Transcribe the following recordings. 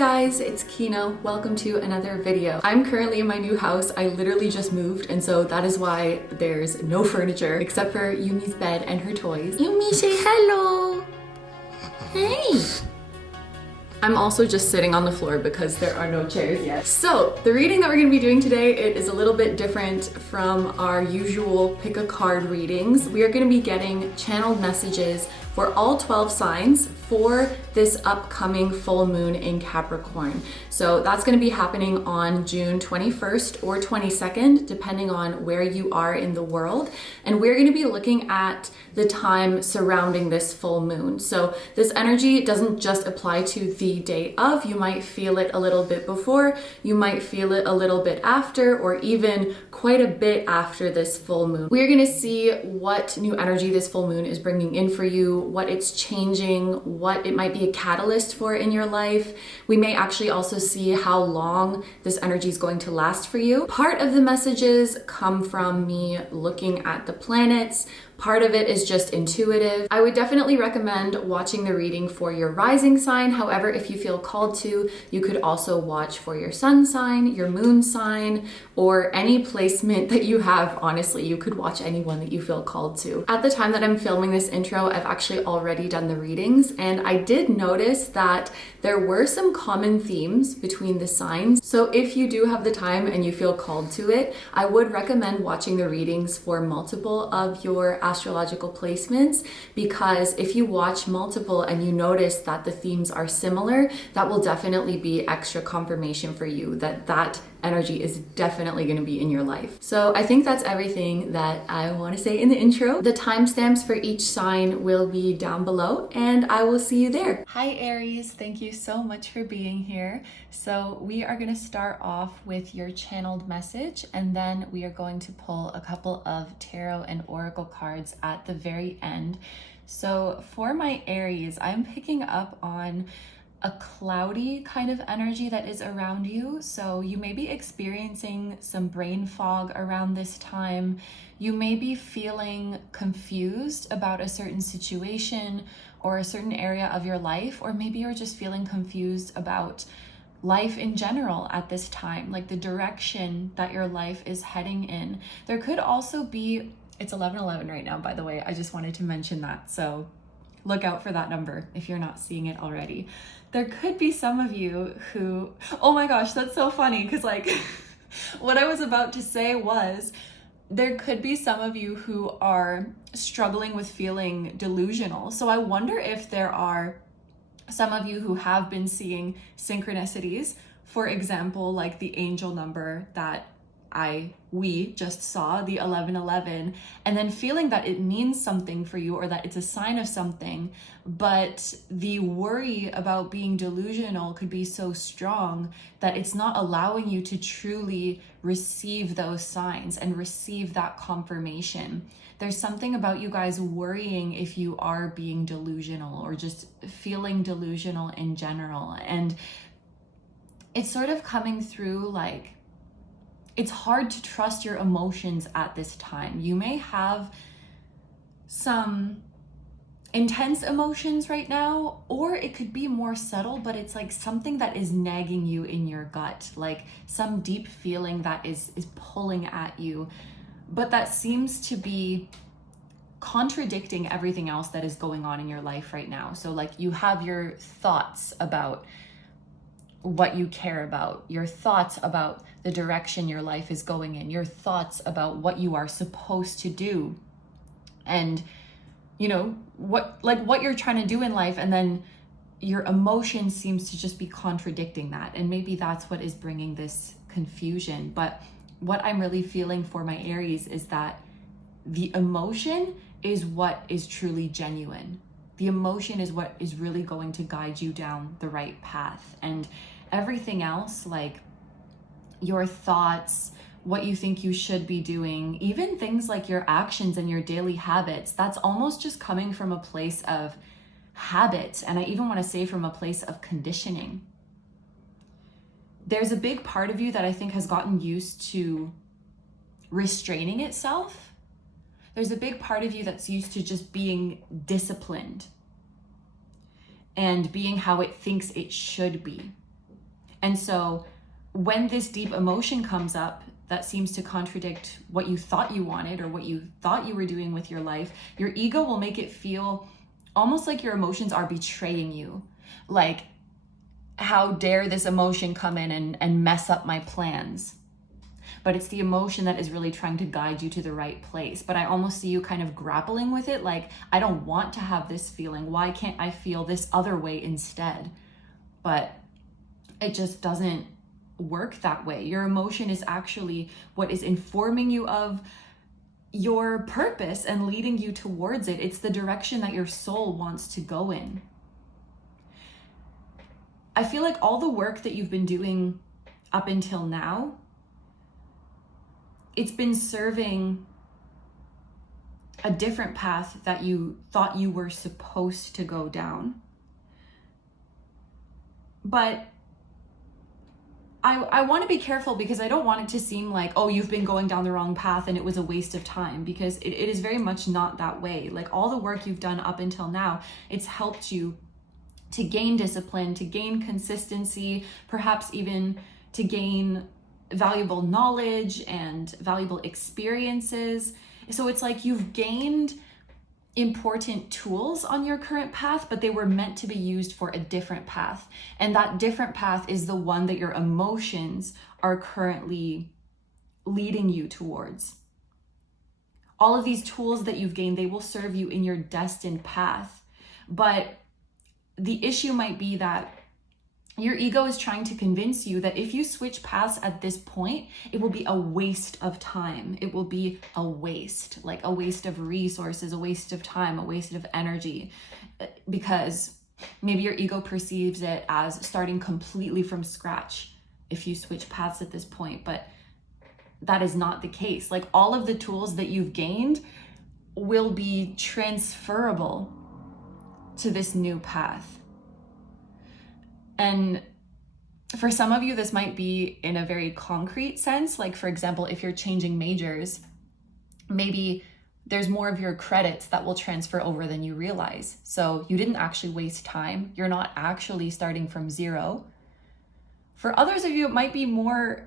guys, it's Kino. Welcome to another video. I'm currently in my new house. I literally just moved, and so that is why there's no furniture except for Yumi's bed and her toys. Yumi, say hello. Hey. I'm also just sitting on the floor because there are no chairs yet. So the reading that we're gonna be doing today, it is a little bit different from our usual pick a card readings. We are gonna be getting channeled messages for all 12 signs for this upcoming full moon in Capricorn. So that's gonna be happening on June 21st or 22nd, depending on where you are in the world. And we're gonna be looking at the time surrounding this full moon. So this energy doesn't just apply to the day of. You might feel it a little bit before, you might feel it a little bit after, or even quite a bit after this full moon. We're gonna see what new energy this full moon is bringing in for you, what it's changing, what it might be a catalyst for in your life. We may actually also see how long this energy is going to last for you. Part of the messages come from me looking at the planets. Part of it is just intuitive. I would definitely recommend watching the reading for your rising sign. However, if you feel called to, you could also watch for your sun sign, your moon sign, or any placement that you have. Honestly, you could watch anyone that you feel called to. At the time that I'm filming this intro, I've actually already done the readings, and I did notice that there were some common themes between the signs. So if you do have the time and you feel called to it, I would recommend watching the readings for multiple of your astrological placements, because if you watch multiple and you notice that the themes are similar, that will definitely be extra confirmation for you that that energy is definitely going to be in your life. So I think that's everything that I want to say in the intro. The timestamps for each sign will be down below, and I will see you there. Hi Aries, thank you so much for being here. So we are going to start off with your channeled message, and then we are going to pull a couple of tarot and oracle cards at the very end. So for my Aries, I'm picking up on a cloudy kind of energy that is around you. So you may be experiencing some brain fog around this time. You may be feeling confused about a certain situation or a certain area of your life, or maybe you're just feeling confused about life in general at this time, like the direction that your life is heading in. There could also be, it's 11:11 right now, by the way, I just wanted to mention that. So look out for that number if you're not seeing it already. There could be some of you who, oh my gosh, that's so funny, because like what I was about to say was, there could be some of you who are struggling with feeling delusional. So I wonder if there are some of you who have been seeing synchronicities, for example, like the angel number that we just saw, the 1111, and then feeling that it means something for you or that it's a sign of something, but the worry about being delusional could be so strong that it's not allowing you to truly receive those signs and receive that confirmation. There's something about you guys worrying if you are being delusional or just feeling delusional in general. And it's sort of coming through like, it's hard to trust your emotions at this time. You may have some intense emotions right now, or it could be more subtle, but it's like something that is nagging you in your gut, like some deep feeling that is pulling at you, but that seems to be contradicting everything else that is going on in your life right now. So like you have your thoughts about what you care about, your thoughts about the direction your life is going in, your thoughts about what you are supposed to do, and you know what you're trying to do in life, and then your emotion seems to just be contradicting that, and maybe that's what is bringing this confusion. But what I'm really feeling for my Aries is that the emotion is what is truly genuine. The emotion is what is really going to guide you down the right path, and everything else, like your thoughts, what you think you should be doing, even things like your actions and your daily habits, that's almost just coming from a place of habit. And I even want to say from a place of conditioning. There's a big part of you that I think has gotten used to restraining itself. There's a big part of you that's used to just being disciplined and being how it thinks it should be. And so when this deep emotion comes up that seems to contradict what you thought you wanted or what you thought you were doing with your life, your ego will make it feel almost like your emotions are betraying you. Like, how dare this emotion come in and mess up my plans? But it's the emotion that is really trying to guide you to the right place. But I almost see you kind of grappling with it, like, I don't want to have this feeling. Why can't I feel this other way instead? But it just doesn't work that way. Your emotion is actually what is informing you of your purpose and leading you towards it. It's the direction that your soul wants to go in. I feel like all the work that you've been doing up until now, it's been serving a different path that you thought you were supposed to go down. But I want to be careful, because I don't want it to seem like, oh, you've been going down the wrong path and it was a waste of time, because it is very much not that way. Like, all the work you've done up until now, it's helped you to gain discipline, to gain consistency, perhaps even to gain valuable knowledge and valuable experiences. So it's like you've gained important tools on your current path, but they were meant to be used for a different path. And that different path is the one that your emotions are currently leading you towards. All of these tools that you've gained, they will serve you in your destined path. But the issue might be that your ego is trying to convince you that if you switch paths at this point, it will be a waste of time. It will be a waste, like a waste of resources, a waste of time, a waste of energy, because maybe your ego perceives it as starting completely from scratch if you switch paths at this point. But that is not the case. Like, all of the tools that you've gained will be transferable to this new path. And for some of you, this might be in a very concrete sense. Like, for example, if you're changing majors, maybe there's more of your credits that will transfer over than you realize. So you didn't actually waste time. You're not actually starting from zero. For others of you, it might be more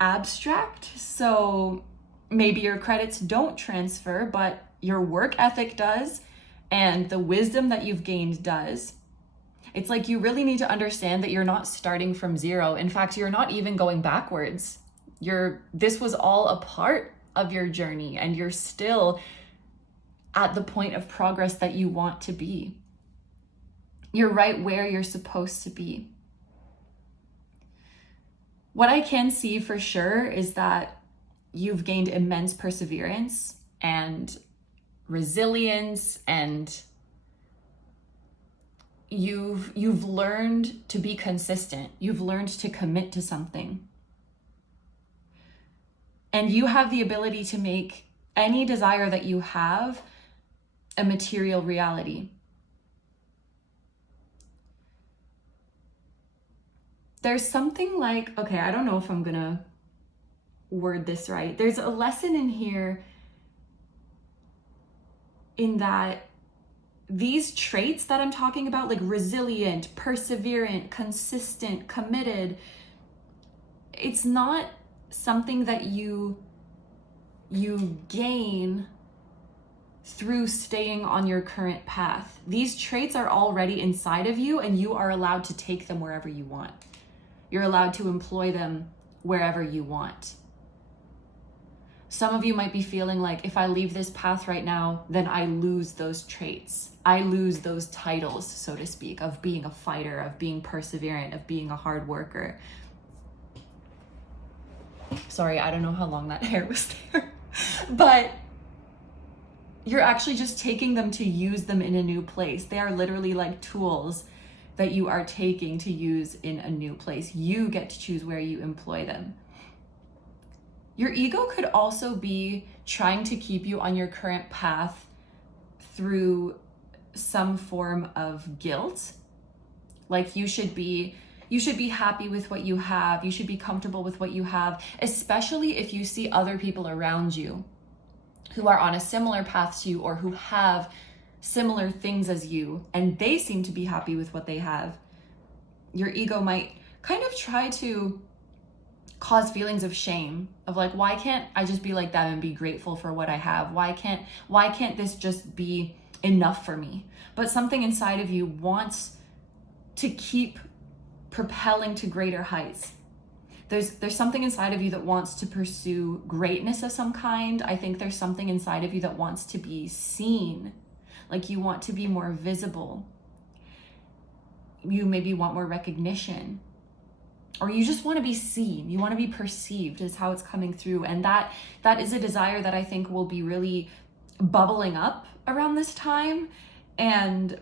abstract. So maybe your credits don't transfer, but your work ethic does, and the wisdom that you've gained does. It's like you really need to understand that you're not starting from zero. In fact, you're not even going backwards. This was all a part of your journey, and you're still at the point of progress that you want to be. You're right where you're supposed to be. What I can see for sure is that you've gained immense perseverance and resilience, and you've learned to be consistent. You've learned to commit to something. And you have the ability to make any desire that you have a material reality. There's something like, okay, I don't know if I'm gonna word this right. There's a lesson in here in that these traits that I'm talking about, like resilient, perseverant, consistent, committed, it's not something that you gain through staying on your current path. These traits are already inside of you, and you are allowed to take them wherever you want. You're allowed to employ them wherever you want. Some of you might be feeling like, if I leave this path right now, then I lose those traits. I lose those titles, so to speak, of being a fighter, of being perseverant, of being a hard worker. Sorry, I don't know how long that hair was there. But you're actually just taking them to use them in a new place. They are literally like tools that you are taking to use in a new place. You get to choose where you employ them. Your ego could also be trying to keep you on your current path through some form of guilt. Like you should be happy with what you have. You should be comfortable with what you have, especially if you see other people around you who are on a similar path to you or who have similar things as you, and they seem to be happy with what they have. Your ego might kind of try to cause feelings of shame of like, why can't I just be like them and be grateful for what I have? Why can't this just be enough for me? But something inside of you wants to keep propelling to greater heights. There's something inside of you that wants to pursue greatness of some kind. I think there's something inside of you that wants to be seen. Like you want to be more visible. You maybe want more recognition. Or you just want to be seen. You want to be perceived is how it's coming through. And that is a desire that I think will be really bubbling up around this time. And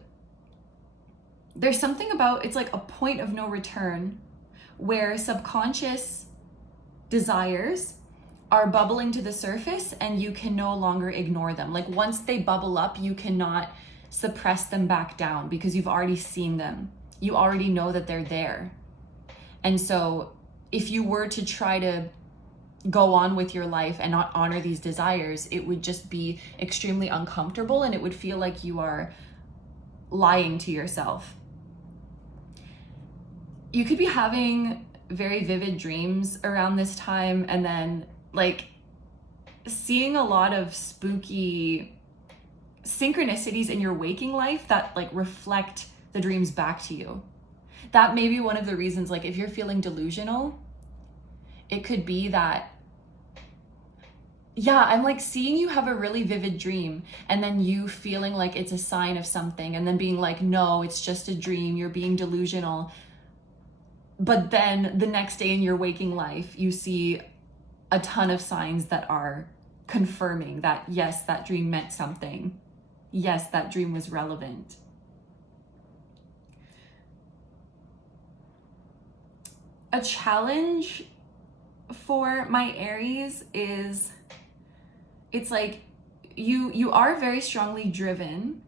there's something about, it's like a point of no return where subconscious desires are bubbling to the surface and you can no longer ignore them. Like once they bubble up, you cannot suppress them back down because you've already seen them. You already know that they're there. And so if you were to try to go on with your life and not honor these desires, it would just be extremely uncomfortable and it would feel like you are lying to yourself. You could be having very vivid dreams around this time and then like seeing a lot of spooky synchronicities in your waking life that like reflect the dreams back to you. That may be one of the reasons, like if you're feeling delusional, it could be that, yeah, I'm like seeing you have a really vivid dream and then you feeling like it's a sign of something and then being like, no, it's just a dream, you're being delusional. But then the next day in your waking life, you see a ton of signs that are confirming that, yes, that dream meant something. Yes, that dream was relevant. A challenge for my Aries is, it's like you are very strongly driven,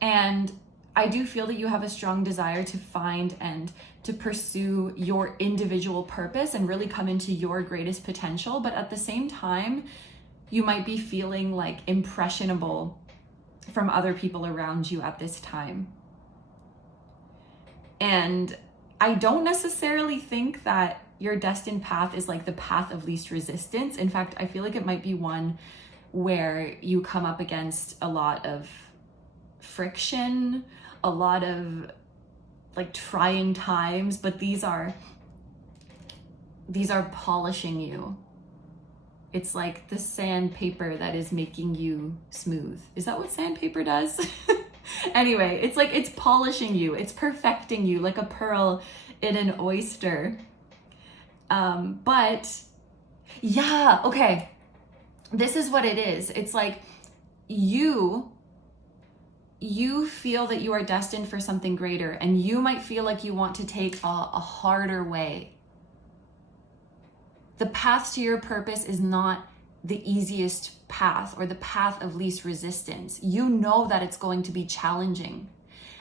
and I do feel that you have a strong desire to find and to pursue your individual purpose and really come into your greatest potential. But at the same time, you might be feeling like impressionable from other people around you at this time. And I don't necessarily think that your destined path is like the path of least resistance. In fact, I feel like it might be one where you come up against a lot of friction, a lot of like trying times, but these are polishing you. It's like the sandpaper that is making you smooth. Is that what sandpaper does? Anyway, it's like it's polishing you, it's perfecting you like a pearl in an oyster. But yeah, okay, this is what it is. It's like you feel that you are destined for something greater, and you might feel like you want to take a harder way. The path to your purpose is not the easiest path or the path of least resistance. You know that it's going to be challenging.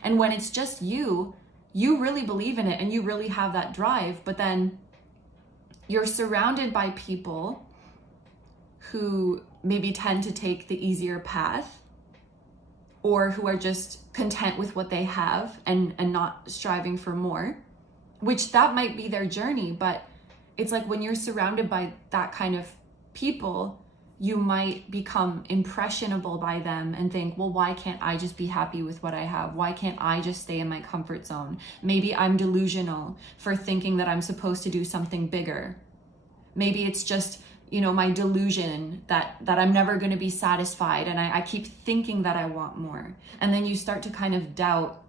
And when it's just you really believe in it and you really have that drive, but then you're surrounded by people who maybe tend to take the easier path, or who are just content with what they have and not striving for more, which that might be their journey. But it's like when you're surrounded by that kind of people, you might become impressionable by them and think, well, why can't I just be happy with what I have? Why can't I just stay in my comfort zone? Maybe I'm delusional for thinking that I'm supposed to do something bigger. Maybe it's just, you know, my delusion that I'm never going to be satisfied, and I keep thinking that I want more. And then you start to kind of doubt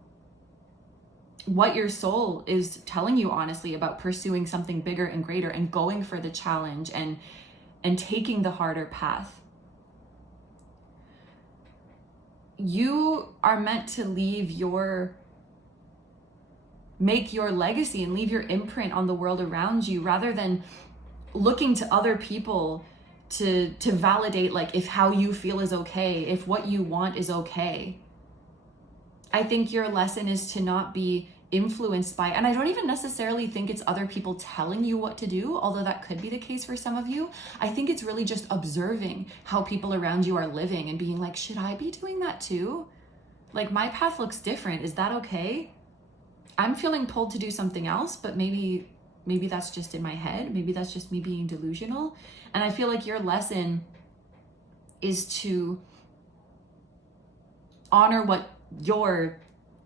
what your soul is telling you honestly about pursuing something bigger and greater and going for the challenge and taking the harder path. You are meant to make your legacy and leave your imprint on the world around you, rather than looking to other people to validate like if how you feel is okay, if what you want is okay. I think your lesson is to not be influenced by, and I don't even necessarily think it's other people telling you what to do, although that could be the case for some of you. I think it's really just observing how people around you are living and being like, should I be doing that too? Like, my path looks different. Is that okay? I'm feeling pulled to do something else, but maybe that's just in my head. Maybe that's just me being delusional. And I feel like your lesson is to honor what your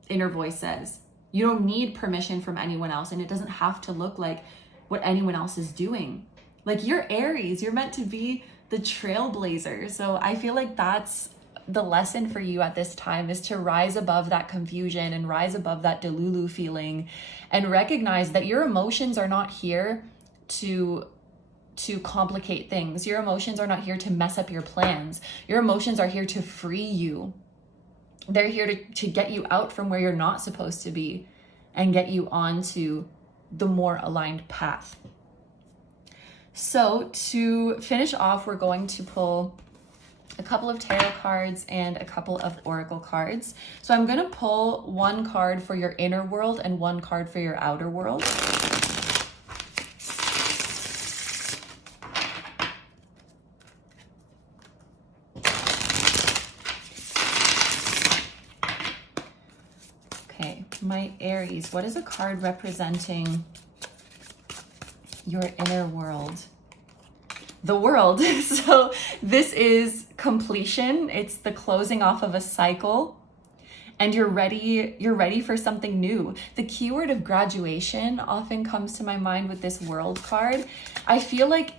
inner voice says. You don't need permission from anyone else, and it doesn't have to look like what anyone else is doing. Like, you're Aries, you're meant to be the trailblazer. So I feel like that's the lesson for you at this time, is to rise above that confusion and rise above that delulu feeling, and recognize that your emotions are not here to complicate things. Your emotions are not here to mess up your plans. Your emotions are here to free you. They're here to get you out from where you're not supposed to be and get you onto the more aligned path. So to finish off, we're going to pull a couple of tarot cards and a couple of oracle cards. So I'm going to pull one card for your inner world and one card for your outer world. Okay, my Aries, what is a card representing your inner world? The World. So this is completion. It's the closing off of a cycle, and you're ready for something new. The keyword of graduation often comes to my mind with this World card. I feel like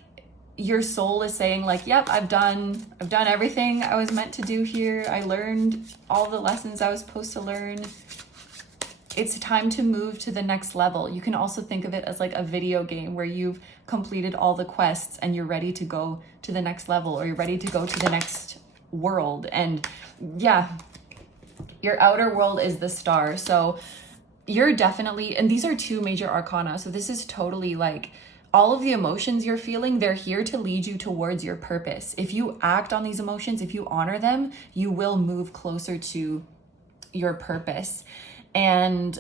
your soul is saying, like, yep, I've done everything I was meant to do here. I learned all the lessons I was supposed to learn. It's time to move to the next level. You can also think of it as like a video game where you've completed all the quests and you're ready to go to the next level, or you're ready to go to the next world. And yeah, your outer world is the Star. So you're definitely, and these are two major arcana. So this is totally like all of the emotions you're feeling, they're here to lead you towards your purpose. If you act on these emotions, if you honor them, you will move closer to your purpose. And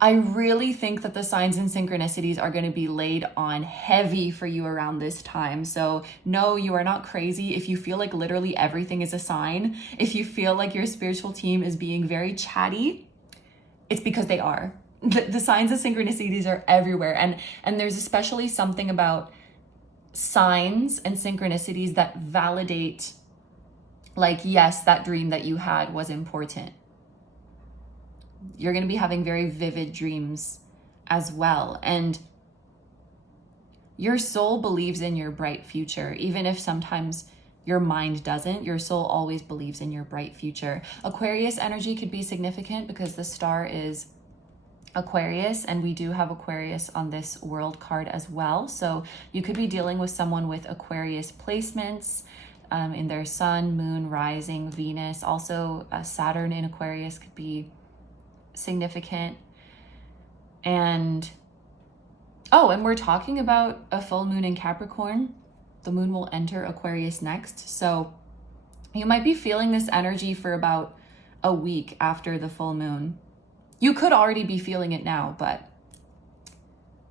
I really think that the signs and synchronicities are going to be laid on heavy for you around this time. So no, you are not crazy if you feel like literally everything is a sign. If you feel like your spiritual team is being very chatty, it's because they are. The signs and synchronicities are everywhere. And there's especially something about signs and synchronicities that validate, like, yes, that dream that you had was important. You're going to be having very vivid dreams as well. And your soul believes in your bright future. Even if sometimes your mind doesn't, your soul always believes in your bright future. Aquarius energy could be significant because the Star is Aquarius, and we do have Aquarius on this World card as well. So you could be dealing with someone with Aquarius placements in their sun, moon, rising, Venus. Also, Saturn in Aquarius could be significant. And we're talking about a full moon in Capricorn. The moon will enter Aquarius next. So you might be feeling this energy for about a week after the full moon. You could already be feeling it now, but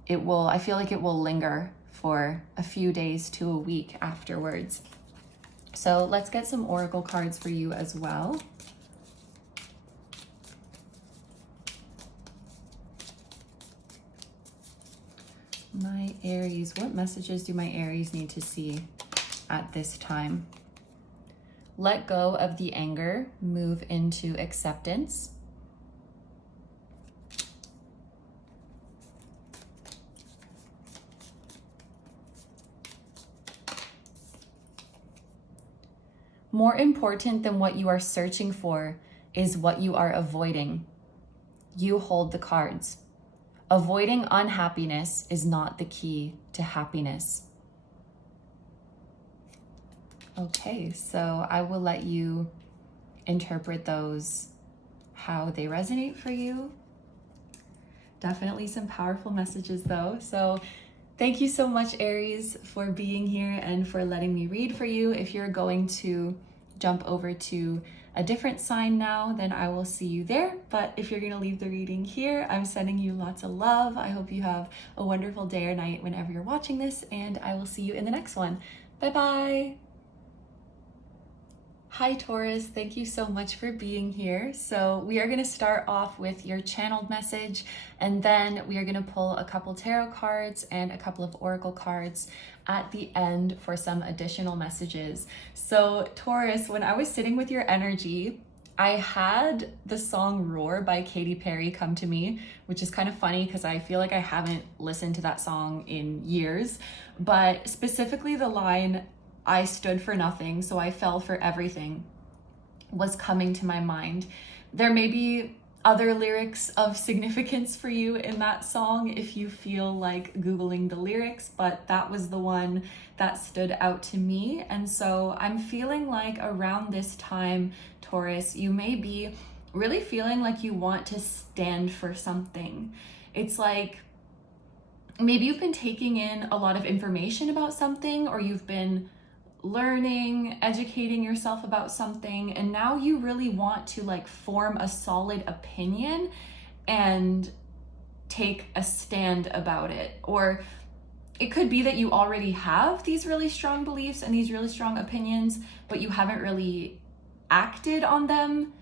I feel like it will linger for a few days to a week afterwards. So let's get some oracle cards for you as well. My Aries, what messages do my Aries need to see at this time? Let go of the anger, move into acceptance. More important than what you are searching for is what you are avoiding. You hold the cards. Avoiding unhappiness is not the key to happiness. Okay, so I will let you interpret those how they resonate for you. Definitely some powerful messages though. So thank you so much, Aries, for being here and for letting me read for you. If you're going to jump over to a different sign now, then I will see you there. But if you're going to leave the reading here, I'm sending you lots of love. I hope you have a wonderful day or night whenever you're watching this, and I will see you in the next one. Bye-bye. Hi Taurus, thank you so much for being here. So we are going to start off with your channeled message, and then we are going to pull a couple tarot cards and a couple of oracle cards at the end for some additional messages. So Taurus, when I was sitting with your energy, I had the song Roar by Katy Perry come to me, which is kind of funny because I feel like I haven't listened to that song in years, but specifically the line, "I stood for nothing, so I fell for everything," was coming to my mind. There may be other lyrics of significance for you in that song if you feel like Googling the lyrics, but that was the one that stood out to me. And so I'm feeling like around this time, Taurus, you may be really feeling like you want to stand for something. It's like maybe you've been taking in a lot of information about something, or you've been learning, educating yourself about something, and now you really want to like form a solid opinion and take a stand about it. Or it could be that you already have these really strong beliefs and these really strong opinions, but you haven't really acted on them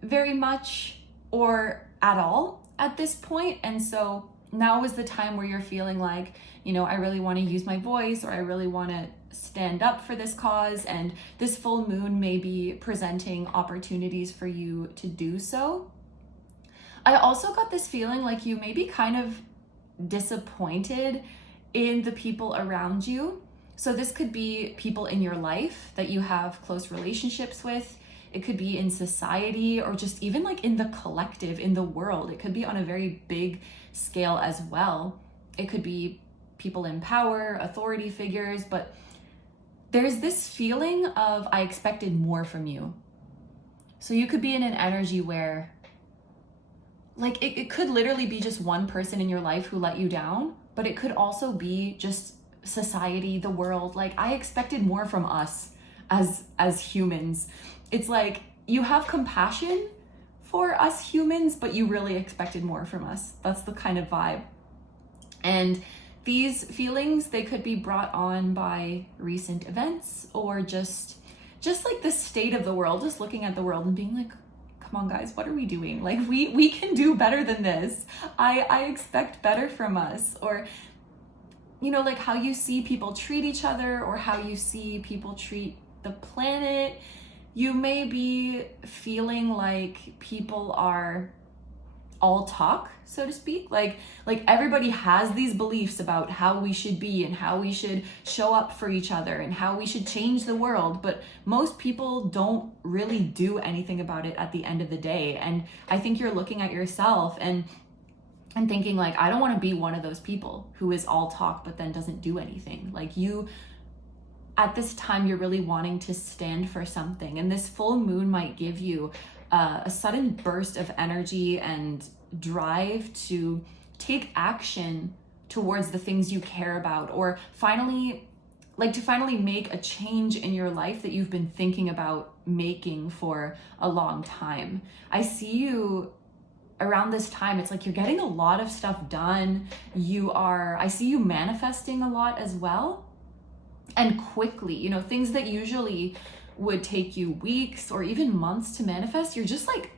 very much or at all at this point. And so now is the time where you're feeling like, you know, I really want to use my voice, or I really want to stand up for this cause, and this full moon may be presenting opportunities for you to do so. I also got this feeling like you may be kind of disappointed in the people around you. So this could be people in your life that you have close relationships with. It could be in society, or just even like in the collective, in the world. It could be on a very big scale as well. It could be people in power, authority figures, but there's this feeling of, I expected more from you. So you could be in an energy where like it could literally be just one person in your life who let you down, but it could also be just society, the world. Like, I expected more from us as humans. It's like you have compassion for us humans, but you really expected more from us. That's the kind of vibe. And these feelings, they could be brought on by recent events, or just like the state of the world, just looking at the world and being like, come on guys, what are we doing? Like we can do better than this. I expect better from us. Or, you know, like how you see people treat each other, or how you see people treat the planet. You may be feeling like people are all talk, so to speak. Like everybody has these beliefs about how we should be and how we should show up for each other and how we should change the world, but most people don't really do anything about it at the end of the day. And I think you're looking at yourself and thinking like, I don't want to be one of those people who is all talk but then doesn't do anything. Like, you at this time, you're really wanting to stand for something, and this full moon might give you a sudden burst of energy and drive to take action towards the things you care about, or finally make a change in your life that you've been thinking about making for a long time. I see you around this time. It's like you're getting a lot of stuff done. I see you manifesting a lot as well, and quickly. You know, things that usually would take you weeks or even months to manifest, you're just like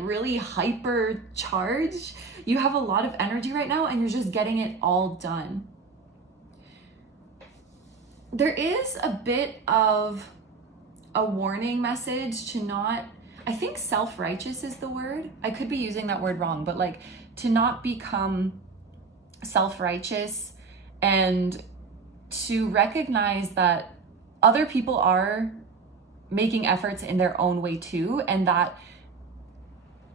really hyper charged. You have a lot of energy right now, and you're just getting it all done. There is a bit of a warning message to not, I think self-righteous is the word. I could be using that word wrong, but like to not become self-righteous, and to recognize that other people are making efforts in their own way too, and that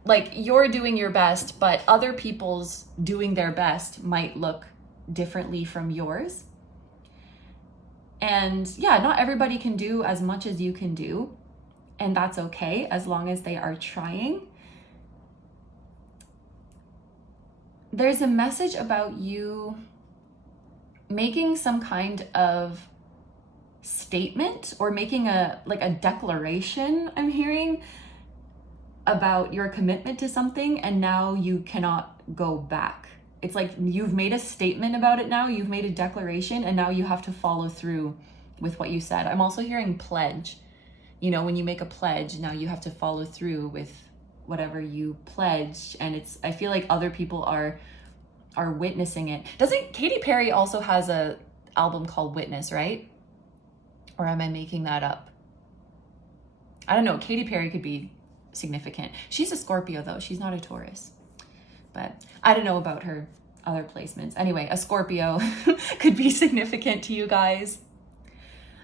like you're doing your best, but other people's doing their best might look differently from yours. And yeah, not everybody can do as much as you can do, and that's okay as long as they are trying. There's a message about you making some kind of statement, or making a declaration, I'm hearing, about your commitment to something, and now you cannot go back. It's like you've made a statement about it now, you've made a declaration, and now you have to follow through with what you said. I'm also hearing pledge. you know, when you make a pledge, now you have to follow through with whatever you pledged. And I feel like other people are witnessing it. Doesn't Katy Perry also has a album called Witness, right? Or am I making that up? I don't know. Katy Perry could be significant. She's a Scorpio though. She's not a Taurus. But I don't know about her other placements. Anyway, a Scorpio could be significant to you guys.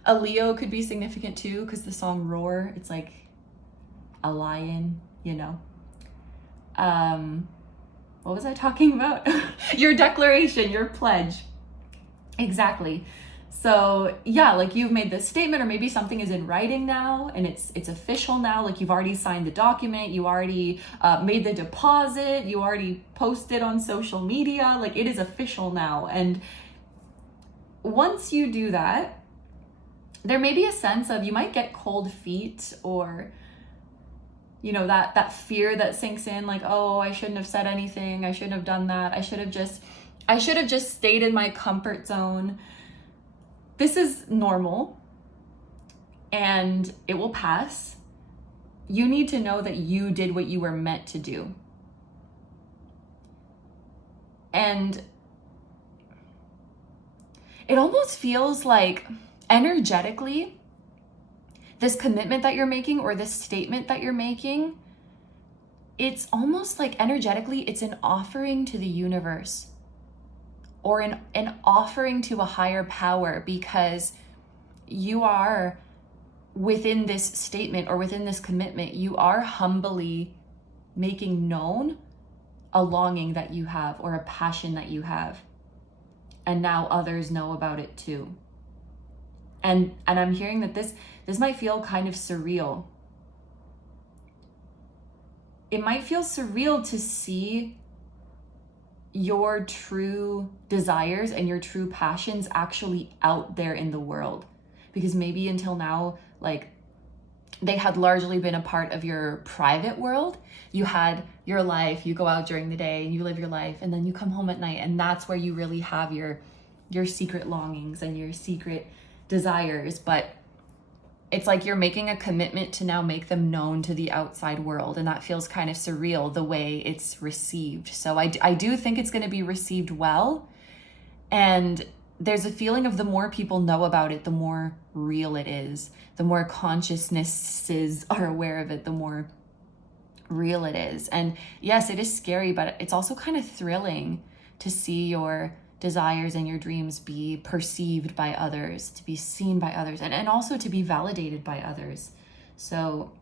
A Leo could be significant too, because the song Roar, it's like a lion, you know. What was I talking about? Your declaration, your pledge. Exactly. So yeah, like you've made this statement, or maybe something is in writing now and it's official now. Like you've already signed the document, you already made the deposit, you already posted on social media, like it is official now. And once you do that, there may be a sense of, you might get cold feet, or you know, that fear that sinks in, like, oh, I shouldn't have said anything, I shouldn't have done that, I should have just stayed in my comfort zone. This is normal and it will pass. You need to know that you did what you were meant to do. And it almost feels like energetically, this commitment that you're making, or this statement that you're making, it's almost like energetically, it's an offering to the universe, or an offering to a higher power, because you are, within this statement or within this commitment, you are humbly making known a longing that you have, or a passion that you have. And now others know about it too. And I'm hearing that this might feel kind of surreal. It might feel surreal to see your true desires and your true passions actually out there in the world. Because maybe until now, like, they had largely been a part of your private world. You had your life, you go out during the day and you live your life, and then you come home at night, and that's where you really have your secret longings and your secret desires. But it's like you're making a commitment to now make them known to the outside world, and that feels kind of surreal the way it's received. So I do think it's going to be received well, and there's a feeling of the more people know about it, the more real it is, the more consciousnesses are aware of it, the more real it is. And yes, it is scary, but it's also kind of thrilling to see your desires and your dreams be perceived by others, to be seen by others, and also to be validated by others. So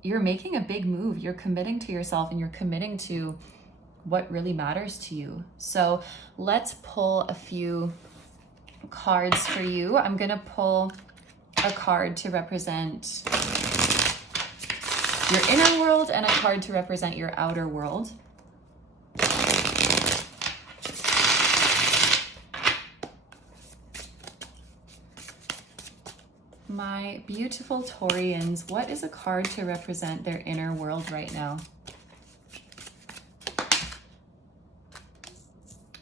you're making a big move. You're committing to yourself, and you're committing to what really matters to you. So let's pull a few cards for you. I'm gonna pull a card to represent your inner world and a card to represent your outer world. My beautiful Taurians, what is a card to represent their inner world right now?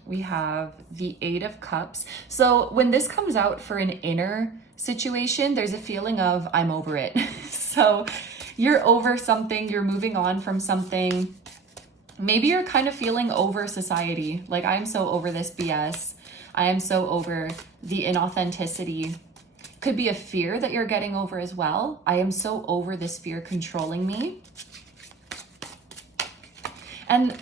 We have the Eight of Cups. So when this comes out for an inner situation, there's a feeling of, I'm over it. So you're over something, you're moving on from something. Maybe you're kind of feeling over society. Like, I'm so over this BS. I am so over the inauthenticity. Could be a fear that you're getting over as well. I am so over this fear controlling me. And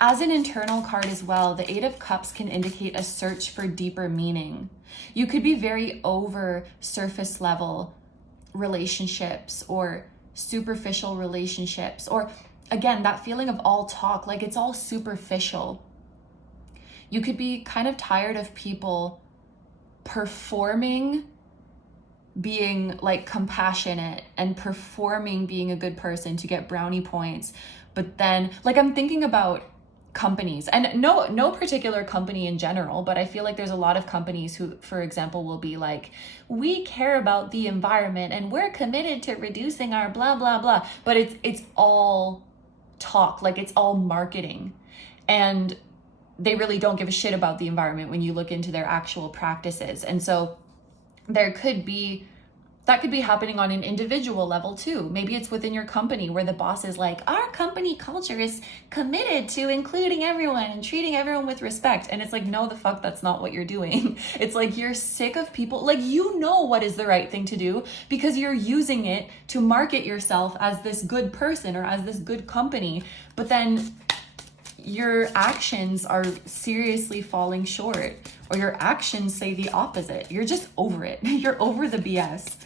as an internal card as well, the Eight of Cups can indicate a search for deeper meaning. You could be very over surface level relationships, or superficial relationships, or again, that feeling of all talk, like it's all superficial. You could be kind of tired of people performing being like compassionate and performing being a good person to get brownie points. But then, like, I'm thinking about companies, and no particular company in general, but I feel like there's a lot of companies who, for example, will be like, we care about the environment and we're committed to reducing our blah blah blah, but it's all talk, like it's all marketing, and they really don't give a shit about the environment when you look into their actual practices. And so there could be That could be happening on an individual level too. Maybe it's within your company where the boss is like, our company culture is committed to including everyone and treating everyone with respect. And it's like, no, the fuck, that's not what you're doing. It's like, you're sick of people, like, you know what is the right thing to do because you're using it to market yourself as this good person or as this good company. But then your actions are seriously falling short, or your actions say the opposite. You're just over it. You're over the BS.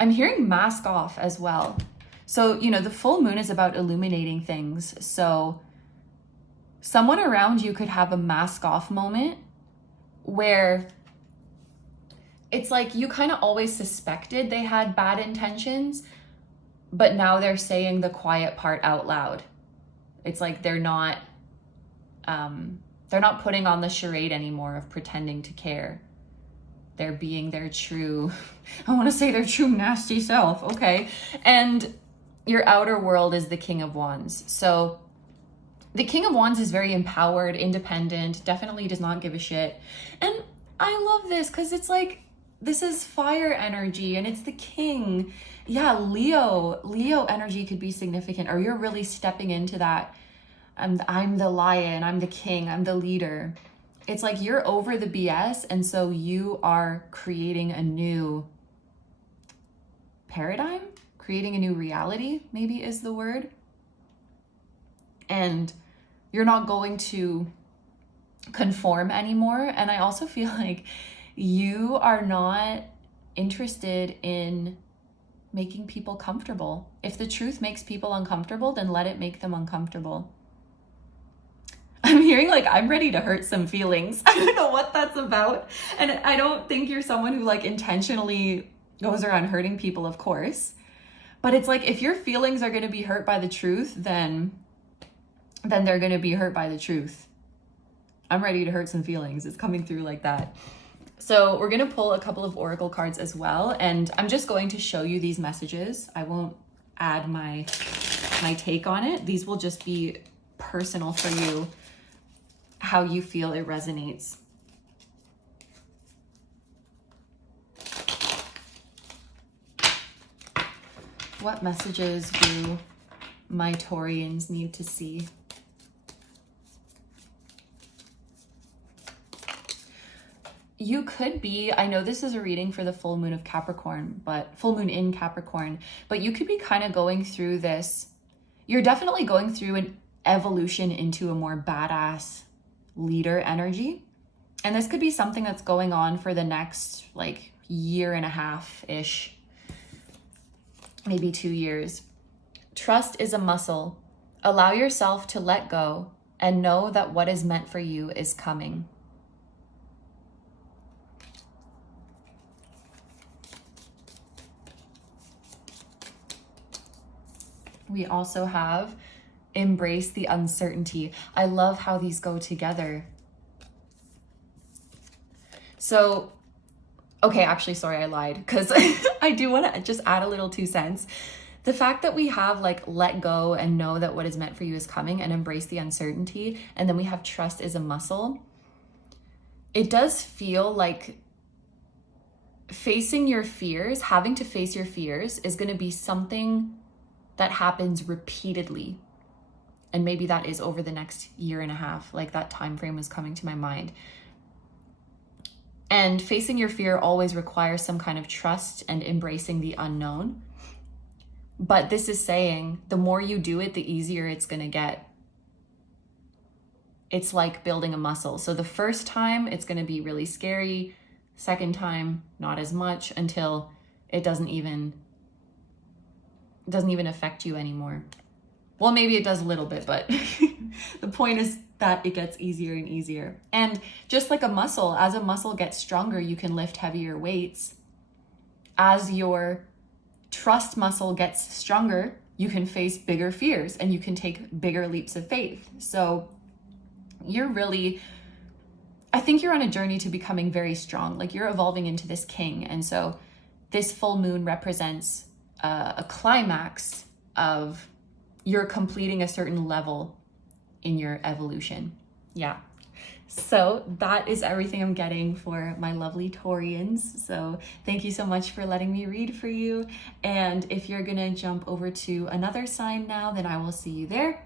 I'm hearing mask off as well. So, you know, the full moon is about illuminating things. So someone around you could have a mask off moment where it's like you kind of always suspected they had bad intentions, but now they're saying the quiet part out loud. It's like they're not putting on the charade anymore of pretending to care. They're being their true, I want to say their true nasty self, okay? And your outer world is the King of Wands. So the King of Wands is very empowered, independent, definitely does not give a shit. And I love this because it's like, this is fire energy and it's the king. Yeah, Leo energy could be significant, or you're really stepping into that. I'm the lion, I'm the king, I'm the leader. It's like you're over the BS, and so you are creating a new paradigm, creating a new reality, maybe is the word. And you're not going to conform anymore. And I also feel like you are not interested in making people comfortable. If the truth makes people uncomfortable, then let it make them uncomfortable. I'm hearing like I'm ready to hurt some feelings. I don't know what that's about. And I don't think you're someone who like intentionally goes around hurting people, of course. But it's like if your feelings are going to be hurt by the truth, then they're going to be hurt by the truth. I'm ready to hurt some feelings. It's coming through like that. So we're going to pull a couple of oracle cards as well. And I'm just going to show you these messages. I won't add my take on it. These will just be personal for you, how you feel it resonates. What messages do my Taurians need to see? You could be, I know this is a reading for the full moon of Capricorn, but full moon in Capricorn, but you could be kind of going through this. You're definitely going through an evolution into a more badass leader energy. And this could be something that's going on for the next like year and a half-ish, maybe 2 years. Trust is a muscle. Allow yourself to let go and know that what is meant for you is coming. We also have embrace the uncertainty. I love how these go together. So, okay, actually, sorry, I lied, because I do want to just add a little 2 cents. The fact that we have like let go and know that what is meant for you is coming and embrace the uncertainty, and then we have trust is a muscle. It does feel like facing your fears, having to face your fears is going to be something that happens repeatedly. And maybe that is over the next year and a half, like that time frame was coming to my mind. And facing your fear always requires some kind of trust and embracing the unknown. But this is saying the more you do it, the easier it's going to get. It's like building a muscle. So the first time it's going to be really scary. Second time, not as much, until it doesn't even affect you anymore. Well, maybe it does a little bit, but the point is that it gets easier and easier. And just like a muscle, as a muscle gets stronger, you can lift heavier weights. As your trust muscle gets stronger, you can face bigger fears and you can take bigger leaps of faith. So you're really, I think you're on a journey to becoming very strong. Like you're evolving into this king. And so this full moon represents a climax of you're completing a certain level in your evolution. Yeah. So that is everything I'm getting for my lovely Taurians. So thank you so much for letting me read for you. And if you're gonna jump over to another sign now, then I will see you there.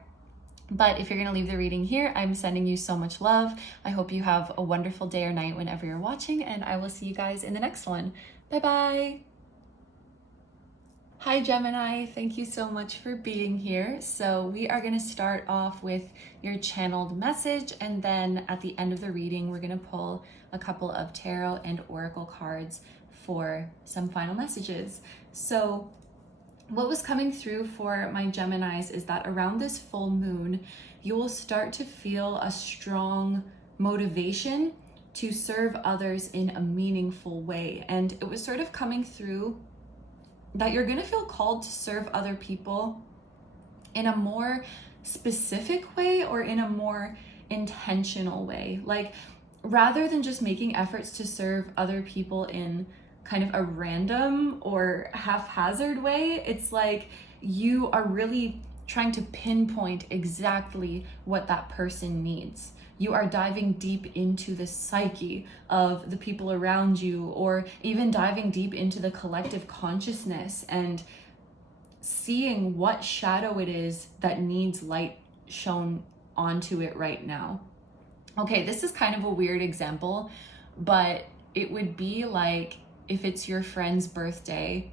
But if you're gonna leave the reading here, I'm sending you so much love. I hope you have a wonderful day or night whenever you're watching, and I will see you guys in the next one. Bye-bye. Hi Gemini, thank you so much for being here. So we are gonna start off with your channeled message, and then at the end of the reading, we're gonna pull a couple of tarot and oracle cards for some final messages. So what was coming through for my Geminis is that around this full moon, you will start to feel a strong motivation to serve others in a meaningful way. And it was sort of coming through that you're gonna feel called to serve other people in a more specific way or in a more intentional way. Like, rather than just making efforts to serve other people in kind of a random or haphazard way, it's like you are really trying to pinpoint exactly what that person needs. You are diving deep into the psyche of the people around you, or even diving deep into the collective consciousness and seeing what shadow it is that needs light shown onto it right now. Okay, this is kind of a weird example, but it would be like if it's your friend's birthday,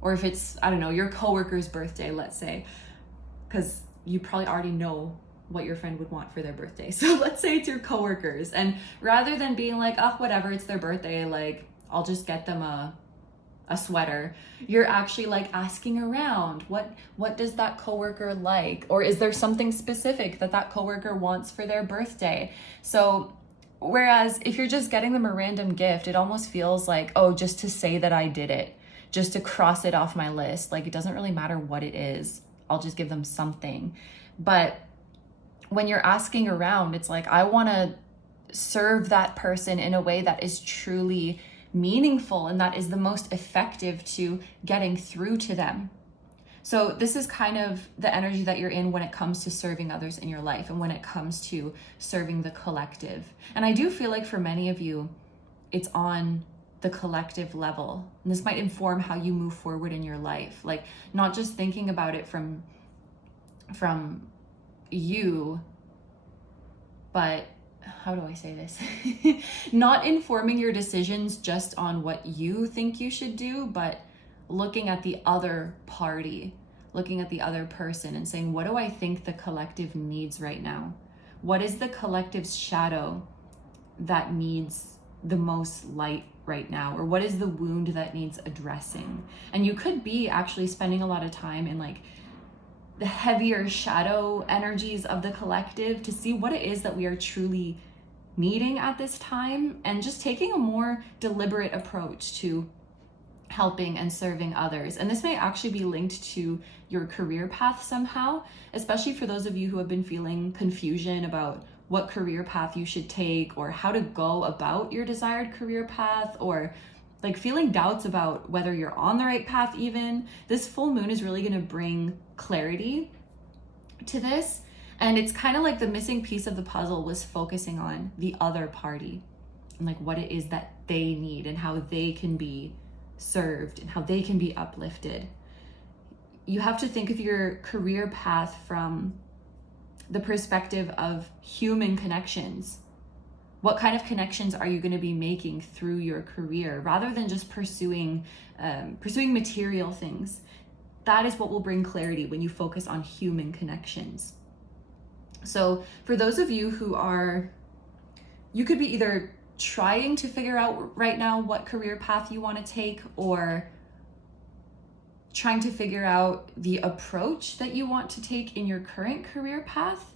or if it's, I don't know, your coworker's birthday, let's say, because you probably already know what your friend would want for their birthday. So let's say it's your coworkers, and rather than being like, oh, whatever, it's their birthday, like I'll just get them a sweater, you're actually like asking around, what does that coworker like? Or is there something specific that that coworker wants for their birthday? So whereas if you're just getting them a random gift, it almost feels like, oh, just to say that I did it, just to cross it off my list. Like, it doesn't really matter what it is, I'll just give them something. But when you're asking around, it's like, I want to serve that person in a way that is truly meaningful and that is the most effective to getting through to them. So this is kind of the energy that you're in when it comes to serving others in your life and when it comes to serving the collective. And I do feel like for many of you, it's on the collective level. And this might inform how you move forward in your life. Like, not just thinking about it from you, but how do I say this? Not informing your decisions just on what you think you should do, but looking at the other party, looking at the other person and saying, what do I think the collective needs right now? What is the collective's shadow that needs the most light right now? Or what is the wound that needs addressing? And you could be actually spending a lot of time in like the heavier shadow energies of the collective to see what it is that we are truly needing at this time, and just taking a more deliberate approach to helping and serving others. And this may actually be linked to your career path somehow, especially for those of you who have been feeling confusion about what career path you should take or how to go about your desired career path, or like feeling doubts about whether you're on the right path even. This full moon is really going to bring clarity to this. And it's kind of like the missing piece of the puzzle was focusing on the other party and like what it is that they need and how they can be served and how they can be uplifted. You have to think of your career path from the perspective of human connections. What kind of connections are you going to be making through your career, rather than just pursuing material things? That is what will bring clarity when you focus on human connections. So for those of you who you could be either trying to figure out right now what career path you want to take, or trying to figure out the approach that you want to take in your current career path.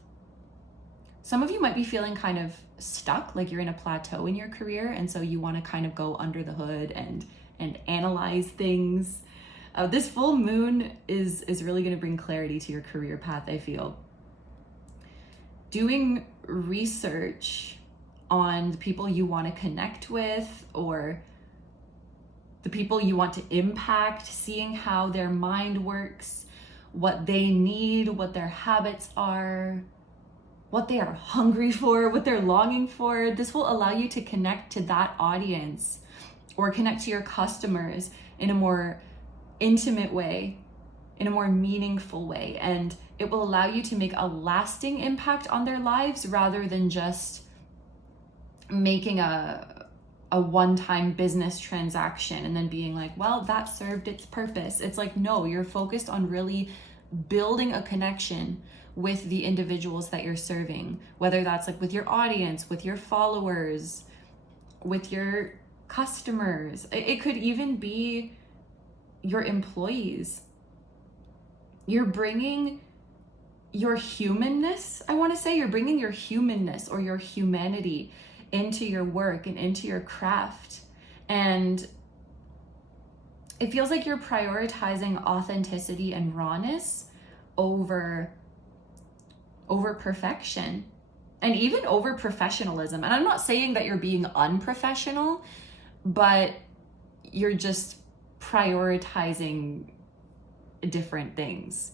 Some of you might be feeling kind of stuck, like you're in a plateau in your career, and so you want to kind of go under the hood and analyze things. This full moon is really going to bring clarity to your career path, I feel. Doing research on the people you want to connect with, or the people you want to impact, seeing how their mind works, what they need, what their habits are, what they are hungry for, what they're longing for. This will allow you to connect to that audience or connect to your customers in a more intimate way, in a more meaningful way. And it will allow you to make a lasting impact on their lives rather than just making a one-time business transaction and then being like, well, that served its purpose. It's like, no, you're focused on really building a connection with the individuals that you're serving, whether that's like with your audience, with your followers, with your customers. It could even be your employees. You're bringing your humanness, I want to say, you're bringing your humanness or your humanity into your work and into your craft. And it feels like you're prioritizing authenticity and rawness over perfection and even over professionalism. And I'm not saying that you're being unprofessional, but you're just prioritizing different things,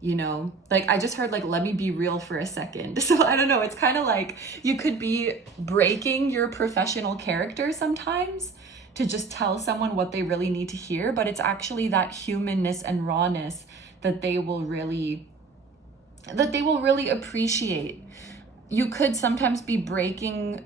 you know? Like I just heard like, let me be real for a second. So I don't know, it's kind of like you could be breaking your professional character sometimes to just tell someone what they really need to hear, but it's actually that humanness and rawness that they will really appreciate. You could sometimes be breaking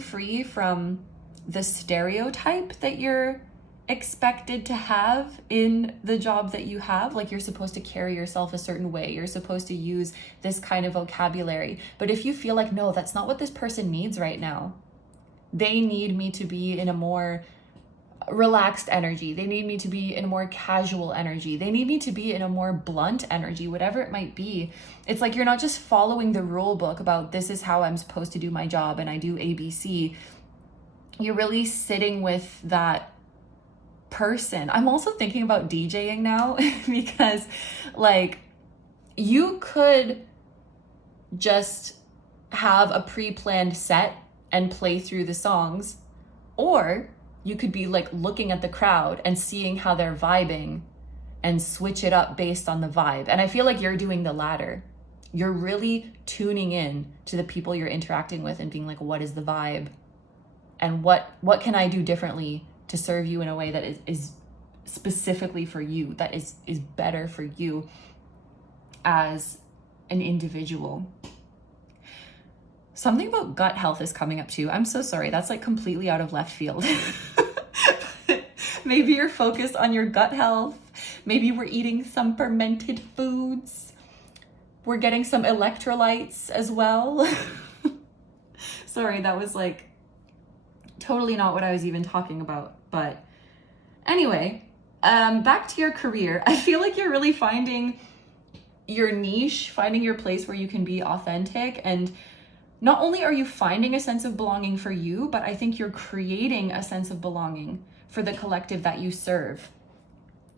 free from the stereotype that you're expected to have in the job that you have. Like you're supposed to carry yourself a certain way. You're supposed to use this kind of vocabulary. But if you feel like, no, that's not what this person needs right now. They need me to be in a more relaxed energy. They need me to be in a more casual energy. They need me to be in a more blunt energy, whatever it might be. It's like you're not just following the rule book about this is how I'm supposed to do my job and I do ABC. You're really sitting with that person. I'm also thinking about DJing now because like you could just have a pre-planned set and play through the songs, or you could be like looking at the crowd and seeing how they're vibing and switch it up based on the vibe. And I feel like you're doing the latter. You're really tuning in to the people you're interacting with and being like, what is the vibe? And what can I do differently to serve you in a way that is specifically for you, that is better for you as an individual. Something about gut health is coming up too. I'm so sorry. That's like completely out of left field. Maybe you're focused on your gut health. Maybe we're eating some fermented foods. We're getting some electrolytes as well. Sorry, that was like totally not what I was even talking about. But anyway, back to your career. I feel like you're really finding your niche, finding your place where you can be authentic. And not only are you finding a sense of belonging for you, but I think you're creating a sense of belonging for the collective that you serve.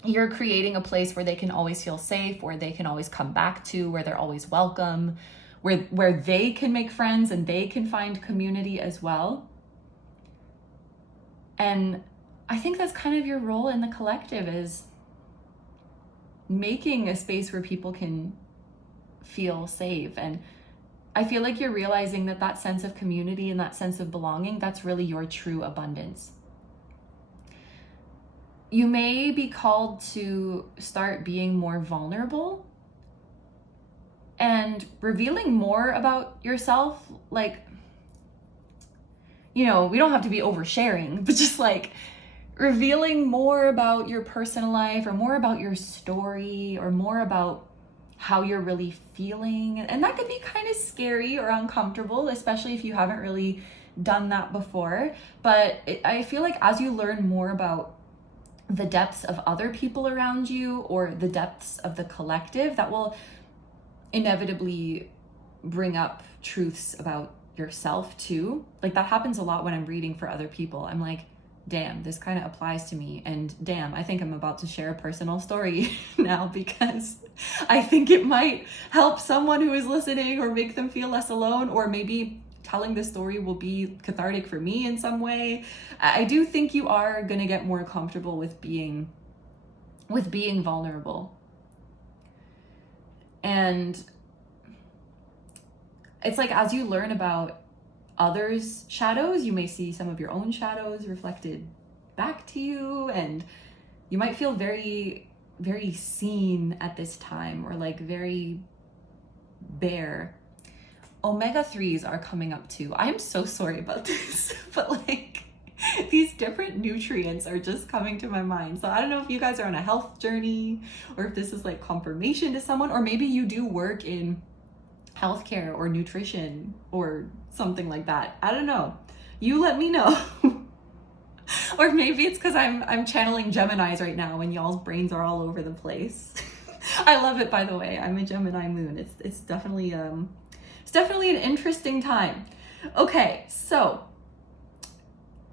You're creating a place where they can always feel safe, where they can always come back to, where they're always welcome, where they can make friends and they can find community as well. And I think that's kind of your role in the collective, is making a space where people can feel safe. And I feel like you're realizing that that sense of community and that sense of belonging, that's really your true abundance. You may be called to start being more vulnerable and revealing more about yourself. Like, you know, we don't have to be oversharing, but just like revealing more about your personal life or more about your story or more about how you're really feeling. And that could be kind of scary or uncomfortable, especially if you haven't really done that before. But I feel like as you learn more about the depths of other people around you or the depths of the collective, that will inevitably bring up truths about yourself too. Like that happens a lot when I'm reading for other people. I'm like, damn, this kind of applies to me. And damn, I think I'm about to share a personal story now because I think it might help someone who is listening or make them feel less alone, or maybe telling this story will be cathartic for me in some way. I do think you are going to get more comfortable with being vulnerable. And it's like as you learn about others' shadows, you may see some of your own shadows reflected back to you, and you might feel very, very seen at this time, or like very bare. Omega-3s are coming up too. I'm so sorry about this, but like these different nutrients are just coming to my mind. So I don't know if you guys are on a health journey, or if this is like confirmation to someone, or maybe you do work in healthcare or nutrition or something like that. I don't know. You let me know. Or maybe it's because I'm channeling Geminis right now and y'all's brains are all over the place. I love it, by the way. I'm a Gemini moon. It's definitely an interesting time. Okay, so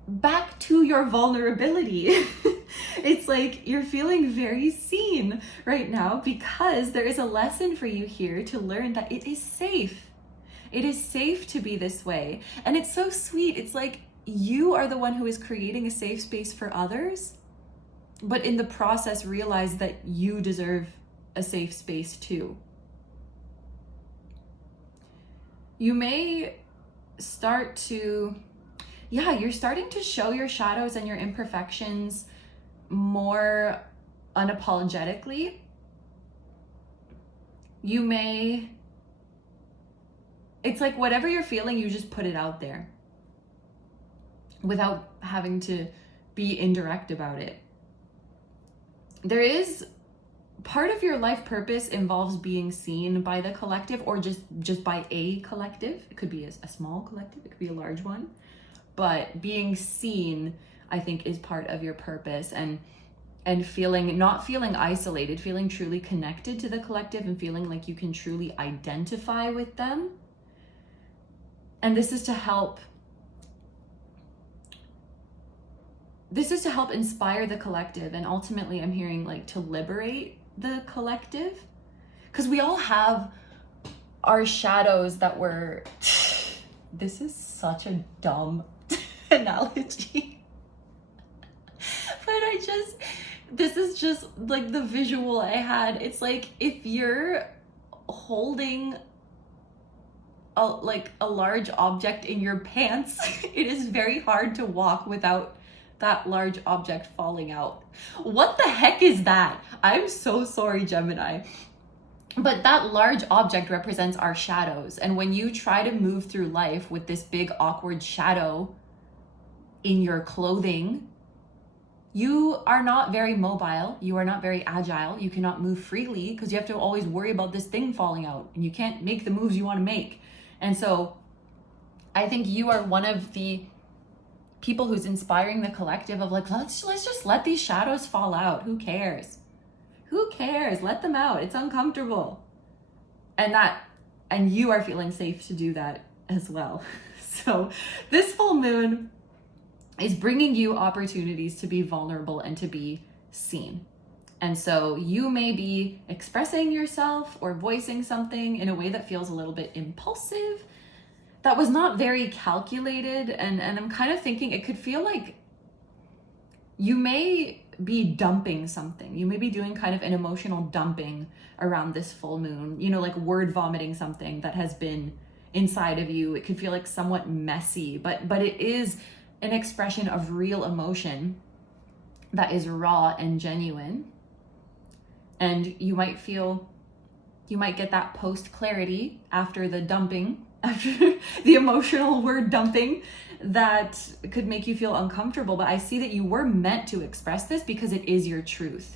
back to your vulnerability. It's like you're feeling very seen right now because there is a lesson for you here to learn that it is safe. It is safe to be this way. And it's so sweet. It's like you are the one who is creating a safe space for others, but in the process realize that you deserve a safe space too. You may start to, you're starting to show your shadows and your imperfections more unapologetically. It's like whatever you're feeling, you just put it out there without having to be indirect about it. There is part of your life purpose involves being seen by the collective, or just by a collective. It could be a small collective, it could be a large one, but being seen, I think, is part of your purpose, and not feeling isolated, feeling truly connected to the collective, and feeling like you can truly identify with them. And this is to help inspire the collective, and ultimately I'm hearing like to liberate the collective, because we all have our shadows that were this is such a dumb analogy, but this is just like the visual I had. It's like if you're holding a large object in your pants, it is very hard to walk without that large object falling out. What the heck is that? I'm so sorry, Gemini. But that large object represents our shadows. And when you try to move through life with this big awkward shadow in your clothing, you are not very mobile. You are not very agile. You cannot move freely because you have to always worry about this thing falling out, and you can't make the moves you want to make. And so I think you are one of the people who's inspiring the collective of like, let's just let these shadows fall out. Who cares? Who cares? Let them out. It's uncomfortable. And you are feeling safe to do that as well. So this full moon is bringing you opportunities to be vulnerable and to be seen. And so you may be expressing yourself or voicing something in a way that feels a little bit impulsive, that was not very calculated. And I'm kind of thinking it could feel like you may be dumping something. You may be doing kind of an emotional dumping around this full moon, like word vomiting something that has been inside of you. It could feel like somewhat messy, but it is an expression of real emotion that is raw and genuine. And you might get that post clarity after the dumping, after the emotional word dumping, that could make you feel uncomfortable. But I see that you were meant to express this because it is your truth.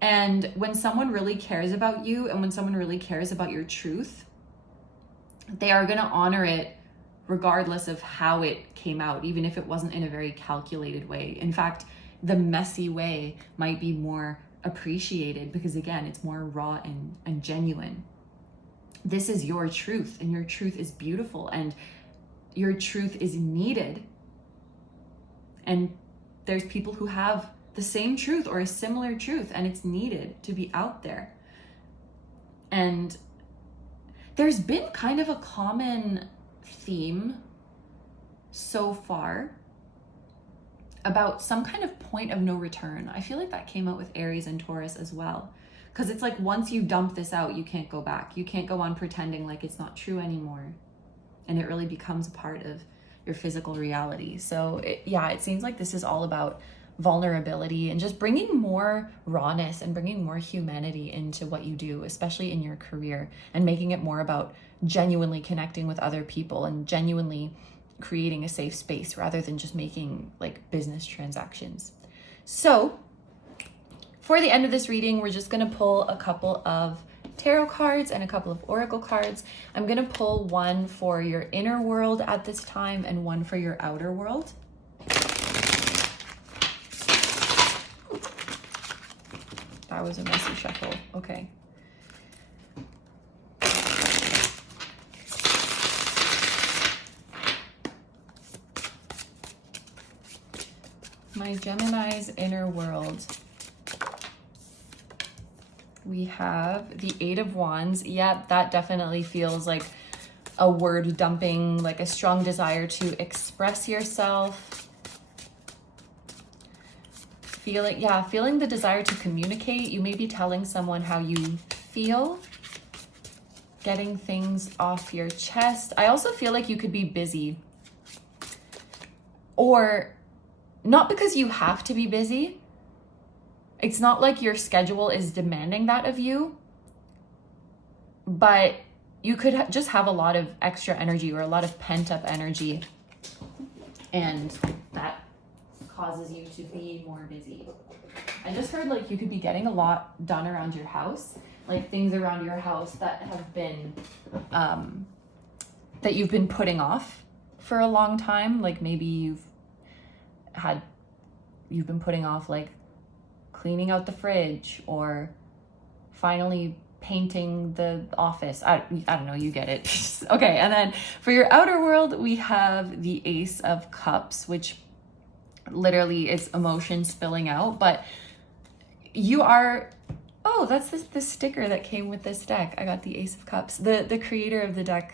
And when someone really cares about you, and when someone really cares about your truth, they are going to honor it regardless of how it came out, even if it wasn't in a very calculated way. In fact, the messy way might be more appreciated because, again, it's more raw and genuine. This is your truth, and your truth is beautiful, and your truth is needed. And there's people who have the same truth or a similar truth, and it's needed to be out there. And there's been kind of a common theme so far about some kind of point of no return. I feel like that came out with Aries and Taurus as well. Because it's like once you dump this out, you can't go back. You can't go on pretending like it's not true anymore. And it really becomes a part of your physical reality. So yeah, it seems like this is all about vulnerability and just bringing more rawness and bringing more humanity into what you do, especially in your career, and making it more about genuinely connecting with other people and genuinely creating a safe space rather than just making like business transactions. So for the end of this reading, we're just going to pull a couple of tarot cards and a couple of oracle cards. I'm going to pull one for your inner world at this time and one for your outer world. That was a messy shuffle. Okay. My Gemini's inner world. We have the Eight of Wands. Yeah, that definitely feels like a word dumping, like a strong desire to express yourself. Feeling the desire to communicate. You may be telling someone how you feel, getting things off your chest. I also feel like you could be busy, or not because you have to be busy. It's not like your schedule is demanding that of you, but you could just have a lot of extra energy or a lot of pent up energy, and that causes you to be more busy. I just heard like you could be getting a lot done around your house, like things around your house that have been, that you've been putting off for a long time. Like maybe you've been putting off like cleaning out the fridge or finally painting the office. I don't know, you get it. Okay, and then for your outer world, we have the Ace of Cups, which literally is emotion spilling out, but you are, oh, that's the sticker that came with this deck. I got the Ace of Cups. The creator of the deck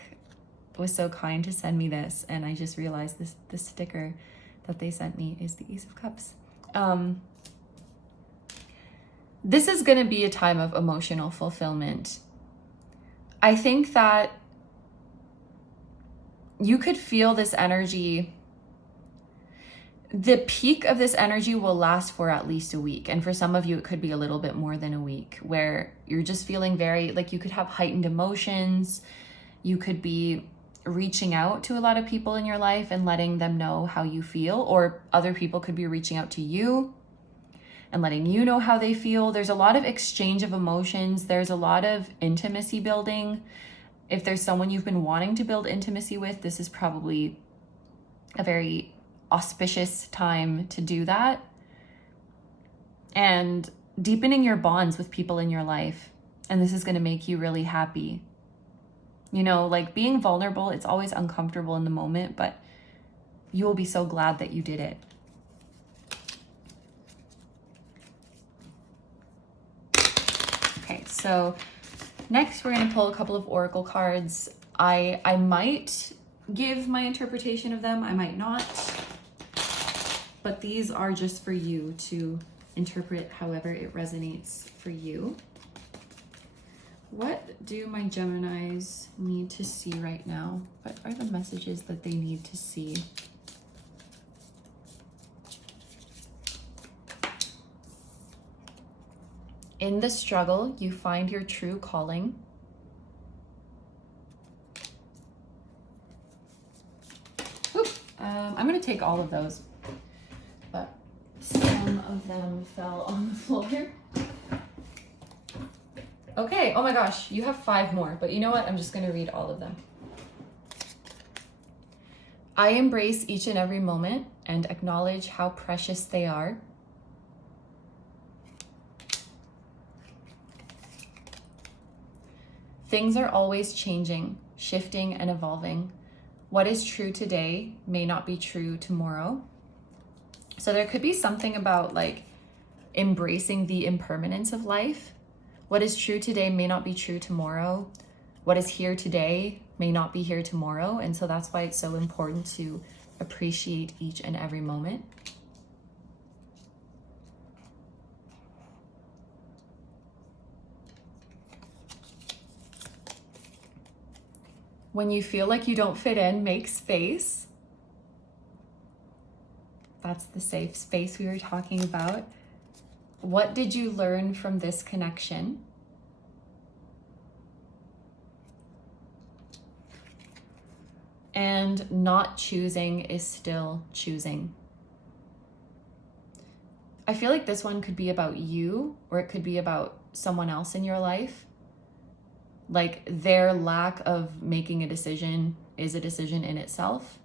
was so kind to send me this, and I just realized this sticker that they sent me is the Ace of Cups. This is going to be a time of emotional fulfillment. I think that you could feel this energy. The peak of this energy will last for at least a week. And for some of you, it could be a little bit more than a week, where you're just feeling very, like you could have heightened emotions. You could be reaching out to a lot of people in your life and letting them know how you feel, or other people could be reaching out to you and letting you know how they feel. There's a lot of exchange of emotions. There's a lot of intimacy building. If there's someone you've been wanting to build intimacy with, this is probably a very auspicious time to do that. And deepening your bonds with people in your life. And this is going to make you really happy. You know, like being vulnerable, it's always uncomfortable in the moment, but you will be so glad that you did it. Okay, so next we're going to pull a couple of oracle cards. I might give my interpretation of them, I might not, but these are just for you to interpret however it resonates for you. What do my Geminis need to see right now? What are the messages that they need to see? In the struggle, you find your true calling. I'm going to take all of those, but some of them fell on the floor. Okay, oh my gosh, you have 5 more, but you know what? I'm just going to read all of them. I embrace each and every moment and acknowledge how precious they are. Things are always changing, shifting, and evolving. What is true today may not be true tomorrow. So there could be something about like embracing the impermanence of life. What is true today may not be true tomorrow. What is here today may not be here tomorrow. And so that's why it's so important to appreciate each and every moment. When you feel like you don't fit in, make space. That's the safe space we were talking about. What did you learn from this connection? And not choosing is still choosing. I feel like this one could be about you, or it could be about someone else in your life. Like their lack of making a decision is a decision in itself.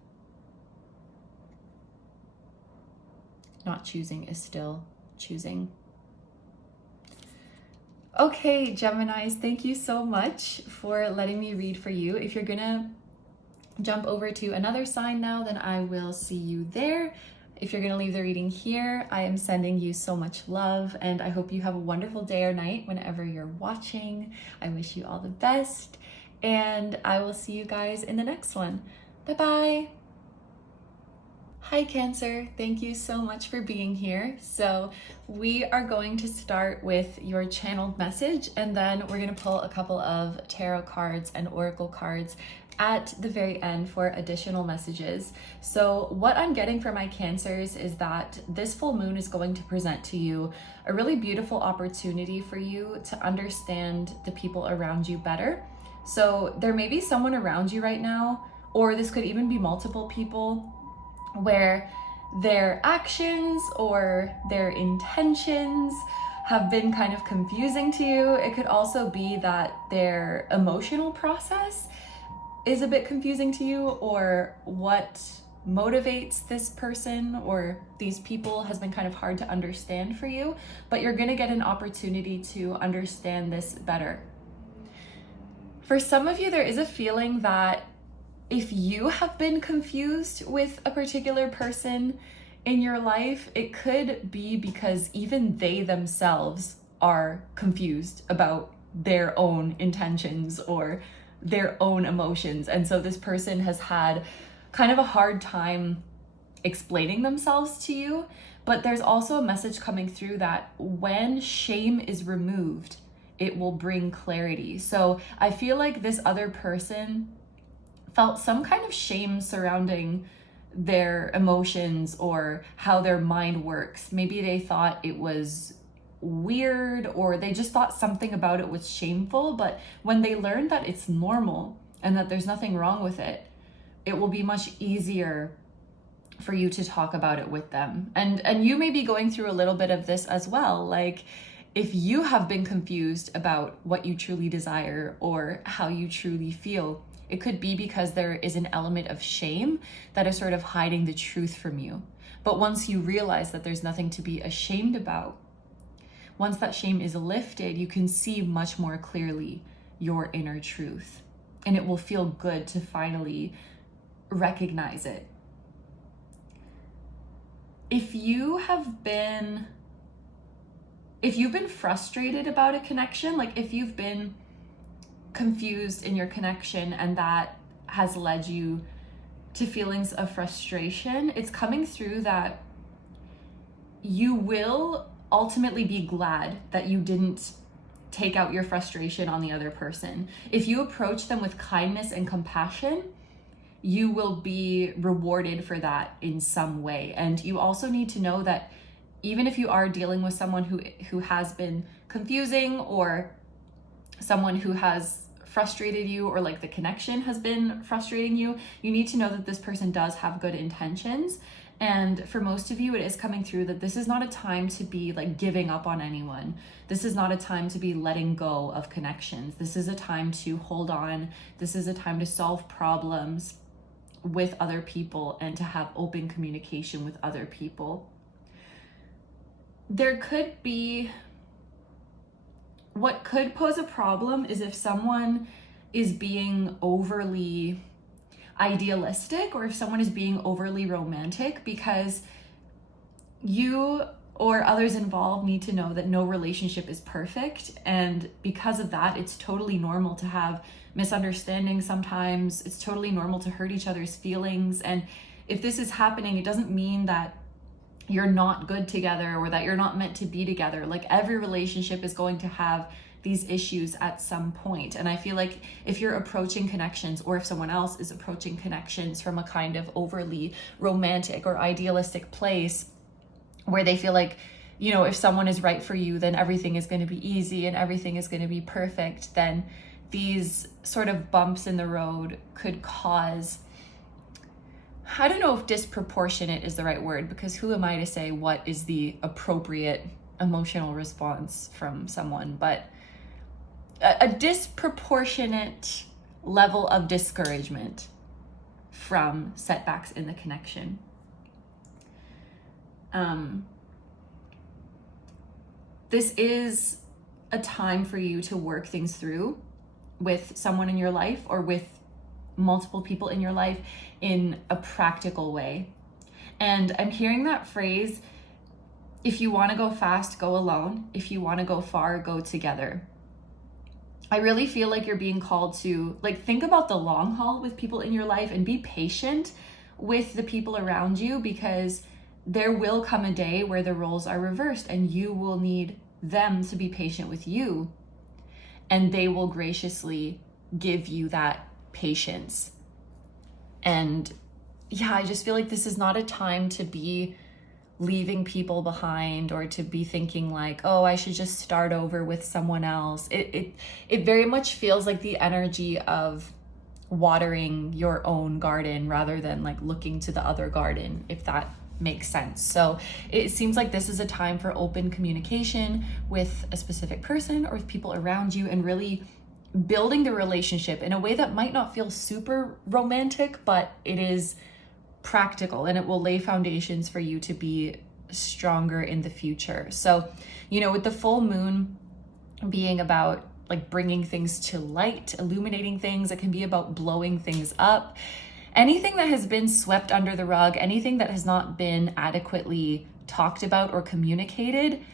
Not choosing is still choosing. Okay, Geminis, thank you so much for letting me read for you. If you're gonna jump over to another sign now, then I will see you there. If you're gonna leave the reading here, I am sending you so much love, and I hope you have a wonderful day or night whenever you're watching. I wish you all the best, and I will see you guys in the next one. Bye-bye. Hi Cancer, thank you so much for being here. So we are going to start with your channeled message, and then we're going to pull a couple of tarot cards and oracle cards at the very end for additional messages. So what I'm getting from my Cancers is that this full moon is going to present to you a really beautiful opportunity for you to understand the people around you better. So there may be someone around you right now, or this could even be multiple people, where their actions or their intentions have been kind of confusing to you. It could also be that their emotional process is a bit confusing to you, or what motivates this person or these people has been kind of hard to understand for you, but you're going to get an opportunity to understand this better. For some of you, there is a feeling that if you have been confused with a particular person in your life, it could be because even they themselves are confused about their own intentions or their own emotions. And so this person has had kind of a hard time explaining themselves to you. But there's also a message coming through that when shame is removed, it will bring clarity. So I feel like this other person felt some kind of shame surrounding their emotions or how their mind works. Maybe they thought it was weird, or they just thought something about it was shameful, but when they learned that it's normal and that there's nothing wrong with it, it will be much easier for you to talk about it with them. And you may be going through a little bit of this as well. Like if you have been confused about what you truly desire or how you truly feel, it could be because there is an element of shame that is sort of hiding the truth from you. But once you realize that there's nothing to be ashamed about, once that shame is lifted, you can see much more clearly your inner truth. And it will feel good to finally recognize it. If you've been frustrated about a connection, like if you've been confused in your connection and that has led you to feelings of frustration, it's coming through that you will ultimately be glad that you didn't take out your frustration on the other person. If you approach them with kindness and compassion, you will be rewarded for that in some way. And you also need to know that even if you are dealing with someone who has been confusing, or someone who has frustrated you, or like the connection has been frustrating you, you need to know that this person does have good intentions. And for most of you, it is coming through that this is not a time to be like giving up on anyone. This is not a time to be letting go of connections. This is a time to hold on. This is a time to solve problems with other people and to have open communication with other people. There could be, what could pose a problem is if someone is being overly idealistic, or if someone is being overly romantic, because you or others involved need to know that no relationship is perfect. And because of that, it's totally normal to have misunderstandings sometimes. It's totally normal to hurt each other's feelings. And if this is happening, it doesn't mean that you're not good together or that you're not meant to be together. Like every relationship is going to have these issues at some point. And I feel like if you're approaching connections, or if someone else is approaching connections from a kind of overly romantic or idealistic place where they feel like, you know, if someone is right for you, then everything is going to be easy and everything is going to be perfect, then these sort of bumps in the road could cause, I don't know if disproportionate is the right word, because who am I to say what is the appropriate emotional response from someone, but a disproportionate level of discouragement from setbacks in the connection. This is a time for you to work things through with someone in your life, or with multiple people in your life, in a practical way. And I'm hearing that phrase, if you want to go fast, go alone. If you want to go far, go together. I really feel like you're being called to, like, think about the long haul with people in your life and be patient with the people around you, because there will come a day where the roles are reversed and you will need them to be patient with you, and they will graciously give you that patience. And yeah, I just feel like this is not a time to be leaving people behind, or to be thinking like, oh, I should just start over with someone else. It very much feels like the energy of watering your own garden rather than like looking to the other garden, if that makes sense. So it seems like this is a time for open communication with a specific person or with people around you, and really building the relationship in a way that might not feel super romantic, but it is practical, and it will lay foundations for you to be stronger in the future. So, you know, with the full moon being about like bringing things to light, illuminating things, it can be about blowing things up. Anything that has been swept under the rug, anything that has not been adequately talked about or communicated,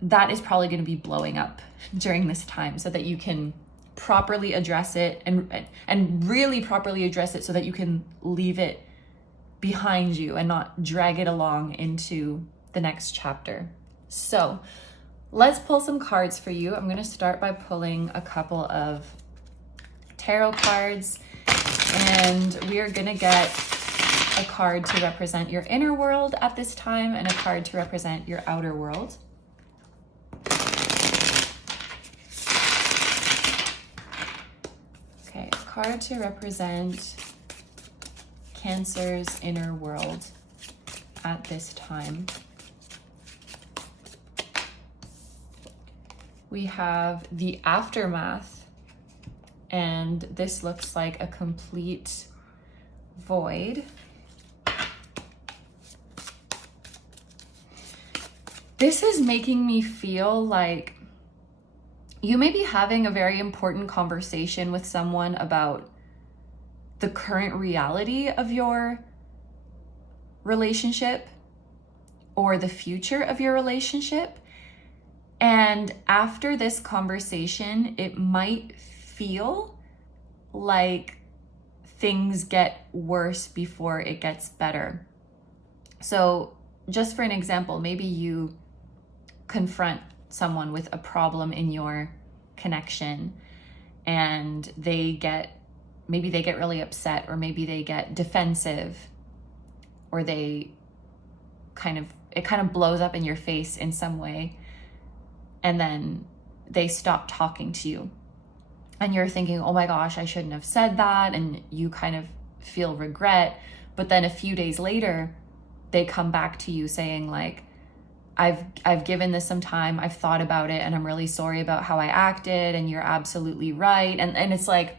that is probably going to be blowing up during this time, so that you can properly address it, and really properly address it, so that you can leave it behind you and not drag it along into the next chapter. So let's pull some cards for you. I'm going to start by pulling a couple of tarot cards, and we are going to get a card to represent your inner world at this time, and a card to represent your outer world. Okay, a card to represent Cancer's inner world at this time. We have the aftermath, and this looks like a complete void. This is making me feel like you may be having a very important conversation with someone about the current reality of your relationship or the future of your relationship. And after this conversation, it might feel like things get worse before it gets better. So just for an example, maybe you confront someone with a problem in your connection, and maybe they get really upset, or maybe they get defensive, or it kind of blows up in your face in some way, and then they stop talking to you. And you're thinking, oh my gosh, I shouldn't have said that, and you kind of feel regret. But then a few days later, they come back to you saying like, I've given this some time, I've thought about it, and I'm really sorry about how I acted, and you're absolutely right. And it's like,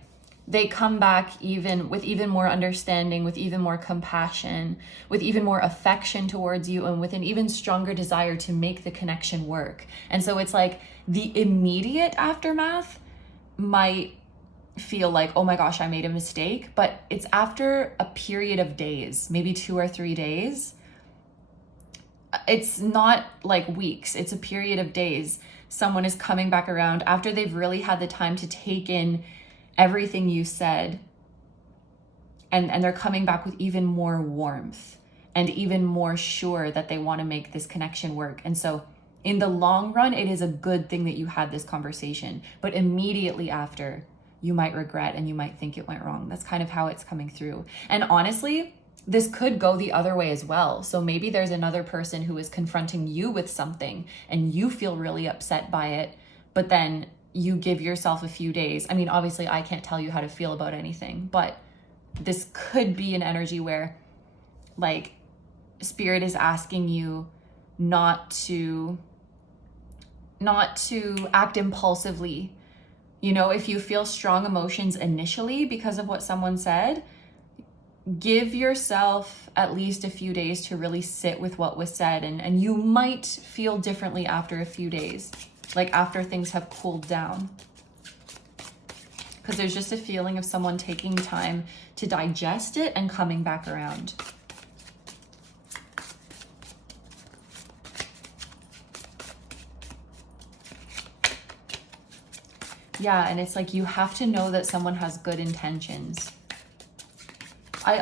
they come back with even more understanding, with even more compassion, with even more affection towards you, and with an even stronger desire to make the connection work. And so it's like the immediate aftermath might feel like, oh my gosh, I made a mistake, but it's after a period of days, maybe 2 or 3 days. It's not like weeks, it's a period of days. Someone is coming back around after they've really had the time to take in everything you said, and they're coming back with even more warmth and even more sure that they want to make this connection work. And so In the long run, it is a good thing that you had this conversation, but immediately after, you might regret and you might think it went wrong. That's kind of how it's coming through. And honestly, this could go the other way as well. So maybe there's another person who is confronting you with something and you feel really upset by it, but then you give yourself a few days. I mean, obviously I can't tell you how to feel about anything, but this could be an energy where like spirit is asking you not to act impulsively. You know, if you feel strong emotions initially because of what someone said, give yourself at least a few days to really sit with what was said, and you might feel differently after a few days, like after things have cooled down. Because there's just a feeling of someone taking time to digest it and coming back around. Yeah, and it's like you have to know that someone has good intentions. I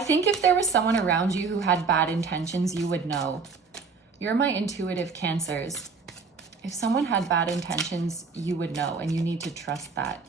think if there was someone around you who had bad intentions, you would know. You're my intuitive Cancers. If someone had bad intentions, you would know, and you need to trust that.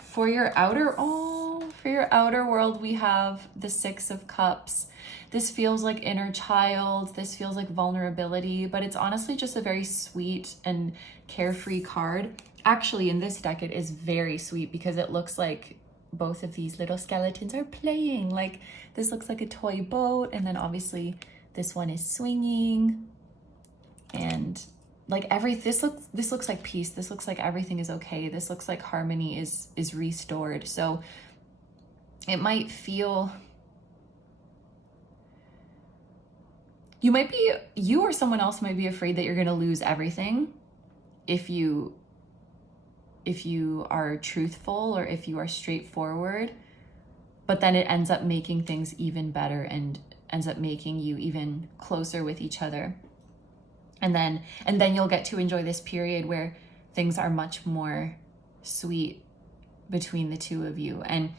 For your outer world, we have the Six of Cups. This feels like inner child. This feels like vulnerability, but it's honestly just a very sweet and carefree card. Actually, in this deck, it is very sweet because it looks like both of these little skeletons are playing. Like this looks like a toy boat, and then obviously this one is swinging. And like this looks like peace. This looks like everything is okay. This looks like harmony is restored. So it might feel, you or someone else might be afraid that you're going to lose everything if you are truthful or if you are straightforward, but then it ends up making things even better and ends up making you even closer with each other. And then you'll get to enjoy this period where things are much more sweet between the two of you. And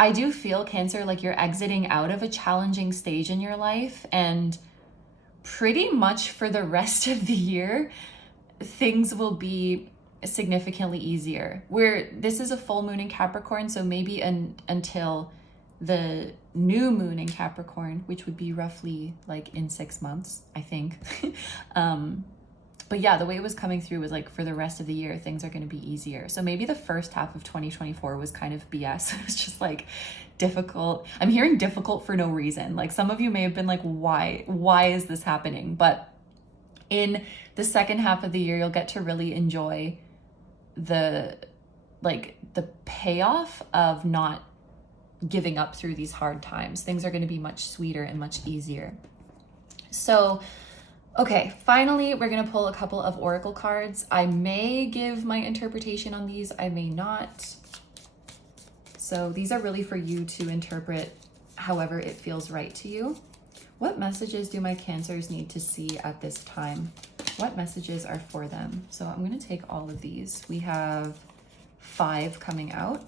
I do feel, Cancer, like you're exiting out of a challenging stage in your life, and pretty much for the rest of the year, things will be significantly easier. This is a full moon in Capricorn, so maybe until the new moon in Capricorn, which would be roughly like in 6 months, I think. But yeah, the way it was coming through was like for the rest of the year, things are going to be easier. So maybe the first half of 2024 was kind of BS. It was just like difficult. I'm hearing difficult for no reason. Like some of you may have been like, why is this happening? But in the second half of the year, you'll get to really enjoy the payoff of not giving up through these hard times. Things are going to be much sweeter and much easier. So, okay, finally, we're going to pull a couple of oracle cards. I may give my interpretation on these, I may not. So these are really for you to interpret however it feels right to you. What messages do my Cancers need to see at this time? What messages are for them? So I'm going to take all of these. We have 5 coming out.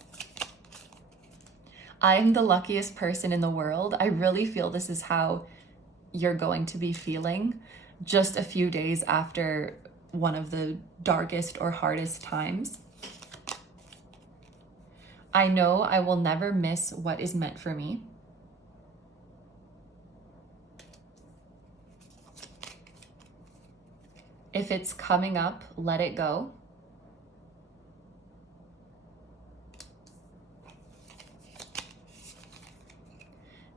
I'm the luckiest person in the world. I really feel this is how you're going to be feeling just a few days after one of the darkest or hardest times. I know I will never miss what is meant for me. If it's coming up, let it go.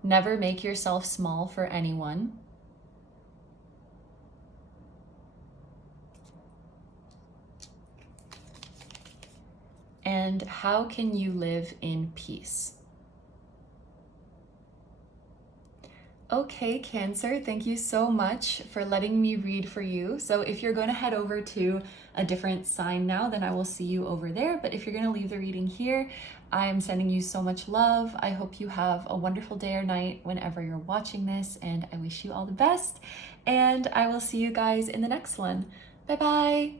Never make yourself small for anyone. And how can you live in peace? Okay, Cancer, thank you so much for letting me read for you. So if you're going to head over to a different sign now, then I will see you over there. But if you're going to leave the reading here, I am sending you so much love. I hope you have a wonderful day or night whenever you're watching this, and I wish you all the best. And I will see you guys in the next one. Bye-bye.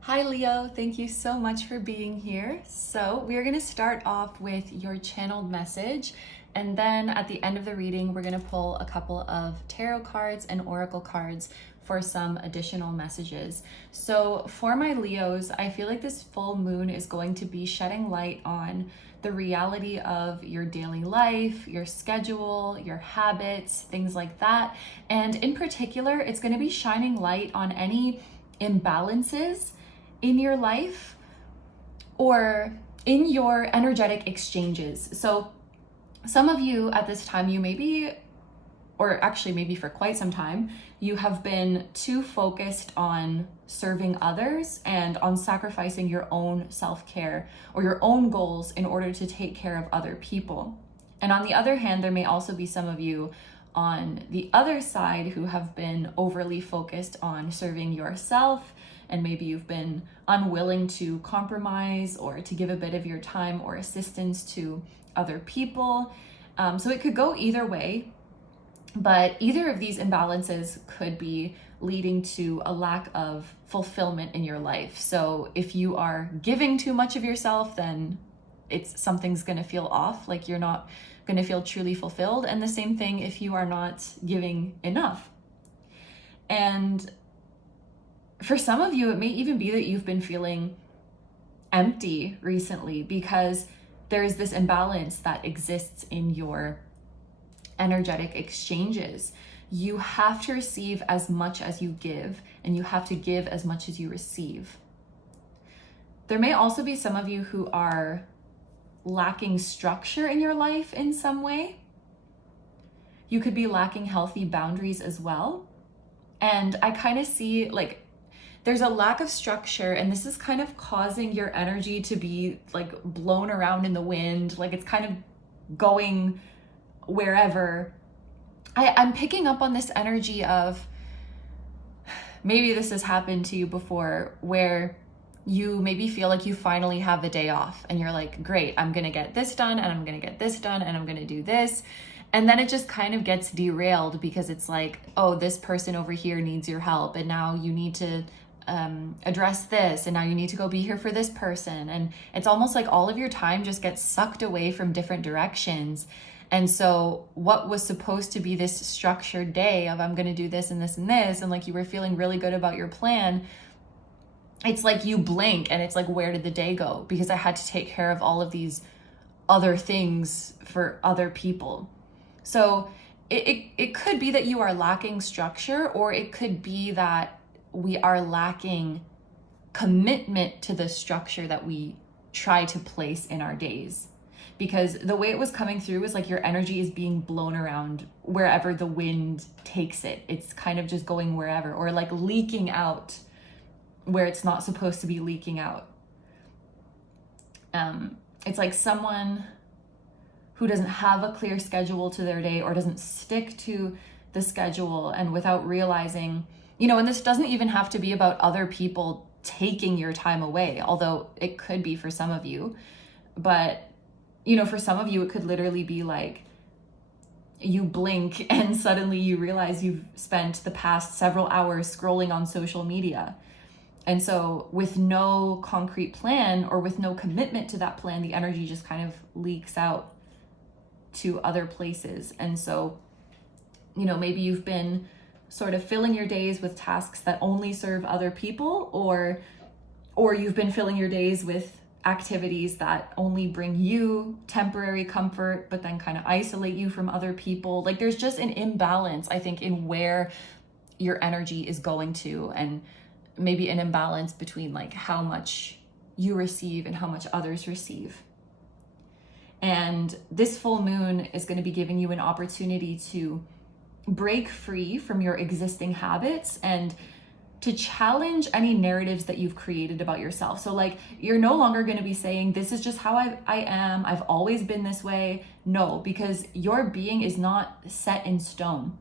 Hi Leo, thank you so much for being here. So we're going to start off with your channeled message. And then at the end of the reading, we're going to pull a couple of tarot cards and oracle cards for some additional messages. So for my Leos, I feel like this full moon is going to be shedding light on the reality of your daily life, your schedule, your habits, things like that. And in particular, it's going to be shining light on any imbalances in your life or in your energetic exchanges. So some of you at this time, you may be, or actually maybe for quite some time, you have been too focused on serving others and on sacrificing your own self-care or your own goals in order to take care of other people. And on the other hand, there may also be some of you on the other side who have been overly focused on serving yourself, and maybe you've been unwilling to compromise or to give a bit of your time or assistance to other people. So it could go either way. But either of these imbalances could be leading to a lack of fulfillment in your life. So if you are giving too much of yourself, then something's going to feel off, like you're not going to feel truly fulfilled. And the same thing if you are not giving enough. And for some of you, it may even be that you've been feeling empty recently because there is this imbalance that exists in your energetic exchanges. You have to receive as much as you give, and you have to give as much as you receive. There may also be some of you who are lacking structure in your life in some way. You could be lacking healthy boundaries as well. And I kind of see like there's a lack of structure, and this is kind of causing your energy to be like blown around in the wind, like it's kind of going wherever. I'm picking up on this energy of, maybe this has happened to you before, where you maybe feel like you finally have the day off and you're like, great, I'm gonna get this done and I'm gonna get this done and I'm gonna do this. And then it just kind of gets derailed because it's like, oh, this person over here needs your help, and now you need to address this, and now you need to go be here for this person. And it's almost like all of your time just gets sucked away from different directions. And so what was supposed to be this structured day of I'm going to do this and this and this, and like you were feeling really good about your plan, it's like you blink and it's like, where did the day go? Because I had to take care of all of these other things for other people. So it could be that you are lacking structure, or it could be that we are lacking commitment to the structure that we try to place in our days. Because the way it was coming through was like your energy is being blown around wherever the wind takes it. It's kind of just going wherever, or like leaking out where it's not supposed to be leaking out. It's like someone who doesn't have a clear schedule to their day, or doesn't stick to the schedule, and without realizing, and this doesn't even have to be about other people taking your time away, although it could be for some of you. But for some of you, it could literally be like you blink and suddenly you realize you've spent the past several hours scrolling on social media. And so with no concrete plan, or with no commitment to that plan, the energy just kind of leaks out to other places. And so, maybe you've been sort of filling your days with tasks that only serve other people, or you've been filling your days with activities that only bring you temporary comfort, but then kind of isolate you from other people. Like there's just an imbalance, I think, in where your energy is going to, and maybe an imbalance between like how much you receive and how much others receive. And this full moon is going to be giving you an opportunity to break free from your existing habits and to challenge any narratives that you've created about yourself. So like, you're no longer going to be saying, this is just how I am, I've always been this way. No, because your being is not set in stone.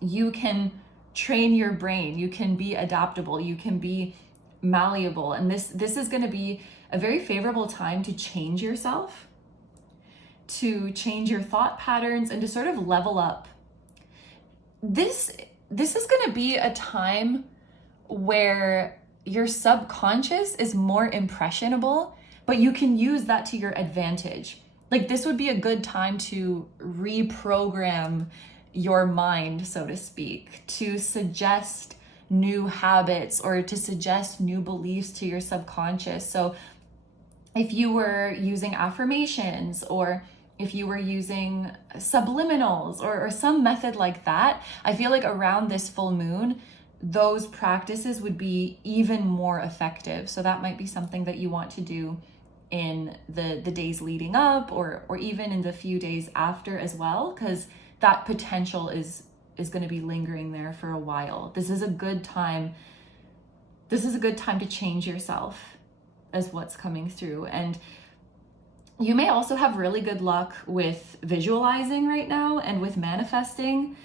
You can train your brain, you can be adaptable, you can be malleable. And this is going to be a very favorable time to change yourself, to change your thought patterns, and to sort of level up. This is going to be a time where your subconscious is more impressionable, but you can use that to your advantage. like this would be a good time to reprogram your mind, so to speak, to suggest new habits or to suggest new beliefs to your subconscious. So if you were using affirmations, or if you were using subliminals or some method like that, I feel like around this full moon, those practices would be even more effective. So that might be something that you want to do in the days leading up, or even in the few days after as well, because that potential is going to be lingering there for a while. This is a good time. This is a good time to change yourself as what's coming through. And you may also have really good luck with visualizing right now and with manifesting.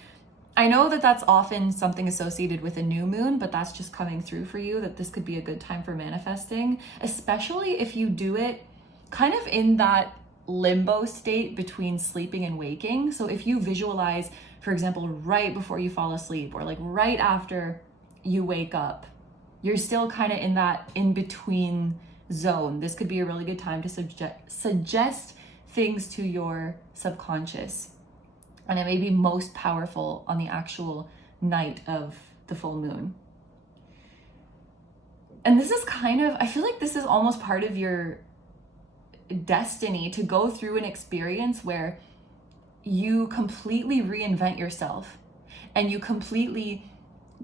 I know that that's often something associated with a new moon, but that's just coming through for you, that this could be a good time for manifesting, especially if you do it kind of in that limbo state between sleeping and waking. So if you visualize, for example, right before you fall asleep, or like right after you wake up, you're still kind of in that in-between zone. This could be a really good time to suggest things to your subconscious. And it may be most powerful on the actual night of the full moon. And this is kind of, I feel like this is almost part of your destiny, to go through an experience where you completely reinvent yourself and you completely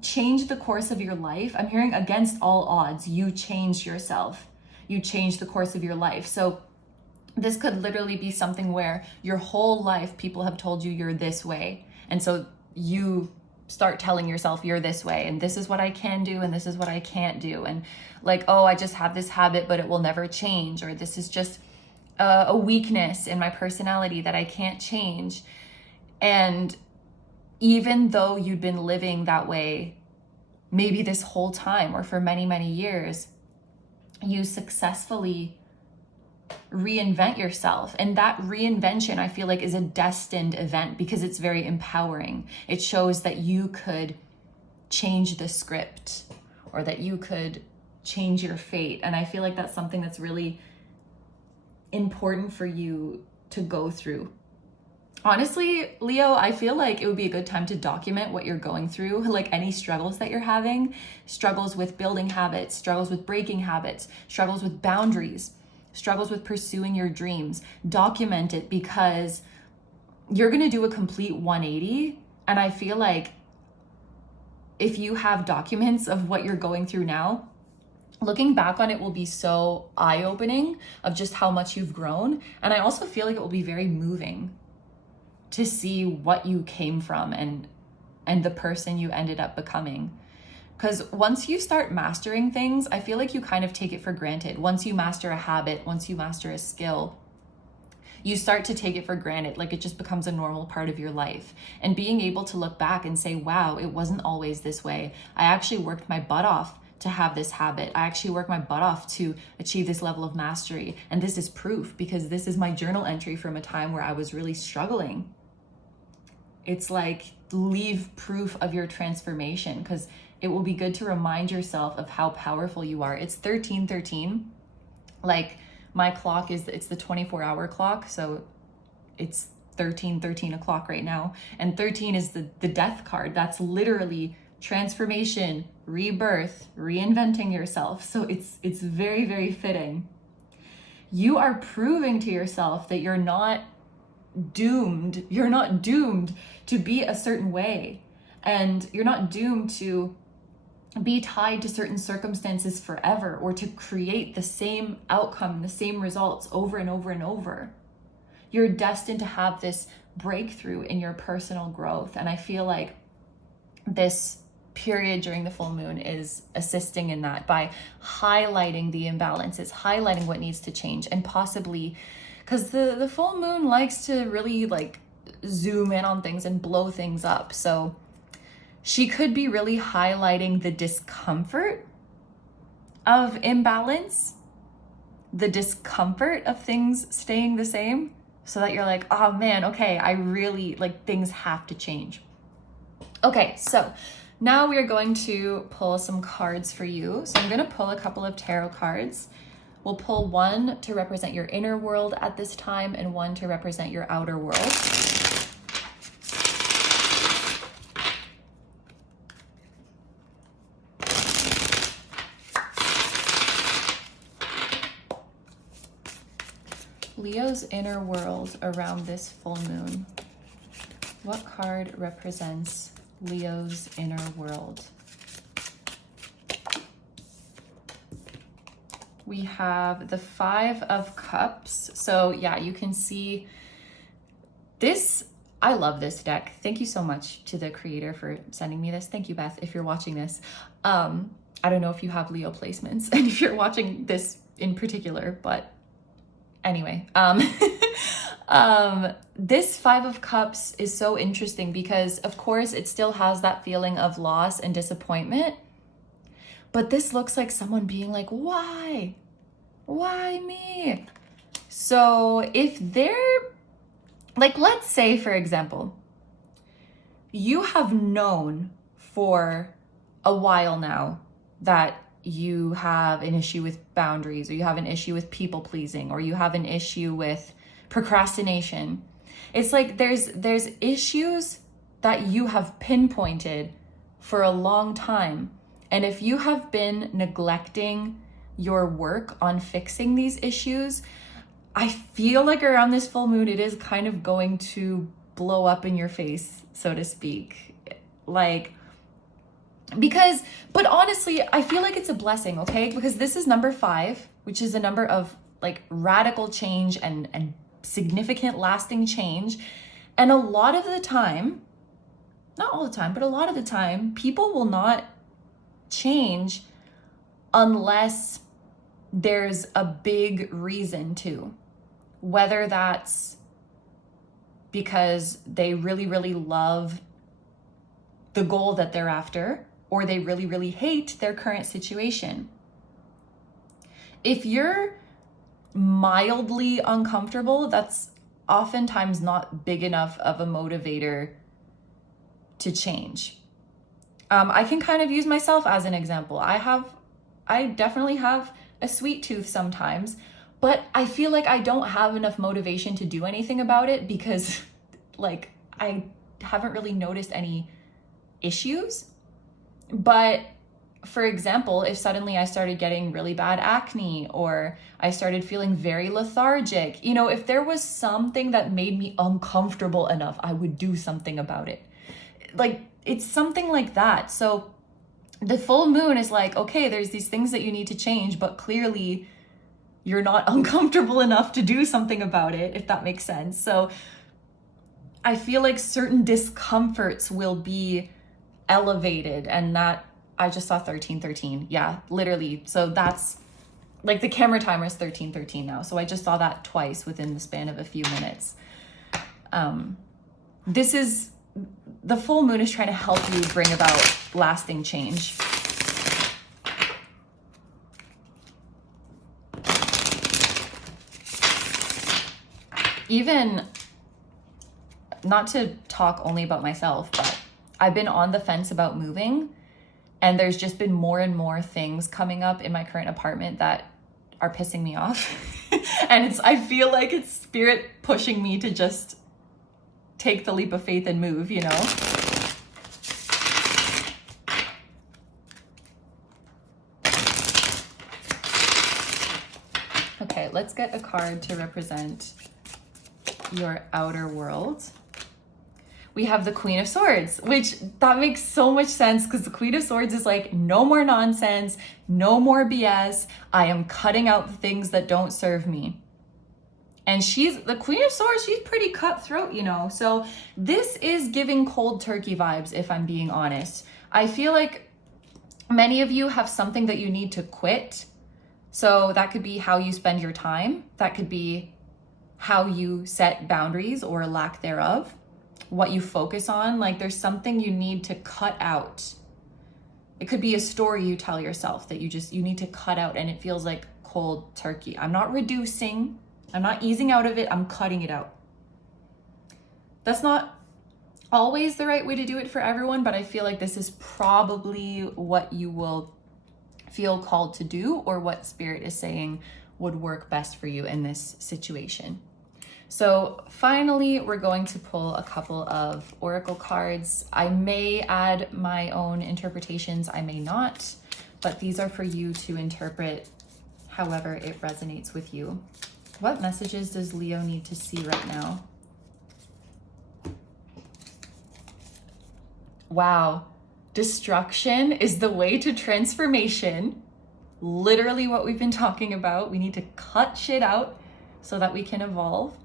change the course of your life. I'm hearing against all odds, you change yourself. You change the course of your life. So this could literally be something where your whole life people have told you you're this way. And so you start telling yourself you're this way, and this is what I can do, and this is what I can't do. And like, oh, I just have this habit, but it will never change. Or this is just a weakness in my personality that I can't change. And even though you'd been living that way, maybe this whole time or for many, many years, you successfully reinvent yourself. And that reinvention, I feel like, is a destined event because it's very empowering. It shows that you could change the script, or that you could change your fate. And I feel like that's something that's really important for you to go through. Honestly, Leo, I feel like it would be a good time to document what you're going through, like any struggles that you're having, struggles with building habits, struggles with breaking habits, struggles with boundaries, struggles with pursuing your dreams. Document it, because you're going to do a complete 180. And I feel like if you have documents of what you're going through now, looking back on it will be so eye-opening of just how much you've grown. And I also feel like it will be very moving to see what you came from and the person you ended up becoming. Because once you start mastering things, I feel like you kind of take it for granted. Once you master a habit, once you master a skill, you start to take it for granted. Like it just becomes a normal part of your life. And being able to look back and say, wow, it wasn't always this way. I actually worked my butt off to have this habit. I actually worked my butt off to achieve this level of mastery. And this is proof, because this is my journal entry from a time where I was really struggling. It's like, leave proof of your transformation, because it will be good to remind yourself of how powerful you are. It's 1313. Like my clock it's the 24-hour clock. So it's 13 o'clock right now. And 13 is the death card. That's literally transformation, rebirth, reinventing yourself. So it's very, very fitting. You are proving to yourself that you're not doomed. You're not doomed to be a certain way. And you're not doomed to be tied to certain circumstances forever, or to create the same outcome, the same results over and over and over. You're destined to have this breakthrough in your personal growth. And I feel like this period during the full moon is assisting in that by highlighting the imbalances, highlighting what needs to change, and possibly, because the full moon likes to really like zoom in on things and blow things up. So she could be really highlighting the discomfort of imbalance, the discomfort of things staying the same, so that you're like, oh man, okay, I really, like, things have to change. Okay, so now we are going to pull some cards for you. So I'm going to pull a couple of tarot cards. We'll pull one to represent your inner world at this time and one to represent your outer world. Leo's inner world around this full moon. What card represents Leo's inner world? We have the 5 of Cups. So yeah, you can see this. I love this deck. Thank you so much to the creator for sending me this. Thank you, Beth, if you're watching this. I don't know if you have Leo placements and if you're watching this in particular, but anyway, this 5 of Cups is so interesting because of course it still has that feeling of loss and disappointment, but this looks like someone being like, why me? So if they're like, let's say for example, you have known for a while now that you have an issue with boundaries, or you have an issue with people pleasing, or you have an issue with procrastination. It's like there's issues that you have pinpointed for a long time. And if you have been neglecting your work on fixing these issues, I feel like around this full moon, it is kind of going to blow up in your face, so to speak. Like, but honestly, I feel like it's a blessing, okay? Because this is number 5, which is a number of like radical change and significant lasting change. And a lot of the time, not all the time, but a lot of the time, people will not change unless there's a big reason to. Whether that's because they really, really love the goal that they're after, or they really, really hate their current situation. If you're mildly uncomfortable, that's oftentimes not big enough of a motivator to change. I can kind of use myself as an example. I definitely have a sweet tooth sometimes, but I feel like I don't have enough motivation to do anything about it because like I haven't really noticed any issues. But for example, if suddenly I started getting really bad acne, or I started feeling very lethargic, if there was something that made me uncomfortable enough, I would do something about it. Like, it's something like that. So the full moon is like, okay, there's these things that you need to change, but clearly you're not uncomfortable enough to do something about it, if that makes sense. So I feel like certain discomforts will be elevated, and that I just saw 1313. Yeah, literally. So that's like the camera timer is 1313 now. So I just saw that twice within the span of a few minutes. The full moon is trying to help you bring about lasting change. Even, not to talk only about myself, but I've been on the fence about moving, and there's just been more and more things coming up in my current apartment that are pissing me off. And I feel like it's spirit pushing me to just take the leap of faith and move, Okay, let's get a card to represent your outer world. We have the Queen of Swords, which that makes so much sense because the Queen of Swords is like, no more nonsense, no more BS. I am cutting out the things that don't serve me. And the Queen of Swords, she's pretty cutthroat, So this is giving cold turkey vibes, if I'm being honest. I feel like many of you have something that you need to quit. So that could be how you spend your time. That could be how you set boundaries or lack thereof. What you focus on, like there's something you need to cut out. It could be a story you tell yourself that you need to cut out, and it feels like cold turkey. I'm not reducing, I'm not easing out of it, I'm cutting it out. That's not always the right way to do it for everyone, but I feel like this is probably what you will feel called to do, or what spirit is saying would work best for you in this situation. So finally, we're going to pull a couple of oracle cards. I may add my own interpretations, I may not, but these are for you to interpret however it resonates with you. What messages does Leo need to see right now? Wow, destruction is the way to transformation. Literally what we've been talking about. We need to cut shit out so that we can evolve.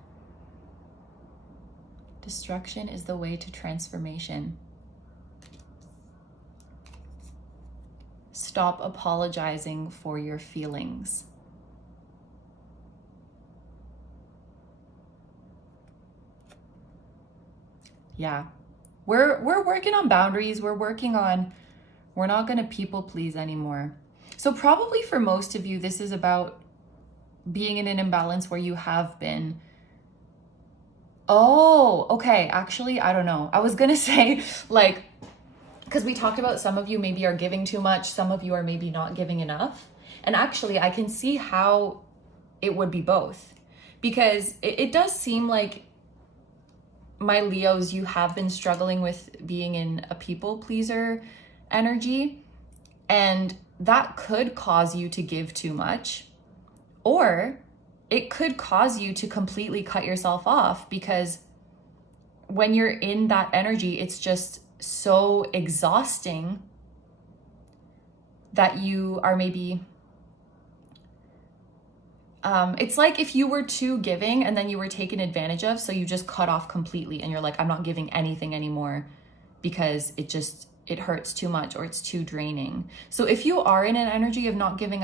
Destruction is the way to transformation. Stop apologizing for your feelings. Yeah, we're working on boundaries. We're not gonna people please anymore. So probably for most of you, this is about being in an imbalance where you have been. Oh, okay. Actually, I don't know. I was gonna say, like, because we talked about some of you maybe are giving too much, some of you are maybe not giving enough. And actually, I can see how it would be both. Because it does seem like, my Leos, you have been struggling with being in a people pleaser energy. And that could cause you to give too much. Or it could cause you to completely cut yourself off, because when you're in that energy, it's just so exhausting that you are maybe, it's like if you were too giving and then you were taken advantage of, so you just cut off completely and you're like, I'm not giving anything anymore because it hurts too much or it's too draining. So if you are in an energy of not giving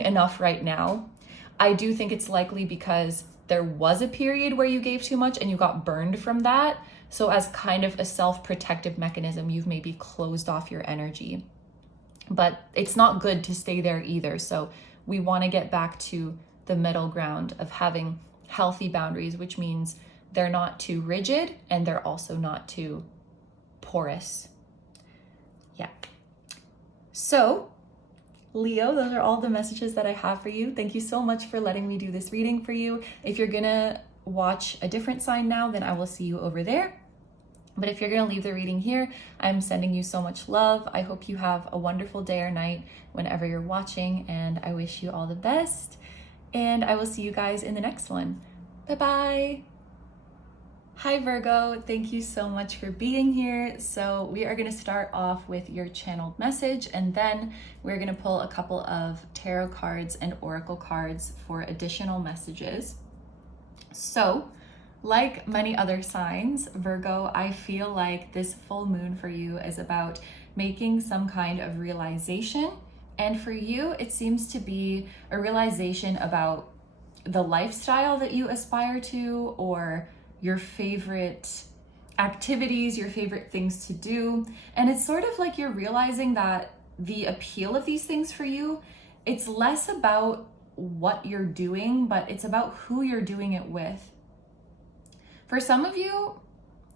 enough right now, I do think it's likely because there was a period where you gave too much and you got burned from that. So as kind of a self-protective mechanism, you've maybe closed off your energy. But it's not good to stay there either. So we want to get back to the middle ground of having healthy boundaries, which means they're not too rigid and they're also not too porous. Yeah. So Leo, those are all the messages that I have for you. Thank you so much for letting me do this reading for you. If you're gonna watch a different sign now, then I will see you over there. But if you're gonna leave the reading here, I'm sending you so much love. I hope you have a wonderful day or night whenever you're watching, and I wish you all the best. And I will see you guys in the next one. Bye-bye. Hi Virgo, thank you so much for being here. So we are gonna start off with your channeled message, and then we're gonna pull a couple of tarot cards and oracle cards for additional messages. So, like many other signs, Virgo, I feel like this full moon for you is about making some kind of realization. And for you, it seems to be a realization about the lifestyle that you aspire to, or your favorite activities, your favorite things to do. And it's sort of like you're realizing that the appeal of these things for you, it's less about what you're doing, but it's about who you're doing it with. For some of you,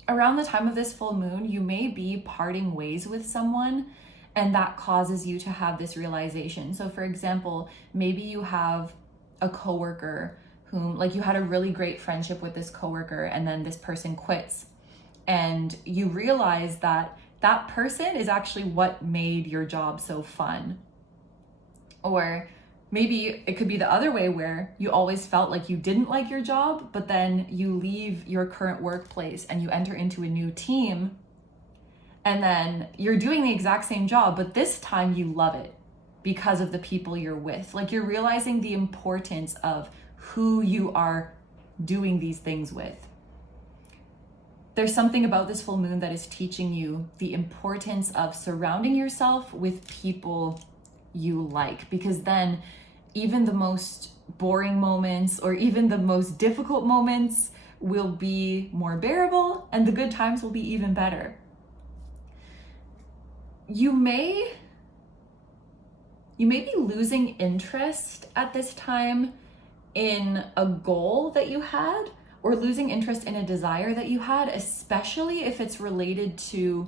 around the time of this full moon, you may be parting ways with someone, and that causes you to have this realization. So for example, maybe you have a coworker whom, like, you had a really great friendship with this coworker, and then this person quits, and you realize that that person is actually what made your job so fun. Or maybe it could be the other way, where you always felt like you didn't like your job, but then you leave your current workplace and you enter into a new team, and then you're doing the exact same job, but this time you love it because of the people you're with. Like, you're realizing the importance of who you are doing these things with. There's something about this full moon that is teaching you the importance of surrounding yourself with people you like, because then even the most boring moments or even the most difficult moments will be more bearable, and the good times will be even better. You may be losing interest at this time in a goal that you had, or losing interest in a desire that you had, especially if it's related to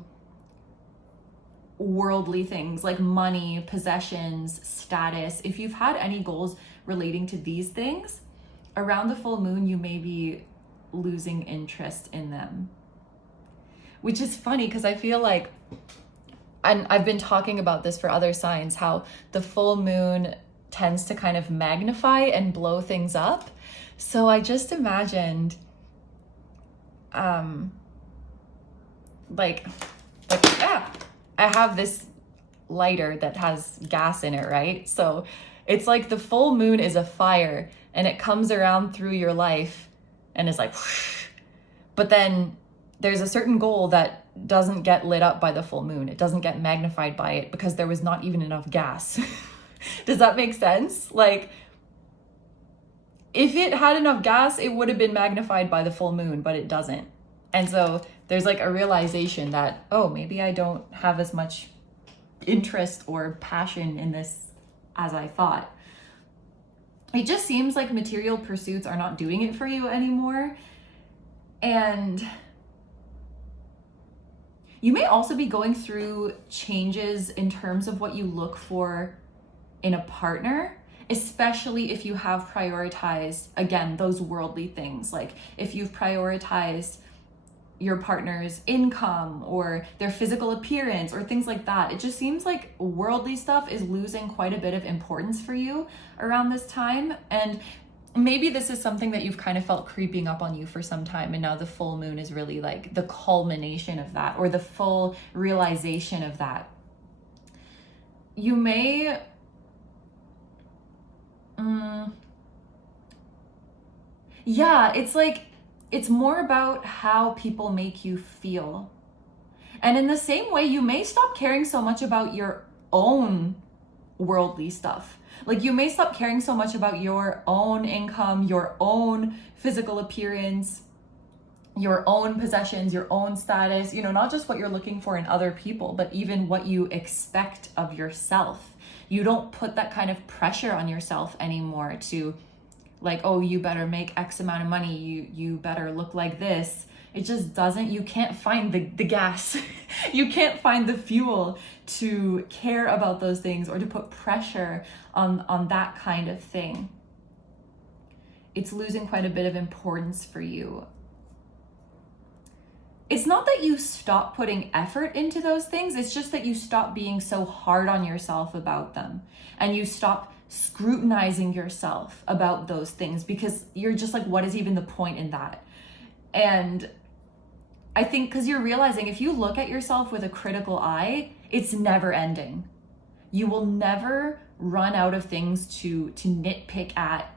worldly things like money, possessions, status, if you've had any goals relating to these things, around the full moon, you may be losing interest in them. Which is funny because I feel like, and I've been talking about this for other signs, how the full moon tends to kind of magnify and blow things up. So I just imagined, I have this lighter that has gas in it, right? So it's like the full moon is a fire and it comes around through your life and is like, whoosh. But then there's a certain goal that doesn't get lit up by the full moon. It doesn't get magnified by it because there was not even enough gas. Does that make sense? Like, if it had enough gas, it would have been magnified by the full moon, but it doesn't. And so there's like a realization that, oh, maybe I don't have as much interest or passion in this as I thought. It just seems like material pursuits are not doing it for you anymore. And you may also be going through changes in terms of what you look for in a partner, especially if you have prioritized, again, those worldly things. Like if you've prioritized your partner's income or their physical appearance or things like that. It just seems like worldly stuff is losing quite a bit of importance for you around this time. And maybe this is something that you've kind of felt creeping up on you for some time, and now the full moon is really like the culmination of that, or the full realization of that. You may it's like, it's more about how people make you feel. And in the same way, you may stop caring so much about your own worldly stuff. Like you may stop caring so much about your own income, your own physical appearance, your own possessions, your own status, not just what you're looking for in other people, but even what you expect of yourself. You don't put that kind of pressure on yourself anymore to like, oh, you better make X amount of money, you better look like this. It just doesn't, you can't find the gas. You can't find the fuel to care about those things or to put pressure on that kind of thing. It's losing quite a bit of importance for you. It's not that you stop putting effort into those things, it's just that you stop being so hard on yourself about them, and you stop scrutinizing yourself about those things because you're just like, what is even the point in that? And I think because you're realizing if you look at yourself with a critical eye, it's never ending. You will never run out of things to nitpick at.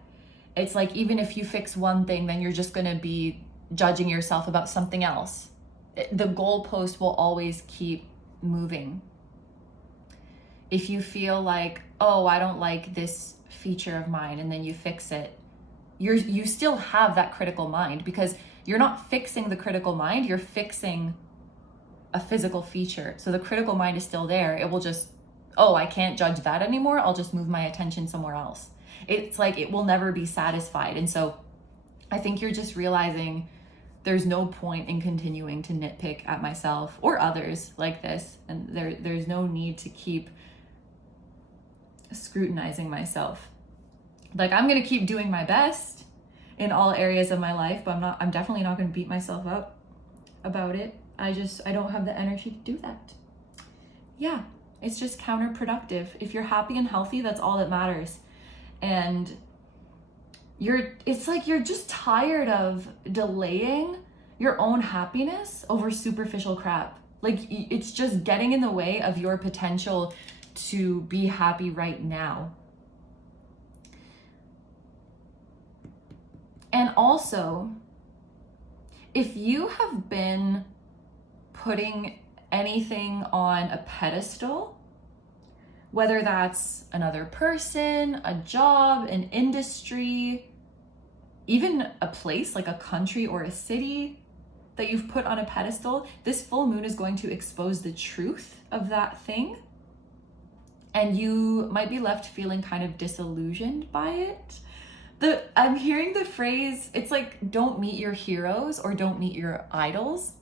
It's like, even if you fix one thing, then you're just going to be judging yourself about something else. The goalpost will always keep moving. If you feel like, oh, I don't like this feature of mine, and then you fix it, you still have that critical mind, because you're not fixing the critical mind, you're fixing a physical feature. So the critical mind is still there. It will just, oh, I can't judge that anymore. I'll just move my attention somewhere else. It's like it will never be satisfied. And so I think you're just realizing there's no point in continuing to nitpick at myself or others like this. And there's no need to keep scrutinizing myself. Like, I'm going to keep doing my best in all areas of my life, but I'm definitely not going to beat myself up about it. I don't have the energy to do that. Yeah, it's just counterproductive. If you're happy and healthy, that's all that matters. And it's like you're just tired of delaying your own happiness over superficial crap. Like, it's just getting in the way of your potential to be happy right now. And also, if you have been putting anything on a pedestal, whether that's another person, a job, an industry, even a place like a country or a city that you've put on a pedestal, this full moon is going to expose the truth of that thing. And you might be left feeling kind of disillusioned by it. I'm hearing the phrase, it's like, don't meet your heroes or don't meet your idols.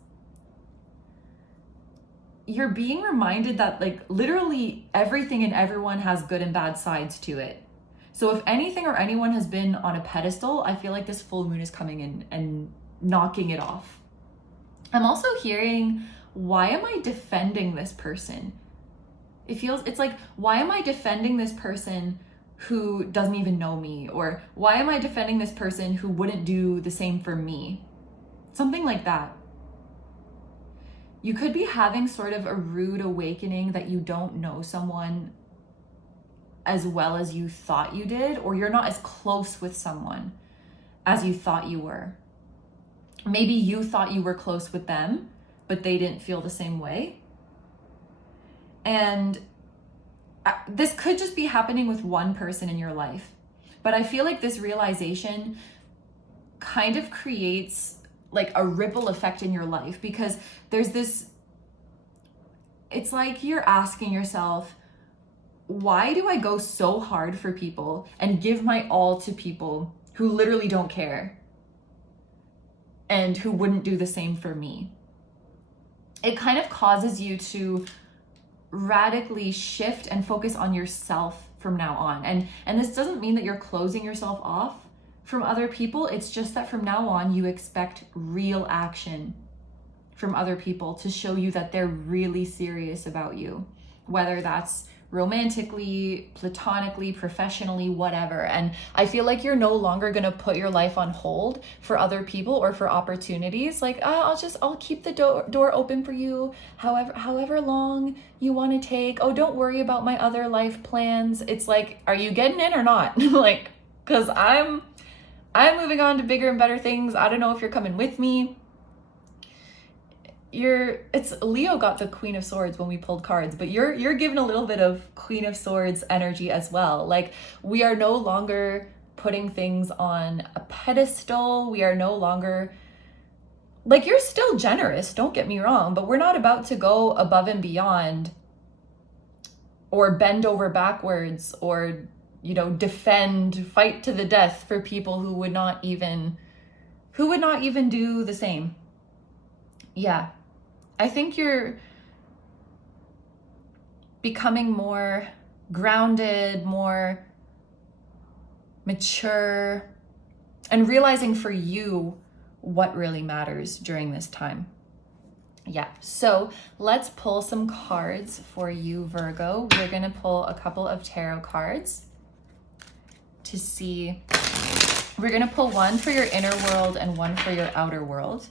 you're being reminded that like literally everything and everyone has good and bad sides to it. So if anything or anyone has been on a pedestal, I feel like this full moon is coming in and knocking it off. I'm also hearing, why am I defending this person? It's like, why am I defending this person who doesn't even know me? Or why am I defending this person who wouldn't do the same for me? Something like that. You could be having sort of a rude awakening that you don't know someone as well as you thought you did, or you're not as close with someone as you thought you were. Maybe you thought you were close with them, but they didn't feel the same way. And this could just be happening with one person in your life. But I feel like this realization kind of creates like a ripple effect in your life, because there's this, it's like you're asking yourself, why do I go so hard for people and give my all to people who literally don't care and who wouldn't do the same for me? It kind of causes you to radically shift and focus on yourself from now on. And this doesn't mean that you're closing yourself off from other people. It's just that from now on, you expect real action from other people to show you that they're really serious about you, whether that's romantically, platonically, professionally, whatever. And I feel like you're no longer going to put your life on hold for other people or for opportunities. Like, I'll keep the door open for you however long you want to take. Oh, don't worry about my other life plans. It's like, are you getting in or not? Like, because I'm moving on to bigger and better things. I don't know if you're coming with me. It's Leo got the Queen of Swords when we pulled cards, but you're given a little bit of Queen of Swords energy as well. Like, we are no longer putting things on a pedestal. We are no longer, like, you're still generous, don't get me wrong, but we're not about to go above and beyond or bend over backwards or, you know, fight to the death for people who would not even do the same. Yeah. I think you're becoming more grounded, more mature, and realizing for you what really matters during this time. Yeah, so let's pull some cards for you, Virgo. We're gonna pull a couple of tarot cards to see. We're gonna pull one for your inner world and one for your outer world.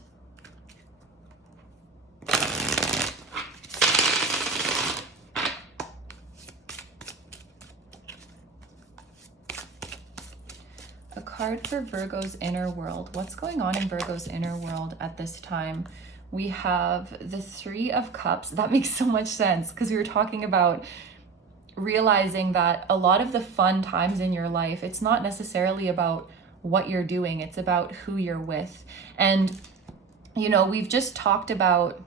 A card for Virgo's inner world. What's going on in Virgo's inner world at this time? We have the Three of Cups. That makes so much sense because we were talking about realizing that a lot of the fun times in your life, it's not necessarily about what you're doing, it's about who you're with. And, you know, we've just talked about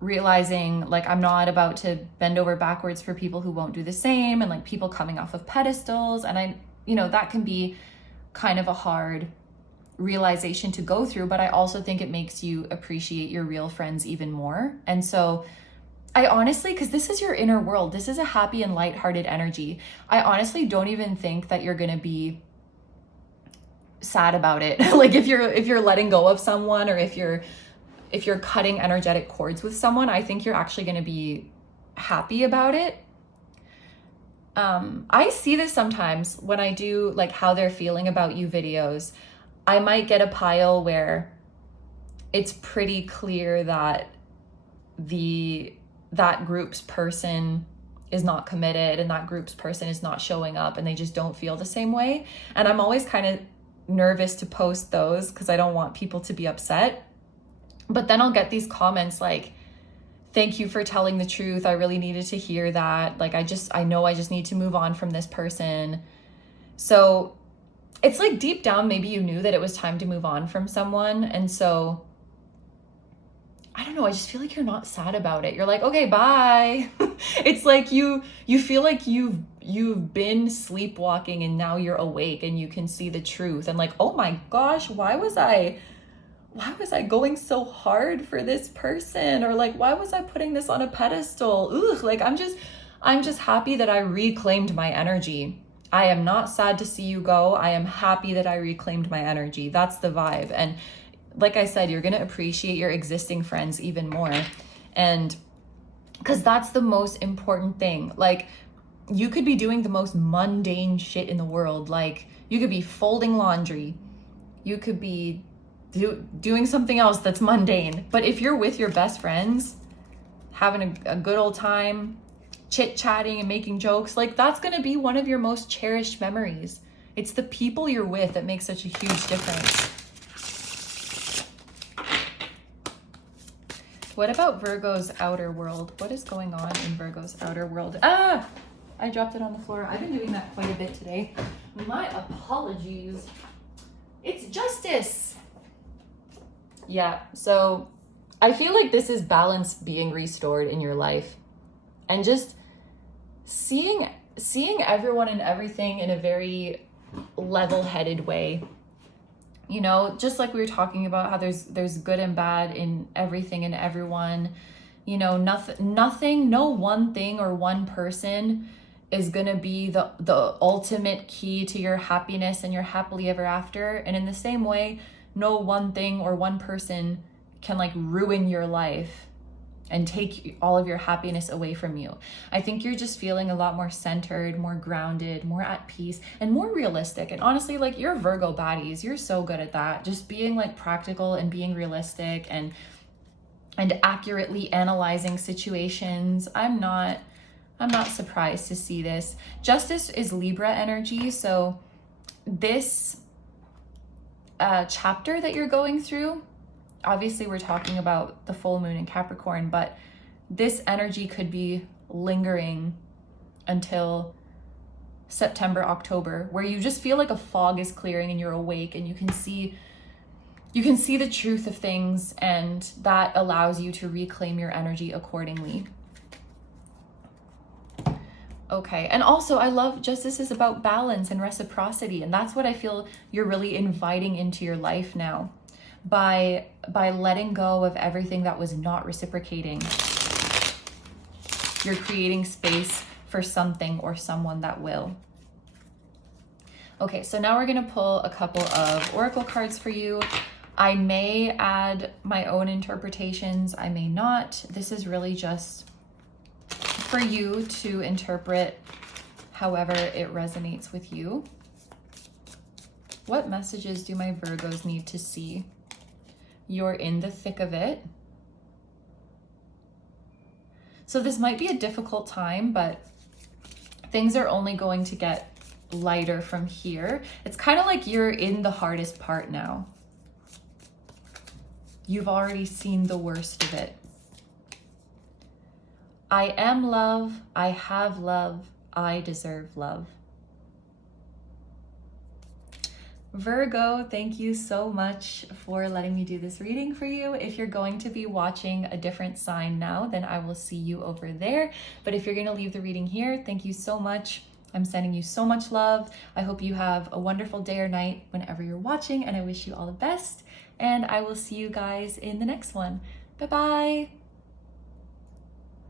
realizing, like, I'm not about to bend over backwards for people who won't do the same, and like people coming off of pedestals. And you know, that can be kind of a hard realization to go through, but I also think it makes you appreciate your real friends even more. And so I honestly, because this is your inner world, this is a happy and lighthearted energy, I honestly don't even think that you're gonna be sad about it. Like, if you're letting go of someone, or if you're cutting energetic cords with someone, I think you're actually gonna be happy about it. I see this sometimes when I do like how they're feeling about you videos. I might get a pile where it's pretty clear that that group's person is not committed and that group's person is not showing up and they just don't feel the same way. And I'm always kind of nervous to post those because I don't want people to be upset. But then I'll get these comments like, thank you for telling the truth. I really needed to hear that. Like, I know I just need to move on from this person. So it's like deep down, maybe you knew that it was time to move on from someone. And so, I don't know, I just feel like you're not sad about it. You're like, okay, bye. It's like you feel like you've been sleepwalking and now you're awake and you can see the truth. And like, oh my gosh, why was I why was I going so hard for this person? Or like, why was I putting this on a pedestal? Ugh, like I'm just happy that I reclaimed my energy. I am not sad to see you go. I am happy that I reclaimed my energy. That's the vibe. And like I said, you're going to appreciate your existing friends even more. And because that's the most important thing. Like, you could be doing the most mundane shit in the world. Like, you could be folding laundry. You could be doing something else that's mundane. But if you're with your best friends, having a good old time, chit-chatting and making jokes, like that's going to be one of your most cherished memories. It's the people you're with that makes such a huge difference. What about Virgo's outer world? What is going on in Virgo's outer world? Ah, I dropped it on the floor. I've been doing that quite a bit today. My apologies. It's justice. Yeah, so I feel like this is balance being restored in your life. And just seeing everyone and everything in a very level-headed way. You know, just like we were talking about how there's good and bad in everything and everyone. You know, nothing, no one thing or one person is gonna be the ultimate key to your happiness and your happily ever after. And in the same way, no one thing or one person can like ruin your life and take all of your happiness away from you. I think you're just feeling a lot more centered, more grounded, more at peace, and more realistic. And honestly, like, you're Virgo baddies. You're so good at that. Just being like practical and being realistic and accurately analyzing situations. I'm not surprised to see this. Justice is Libra energy. So this chapter that you're going through, obviously we're talking about the full moon in Capricorn, but this energy could be lingering until September, October, where you just feel like a fog is clearing and you're awake and you can see the truth of things, and that allows you to reclaim your energy accordingly. Okay, and also I love justice is about balance and reciprocity, and that's what I feel you're really inviting into your life now. By letting go of everything that was not reciprocating, you're creating space for something or someone that will. Okay, so now we're gonna pull a couple of oracle cards for you. I may add my own interpretations, I may not. This is really just for you to interpret however it resonates with you. What messages do my Virgos need to see? You're in the thick of it. So this might be a difficult time, but things are only going to get lighter from here. It's kind of like you're in the hardest part now. You've already seen the worst of it. I am love, I have love, I deserve love. Virgo, thank you so much for letting me do this reading for you. If you're going to be watching a different sign now, then I will see you over there. But if you're going to leave the reading here, thank you so much. I'm sending you so much love. I hope you have a wonderful day or night whenever you're watching, and I wish you all the best. And I will see you guys in the next one. Bye-bye.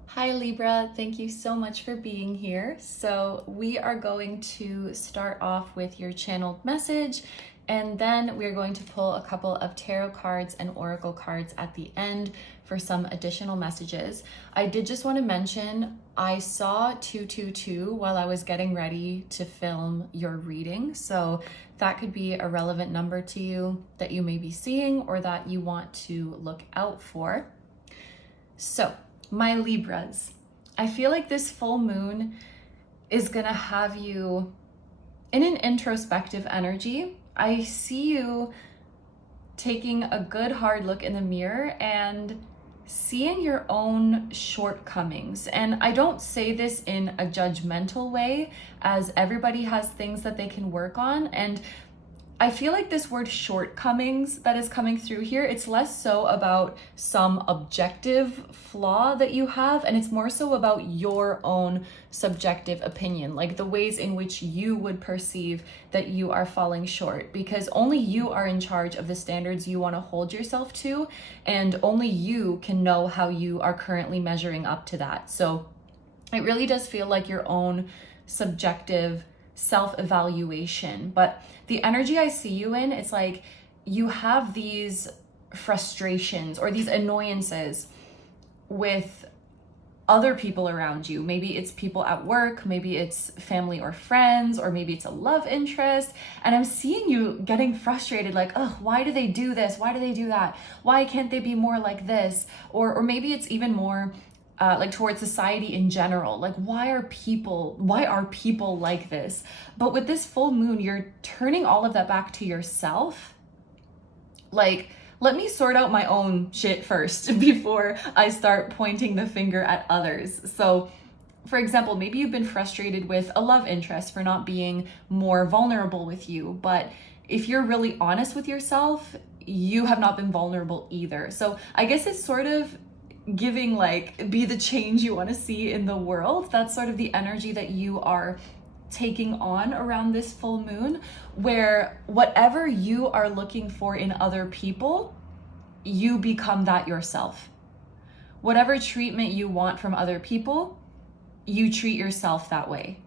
Hi Libra, thank you so much for being here. So we are going to start off with your channeled message, and then we're going to pull a couple of tarot cards and oracle cards at the end for some additional messages. I did just want to mention, I saw 222 while I was getting ready to film your reading. So that could be a relevant number to you that you may be seeing or that you want to look out for. So my Libras, I feel like this full moon is gonna have you in an introspective energy. I see you taking a good hard look in the mirror and seeing your own shortcomings. And I don't say this in a judgmental way, as everybody has things that they can work on. And I feel like this word shortcomings that is coming through here, it's less so about some objective flaw that you have, and it's more so about your own subjective opinion, like the ways in which you would perceive that you are falling short, because only you are in charge of the standards you want to hold yourself to, and only you can know how you are currently measuring up to that. So it really does feel like your own subjective self-evaluation. But the energy I see you in, it's like you have these frustrations or these annoyances with other people around you. Maybe it's people at work, maybe it's family or friends, or maybe it's a love interest. And I'm seeing you getting frustrated, like, oh, why do they do this? Why do they do that? Why can't they be more like this? Or maybe it's even more like towards society in general. Like, why are people like this? But with this full moon, you're turning all of that back to yourself. Like, let me sort out my own shit first before I start pointing the finger at others. So, for example, maybe you've been frustrated with a love interest for not being more vulnerable with you. But if you're really honest with yourself, you have not been vulnerable either. So I guess it's sort of giving, like, be the change you want to see in the world. That's sort of the energy that you are taking on around this full moon, where whatever you are looking for in other people, you become that yourself. Whatever treatment you want from other people, you treat yourself that way.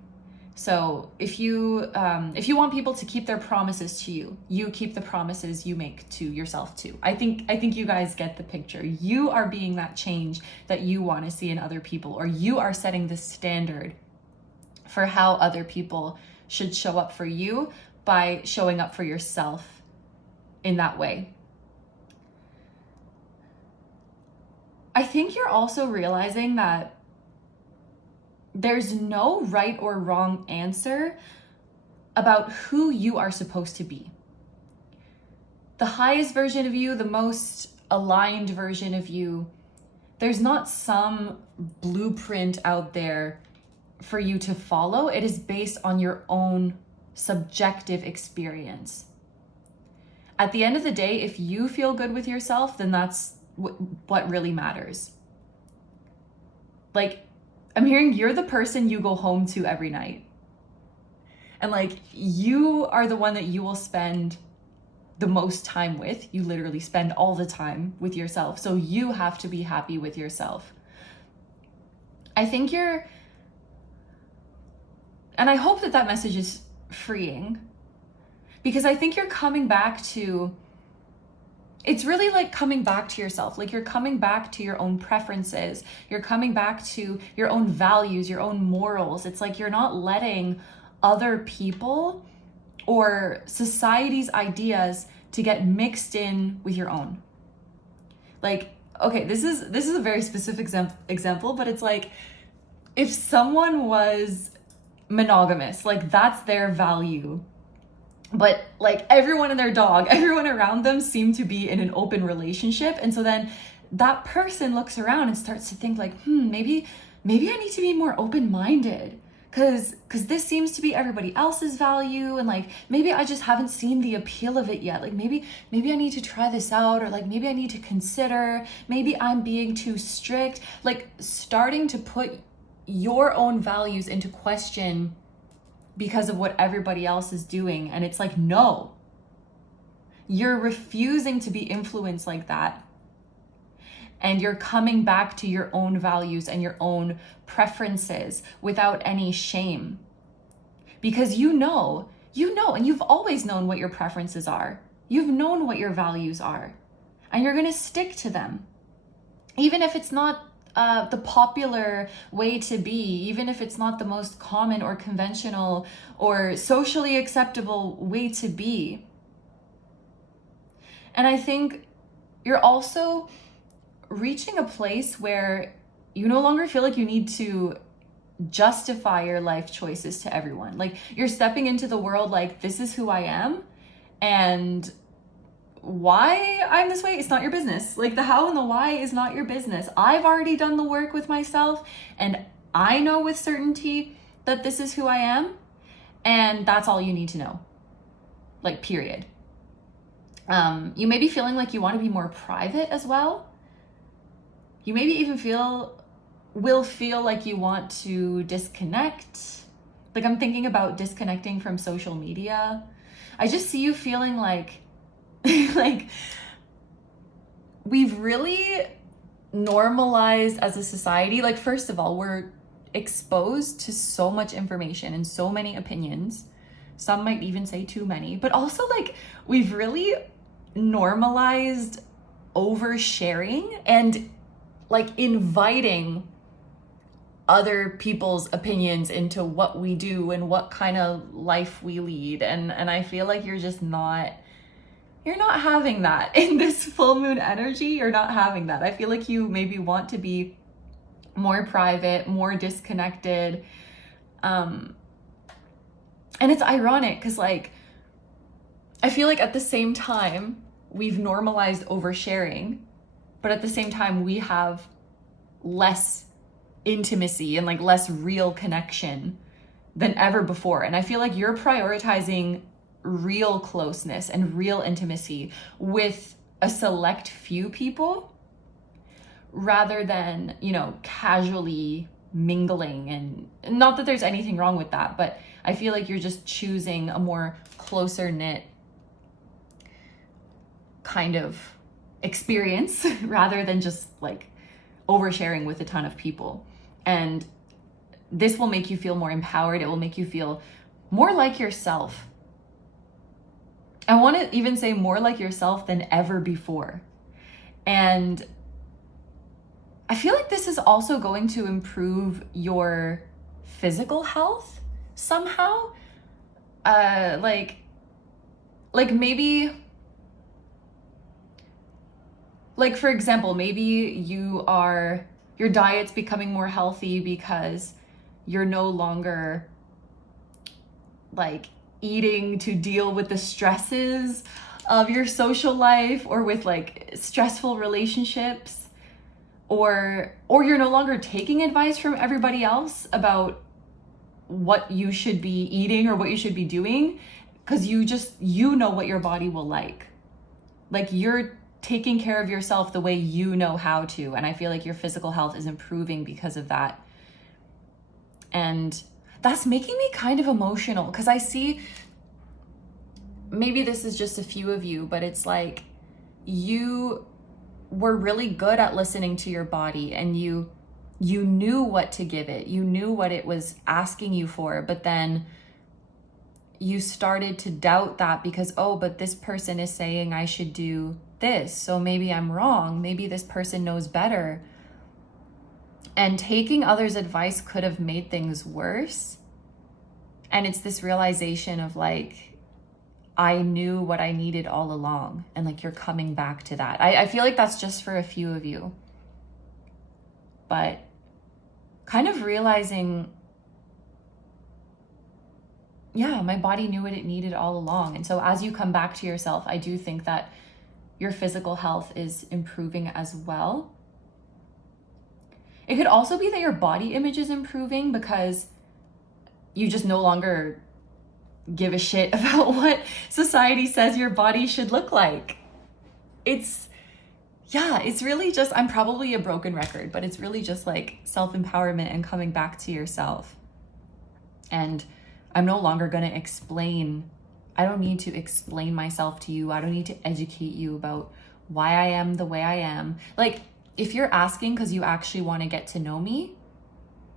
So if you want people to keep their promises to you, you keep the promises you make to yourself too. I think you guys get the picture. You are being that change that you want to see in other people, or you are setting the standard for how other people should show up for you by showing up for yourself in that way. I think you're also realizing that there's no right or wrong answer about who you are supposed to be. The highest version of you, the most aligned version of you, there's not some blueprint out there for you to follow. It is based on your own subjective experience. At the end of the day, if you feel good with yourself, then that's what really matters. Like, I'm hearing you're the person you go home to every night. And like, you are the one that you will spend the most time with. You literally spend all the time with yourself. So you have to be happy with yourself. I think and I hope that message is freeing, because I think you're coming back to, it's really like coming back to yourself. Like, you're coming back to your own preferences. You're coming back to your own values, your own morals. It's like you're not letting other people or society's ideas to get mixed in with your own. Like, okay, this is a very specific example, but it's like, if someone was monogamous, like, that's their value. But like, everyone and their dog, everyone around them seem to be in an open relationship. And so then that person looks around and starts to think like, maybe I need to be more open-minded, because this seems to be everybody else's value. And like, maybe I just haven't seen the appeal of it yet. Like, maybe I need to try this out, or like, maybe I need to consider, maybe I'm being too strict. Like, starting to put your own values into question because of what everybody else is doing. And it's like, no, you're refusing to be influenced like that. And you're coming back to your own values and your own preferences without any shame. Because you know, and you've always known what your preferences are. You've known what your values are, and you're gonna stick to them. Even if it's not the popular way to be, even if it's not the most common or conventional or socially acceptable way to be. And I think you're also reaching a place where you no longer feel like you need to justify your life choices to everyone. Like, you're stepping into the world like, this is who I am, and why I'm this way, it's not your business. Like, the how and the why is not your business. I've already done the work with myself, and I know with certainty that this is who I am, and that's all you need to know. like period. You may be feeling like you want to be more private as well. You maybe even will feel like you want to disconnect. Like I'm thinking about disconnecting from social media. I just see you feeling like, like we've really normalized as a society. Like, first of all, we're exposed to so much information and so many opinions. Some might even say too many, but also like we've really normalized oversharing and like inviting other people's opinions into what we do and what kind of life we lead. And I feel like you're not having that in this full moon energy. You're not having that. I feel like you maybe want to be more private, more disconnected. And it's ironic because like, I feel like at the same time, we've normalized oversharing, but at the same time, we have less intimacy and like less real connection than ever before. And I feel like you're prioritizing real closeness and real intimacy with a select few people rather than, you know, casually mingling. And not that there's anything wrong with that, but I feel like you're just choosing a more closer knit kind of experience rather than just like oversharing with a ton of people. And this will make you feel more empowered. It will make you feel more like yourself. I want to even say more like yourself than ever before. And I feel like this is also going to improve your physical health somehow. Like maybe, like for example, maybe your diet's becoming more healthy because you're no longer like eating to deal with the stresses of your social life or with like stressful relationships, or you're no longer taking advice from everybody else about what you should be eating or what you should be doing because you know what your body will like you're taking care of yourself the way you know how to. And I feel like your physical health is improving because of that. And that's making me kind of emotional because I see, maybe this is just a few of you, but it's like you were really good at listening to your body and you knew what to give it. You knew what it was asking you for, but then you started to doubt that because, oh, but this person is saying I should do this, so maybe I'm wrong. Maybe this person knows better. And taking others' advice could have made things worse. And it's this realization of like, I knew what I needed all along. And like, you're coming back to that. I feel like that's just for a few of you. But kind of realizing, yeah, my body knew what it needed all along. And so as you come back to yourself, I do think that your physical health is improving as well. It could also be that your body image is improving because you just no longer give a shit about what society says your body should look like. It's really just, I'm probably a broken record, but it's really just like self-empowerment and coming back to yourself. And I'm no longer going to explain. I don't need to explain myself to you. I don't need to educate you about why I am the way I am. Like, if you're asking because you actually want to get to know me,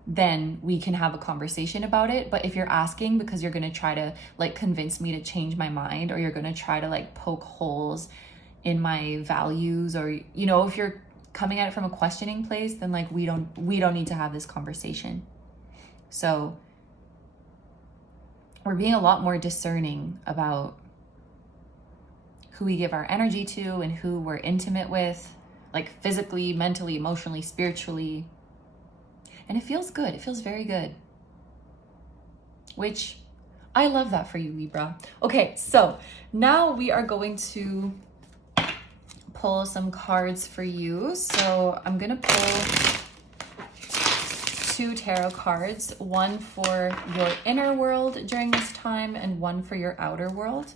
then we can have a conversation about it. But if you're asking because you're going to try to like convince me to change my mind, or you're going to try to like poke holes in my values, or, you know, if you're coming at it from a questioning place, then like we don't need to have this conversation. So we're being a lot more discerning about who we give our energy to and who we're intimate with, like physically, mentally, emotionally, spiritually. And it feels good. It feels very good. Which I love that for you, Libra. Okay, so now we are going to pull some cards for you. So I'm going to pull 2 tarot cards, one for your inner world during this time and one for your outer world.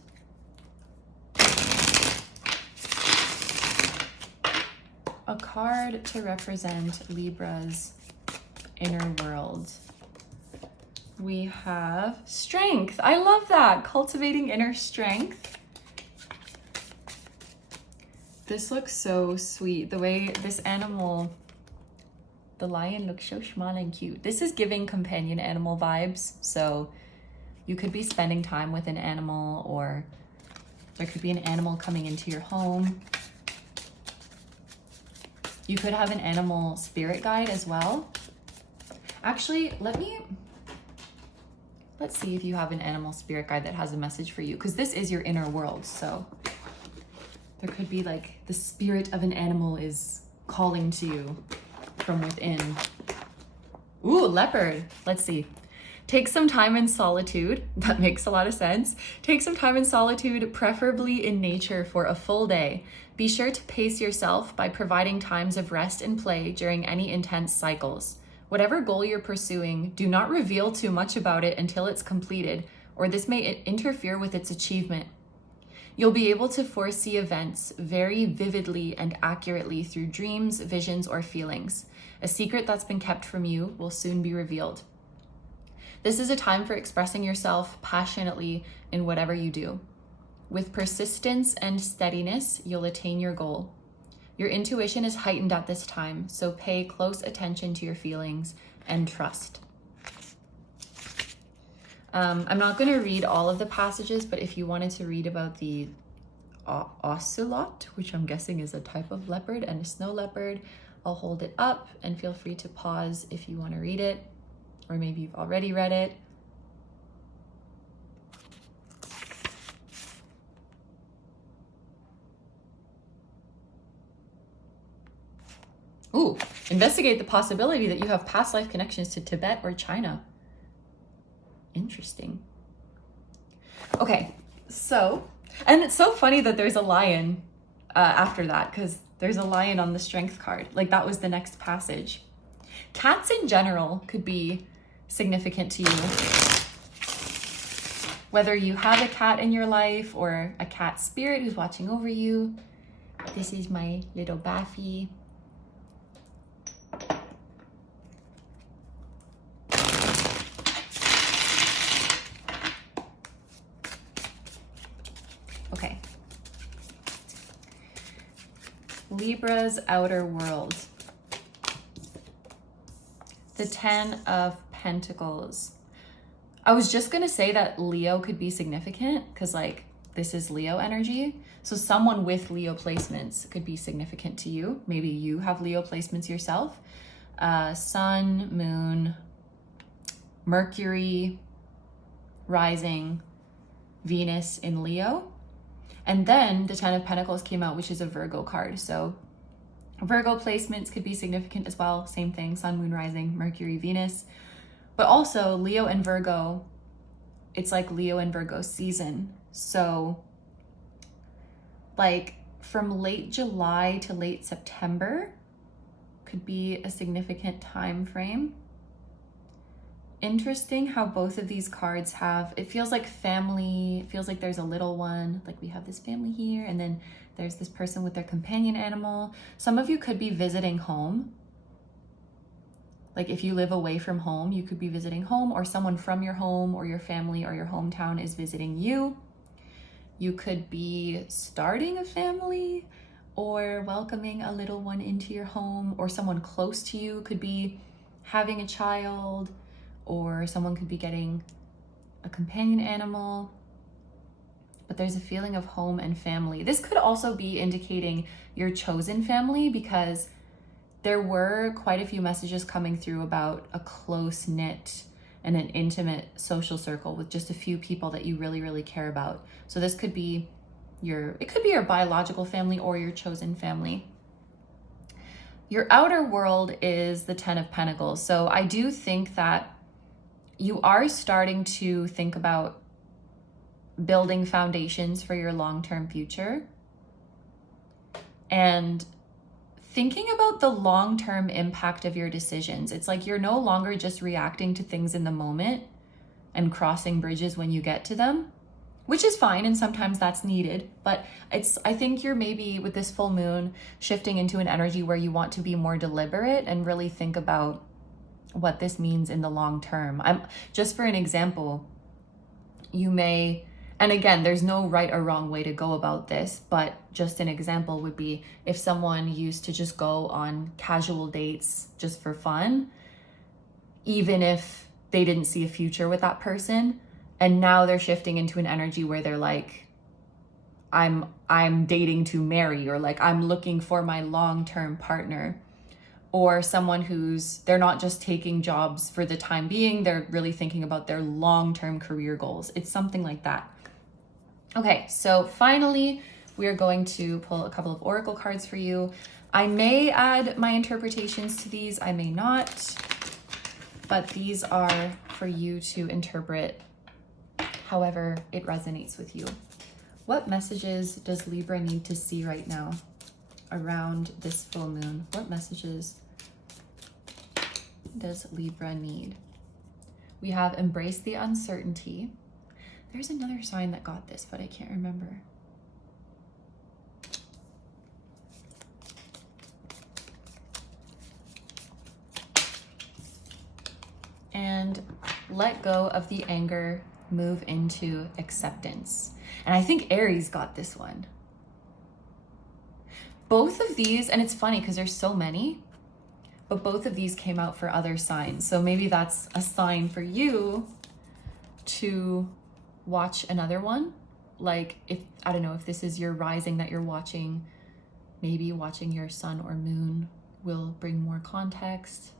a card to represent Libra's inner world. We have strength. I love that. Cultivating inner strength. This looks so sweet. The way this animal, the lion, looks so small and cute. This is giving companion animal vibes. So you could be spending time with an animal, or there could be an animal coming into your home. You could have an animal spirit guide as well. Actually, let's see if you have an animal spirit guide that has a message for you, because this is your inner world. So there could be like the spirit of an animal is calling to you from within. Ooh, leopard. Let's see. Take some time in solitude. That makes a lot of sense. Take some time in solitude, preferably in nature, for a full day. Be sure to pace yourself by providing times of rest and play during any intense cycles. Whatever goal you're pursuing, do not reveal too much about it until it's completed, or this may interfere with its achievement. You'll be able to foresee events very vividly and accurately through dreams, visions, or feelings. A secret that's been kept from you will soon be revealed. This is a time for expressing yourself passionately in whatever you do. With persistence and steadiness, you'll attain your goal. Your intuition is heightened at this time, so pay close attention to your feelings and trust. I'm not going to read all of the passages, but if you wanted to read about the ocelot, which I'm guessing is a type of leopard, and a snow leopard, I'll hold it up and feel free to pause if you want to read it, or maybe you've already read it. Ooh, investigate the possibility that you have past life connections to Tibet or China. Interesting. Okay, so, and it's so funny that there's a lion after that, because there's a lion on the strength card. Like, that was the next passage. Cats in general could be significant to you. Whether you have a cat in your life or a cat spirit who's watching over you. This is my little Baffy. Okay. Libra's outer world. The 10 of Pentacles. I was just gonna say that Leo could be significant, because like this is Leo energy. So someone with Leo placements could be significant to you. Maybe you have Leo placements yourself. Sun, Moon, Mercury, rising, Venus in Leo. And then the 10 of Pentacles came out, which is a Virgo card. So Virgo placements could be significant as well. Same thing, Sun, Moon, rising, Mercury, Venus. But also Leo and Virgo, it's like Leo and Virgo season. So like from late July to late September could be a significant time frame. Interesting how both of these cards have, it feels like family, it feels like there's a little one, like we have this family here, and then there's this person with their companion animal. Some of you could be visiting home. Like if you live away from home, you could be visiting home, or someone from your home or your family or your hometown is visiting you. You could be starting a family or welcoming a little one into your home, or someone close to you could be having a child, or someone could be getting a companion animal. But there's a feeling of home and family. This could also be indicating your chosen family, because there were quite a few messages coming through about a close-knit and an intimate social circle with just a few people that you really, really care about. So this could be it could be your biological family or your chosen family. Your outer world is the 10 of Pentacles. So I do think that you are starting to think about building foundations for your long-term future and thinking about the long-term impact of your decisions. It's like you're no longer just reacting to things in the moment and crossing bridges when you get to them, which is fine, and sometimes that's needed. But I think you're maybe with this full moon shifting into an energy where you want to be more deliberate and really think about what this means in the long term. Just for an example, you may, and again, there's no right or wrong way to go about this, but just an example would be if someone used to just go on casual dates just for fun, even if they didn't see a future with that person, and now they're shifting into an energy where they're like, I'm dating to marry, or like I'm looking for my long-term partner, or someone they're not just taking jobs for the time being, they're really thinking about their long-term career goals. It's something like that. Okay, so finally, we are going to pull a couple of oracle cards for you. I may add my interpretations to these, I may not, but these are for you to interpret however it resonates with you. What messages does Libra need to see right now around this full moon? What messages does Libra need? We have embrace the uncertainty. There's another sign that got this, but I can't remember. And let go of the anger, move into acceptance. And I think Aries got this one. Both of these, and it's funny because there's so many, but both of these came out for other signs. So maybe that's a sign for you to watch another one. Like if, I don't know, if this is your rising that you're watching, maybe watching your sun or moon will bring more context.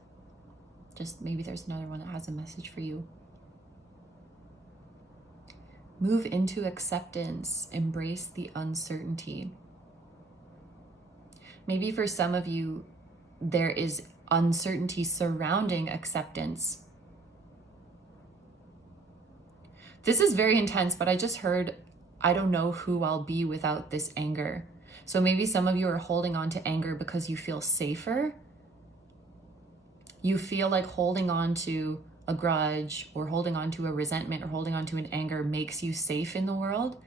Just maybe there's another one that has a message for you. Move into acceptance, embrace the uncertainty. Maybe for some of you, there is uncertainty surrounding acceptance. This is very intense, but I just heard, I don't know who I'll be without this anger. So maybe some of you are holding on to anger because you feel safer. You feel like holding on to a grudge or holding on to a resentment or holding on to an anger makes you safe in the world.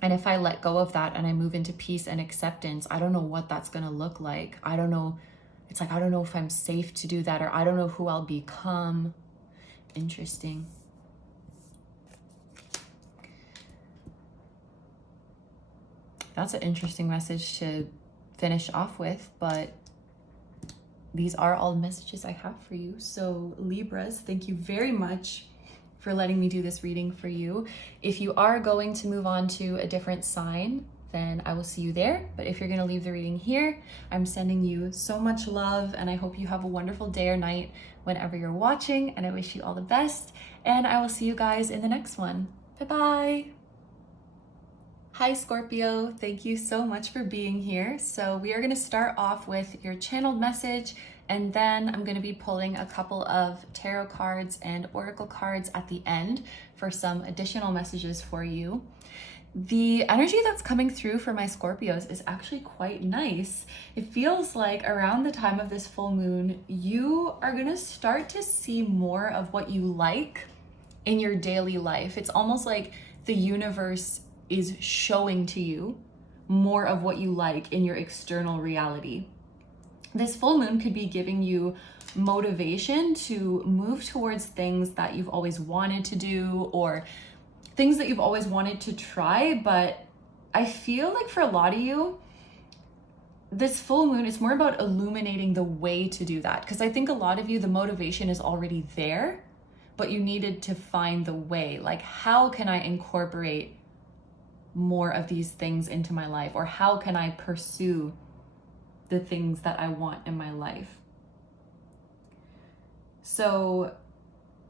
And if I let go of that and I move into peace and acceptance, I don't know what that's going to look like. I don't know. It's like, I don't know if I'm safe to do that, or I don't know who I'll become. Interesting. That's an interesting message to finish off with, but these are all the messages I have for you. So Libras, thank you very much for letting me do this reading for you. If you are going to move on to a different sign, then I will see you there. But if you're going to leave the reading here, I'm sending you so much love, and I hope you have a wonderful day or night whenever you're watching, and I wish you all the best, and I will see you guys in the next one. Bye-bye. Hi Scorpio, thank you so much for being here. So we are going to start off with your channeled message, and then I'm going to be pulling a couple of tarot cards and oracle cards at the end for some additional messages for you. The energy that's coming through for my Scorpios is actually quite nice. It feels like around the time of this full moon, you are going to start to see more of what you like in your daily life. It's almost like the universe is showing to you more of what you like in your external reality. This full moon could be giving you motivation to move towards things that you've always wanted to do, or things that you've always wanted to try. But I feel like for a lot of you, this full moon is more about illuminating the way to do that. Because I think a lot of you, the motivation is already there, but you needed to find the way. Like, how can I incorporate more of these things into my life? Or how can I pursue the things that I want in my life? So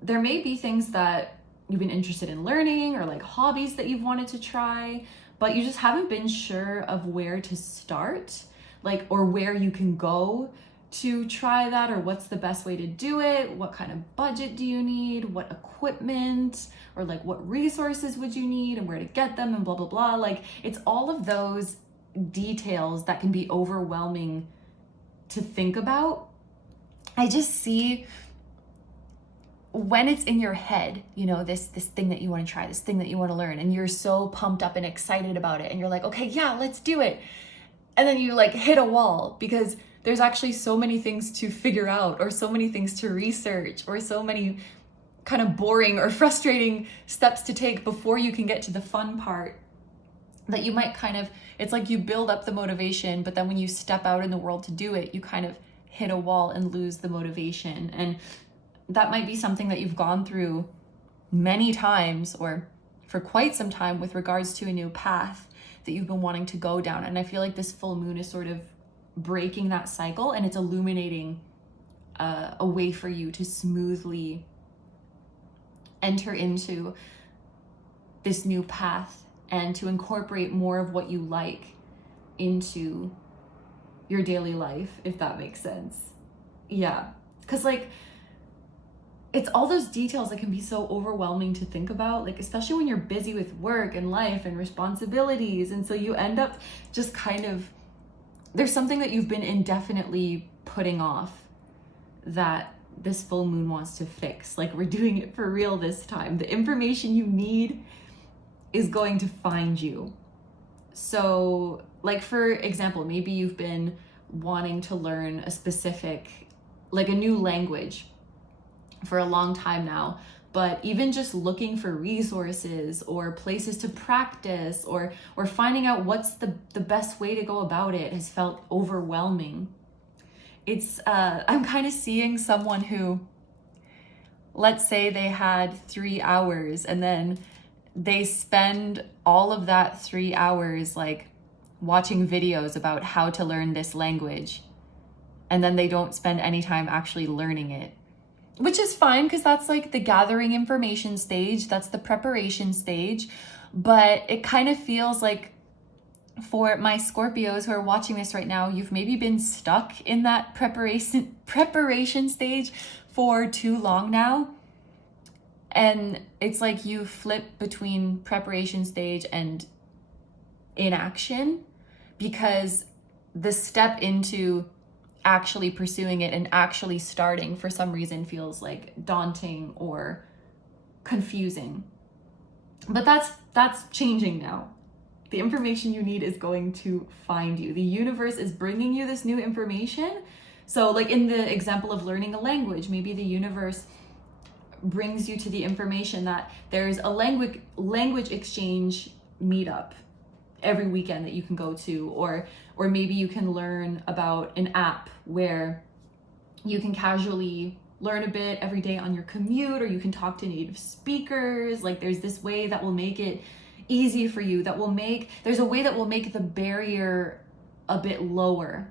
there may be things that you've been interested in learning, or like hobbies that you've wanted to try, but you just haven't been sure of where to start, like, or where you can go to try that, or what's the best way to do it, what kind of budget do you need, what equipment, or like what resources would you need and where to get them, and blah blah blah. Like, it's all of those details that can be overwhelming to think about. I just see when it's in your head, you know, this thing that you want to try, this thing that you want to learn, and you're so pumped up and excited about it, and you're like, okay, yeah, let's do it. And then you like hit a wall because there's actually so many things to figure out, or so many things to research, or so many kind of boring or frustrating steps to take before you can get to the fun part, that you might kind of, it's like you build up the motivation, but then when you step out in the world to do it, you kind of hit a wall and lose the motivation. And that might be something that you've gone through many times or for quite some time with regards to a new path that you've been wanting to go down. And I feel like this full moon is sort of breaking that cycle, and it's illuminating a way for you to smoothly enter into this new path and to incorporate more of what you like into your daily life, if that makes sense. Yeah, because like, it's all those details that can be so overwhelming to think about, like especially when you're busy with work and life and responsibilities. And so you end up just kind of, there's something that you've been indefinitely putting off that this full moon wants to fix. Like, we're doing it for real this time. The information you need is going to find you. So like, for example, maybe you've been wanting to learn a specific, like a new language for a long time now, but even just looking for resources or places to practice or finding out what's the best way to go about it has felt overwhelming. It's I'm kind of seeing someone who, let's say they had 3 hours and then they spend all of that 3 hours like watching videos about how to learn this language, and then they don't spend any time actually learning it. Which is fine, because that's like the gathering information stage, that's the preparation stage. But it kind of feels like, for my Scorpios who are watching this right now, you've maybe been stuck in that preparation stage for too long now. And it's like you flip between preparation stage and inaction, because the step into actually pursuing it and actually starting for some reason feels like daunting or confusing. But that's changing now. The information you need is going to find you. The universe is bringing you this new information. So like in the example of learning a language, maybe the universe brings you to the information that there's a language exchange meetup every weekend that you can go to, or maybe you can learn about an app where you can casually learn a bit every day on your commute, or you can talk to native speakers. Like, there's this way that will make it easy for you, there's a way that will make the barrier a bit lower.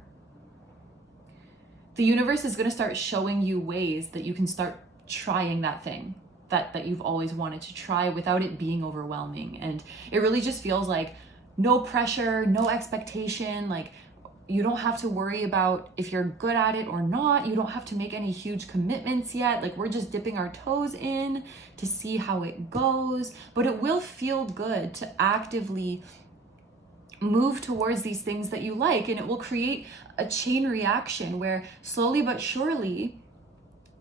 The universe is going to start showing you ways that you can start trying that thing that you've always wanted to try without it being overwhelming. And it really just feels like no pressure, no expectation. Like, you don't have to worry about if you're good at it or not. You don't have to make any huge commitments yet. Like, we're just dipping our toes in to see how it goes. But it will feel good to actively move towards these things that you like, and it will create a chain reaction where slowly but surely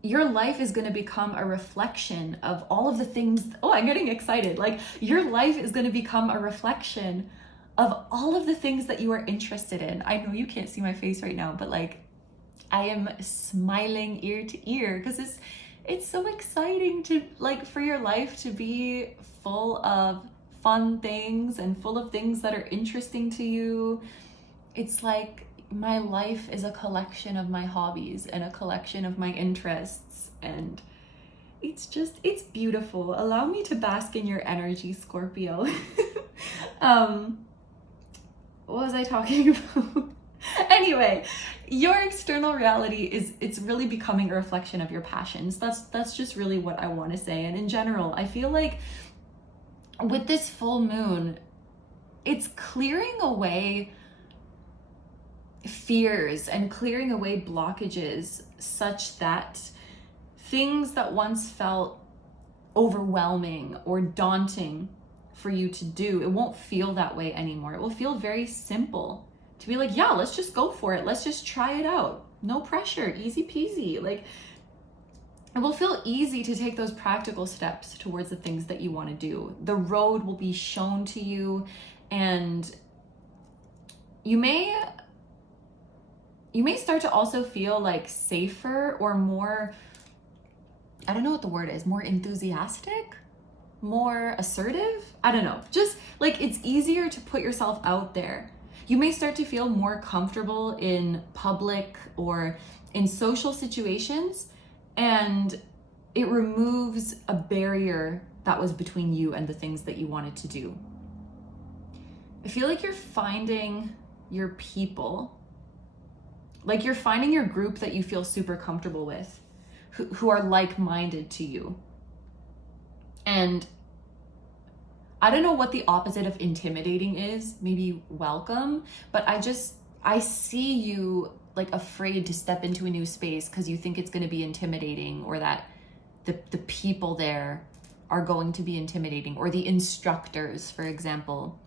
your life is going to become a reflection of all of the things. Oh, I'm getting excited. Like, your life is going to become a reflection of all of the things that you are interested in. I know you can't see my face right now, but like, I am smiling ear to ear because it's so exciting to, like, for your life to be full of fun things and full of things that are interesting to you. It's like, my life is a collection of my hobbies and a collection of my interests, and it's beautiful. Allow me to bask in your energy, Scorpio. What was I talking about? Anyway, your external reality it's really becoming a reflection of your passions. That's just really what I want to say. And in general, I feel like with this full moon, it's clearing away fears and clearing away blockages, such that things that once felt overwhelming or daunting for you to do, it won't feel that way anymore. It will feel very simple to be like, yeah, let's just go for it. Let's just try it out. No pressure, easy peasy. Like, it will feel easy to take those practical steps towards the things that you want to do. The road will be shown to you, and you may start to also feel like safer or more, I don't know what the word is, more enthusiastic, more assertive. I don't know. Just like it's easier to put yourself out there. You may start to feel more comfortable in public or in social situations, and it removes a barrier that was between you and the things that you wanted to do. I feel like you're finding your people, like you're finding your group that you feel super comfortable with, who are like-minded to you. And I don't know what the opposite of intimidating is, maybe welcome, but I see you like afraid to step into a new space because you think it's going to be intimidating, or that the people there are going to be intimidating, or the instructors, for example.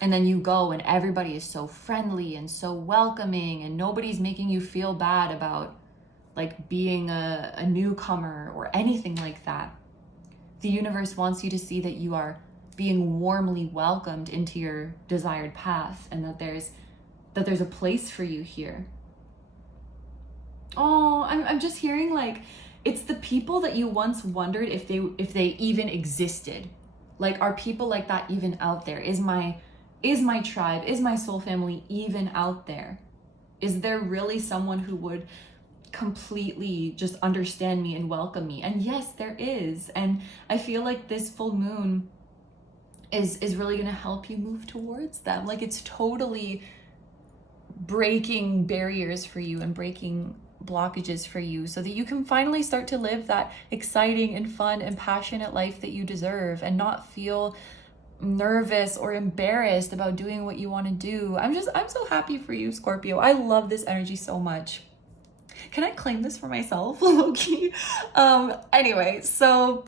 And then you go and everybody is so friendly and so welcoming, and nobody's making you feel bad about like being a newcomer or anything like that. The universe wants you to see that you are being warmly welcomed into your desired path, and that there's a place for you here. Oh, I'm just hearing like it's the people that you once wondered if they even existed. Like, are people like that even out there? Is my tribe, is my soul family even out there? Is there really someone who would completely just understand me and welcome me? And yes, there is. And I feel like this full moon is really going to help you move towards them. Like, it's totally breaking barriers for you and breaking blockages for you, so that you can finally start to live that exciting and fun and passionate life that you deserve, and not feel nervous or embarrassed about doing what you want to do. I'm so happy for you, Scorpio. I love this energy so much. Can I claim this for myself? Okay. Anyway, so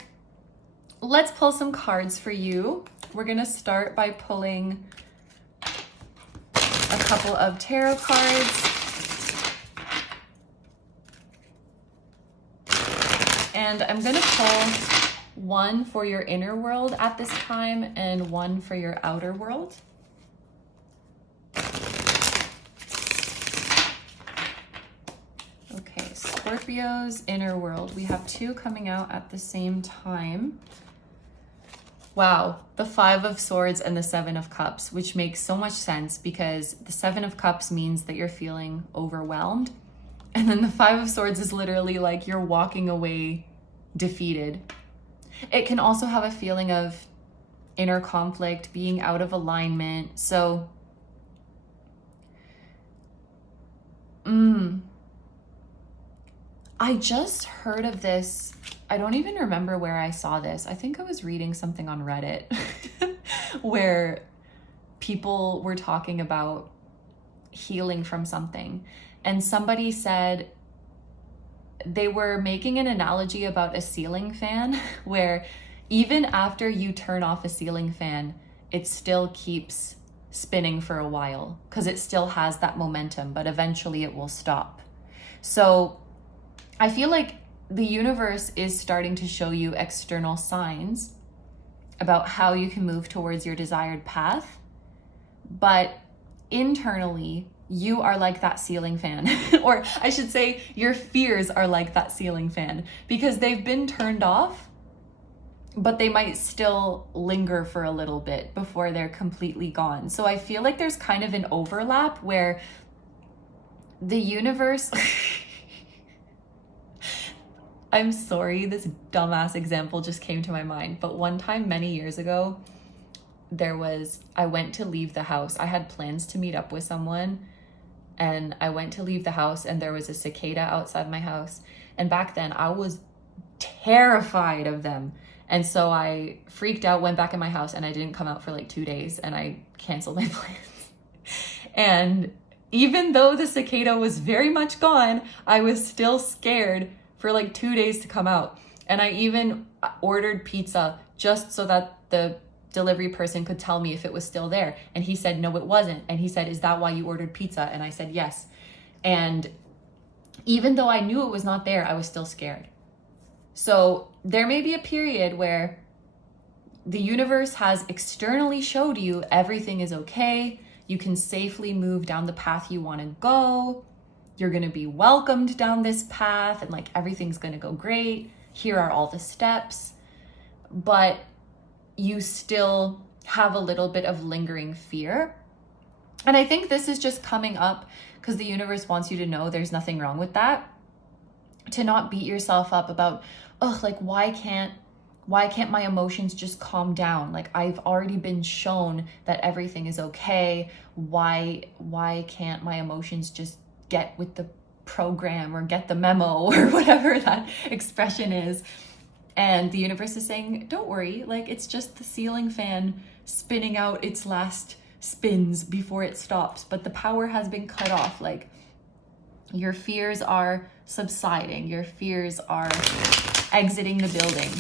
let's pull some cards for you. We're gonna start by pulling a couple of tarot cards. And I'm gonna pull one for your inner world at this time and one for your outer world. Okay, Scorpio's inner world. We have two coming out at the same time. Wow, the Five of Swords and the Seven of Cups, which makes so much sense because the Seven of Cups means that you're feeling overwhelmed. And then the Five of Swords is literally like you're walking away defeated. It can also have a feeling of inner conflict, being out of alignment. So, I just heard of this. I don't even remember where I saw this. I think I was reading something on Reddit where people were talking about healing from something. And somebody said they were making an analogy about a ceiling fan where even after you turn off a ceiling fan, it still keeps spinning for a while because it still has that momentum, but eventually it will stop. So I feel like the universe is starting to show you external signs about how you can move towards your desired path, but internally, you are like that ceiling fan, or I should say your fears are like that ceiling fan because they've been turned off, but they might still linger for a little bit before they're completely gone. So I feel like there's kind of an overlap where the universe, I'm sorry, this dumbass example just came to my mind, but one time many years ago, I went to leave the house. I had plans to meet up with someone, and I went to leave the house and there was a cicada outside my house. And back then I was terrified of them. And so I freaked out, went back in my house, and I didn't come out for like 2 days, and I canceled my plans. And even though the cicada was very much gone, I was still scared for like 2 days to come out. And I even ordered pizza just so that the delivery person could tell me if it was still there. And he said, no, it wasn't. And he said, is that why you ordered pizza? And I said, yes. And even though I knew it was not there, I was still scared. So there may be a period where the universe has externally showed you everything is okay. You can safely move down the path you want to go. You're going to be welcomed down this path and like everything's going to go great. Here are all the steps. But you still have a little bit of lingering fear. And I think this is just coming up because the universe wants you to know there's nothing wrong with that. To not beat yourself up about, oh, like why can't my emotions just calm down? Like I've already been shown that everything is okay. Why can't my emotions just get with the program or get the memo or whatever that expression is? And the universe is saying, don't worry, like it's just the ceiling fan spinning out its last spins before it stops, but the power has been cut off. Like your fears are subsiding, your fears are exiting the building.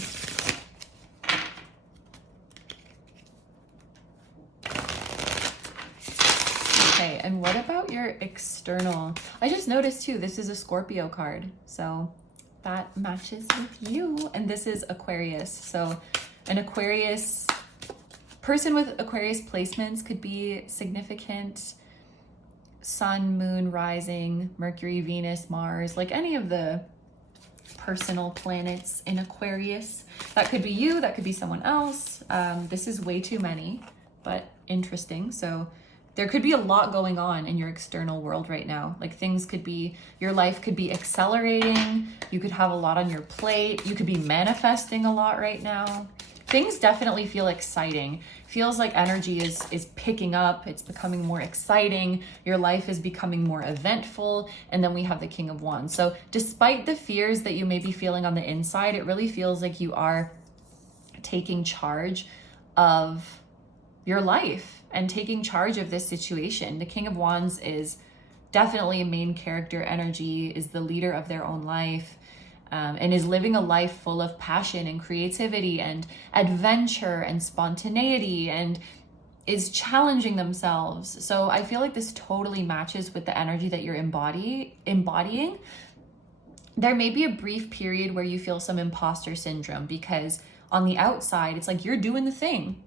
Okay, and what about your external? I just noticed too, this is a Scorpio card, so that matches with you. And this is Aquarius. So an Aquarius person with Aquarius placements could be significant sun, moon, rising, Mercury, Venus, Mars, like any of the personal planets in Aquarius. That could be you, that could be someone else. This is way too many, but interesting. So there could be a lot going on in your external world right now. Like things could be, your life could be accelerating. You could have a lot on your plate. You could be manifesting a lot right now. Things definitely feel exciting. Feels like energy is picking up. It's becoming more exciting. Your life is becoming more eventful. And then we have the King of Wands. So despite the fears that you may be feeling on the inside, it really feels like you are taking charge of your life and taking charge of this situation. The King of Wands is definitely a main character energy, is the leader of their own life, and is living a life full of passion and creativity and adventure and spontaneity, and is challenging themselves. So I feel like this totally matches with the energy that you're embodying. There may be a brief period where you feel some imposter syndrome because on the outside, it's like you're doing the thing.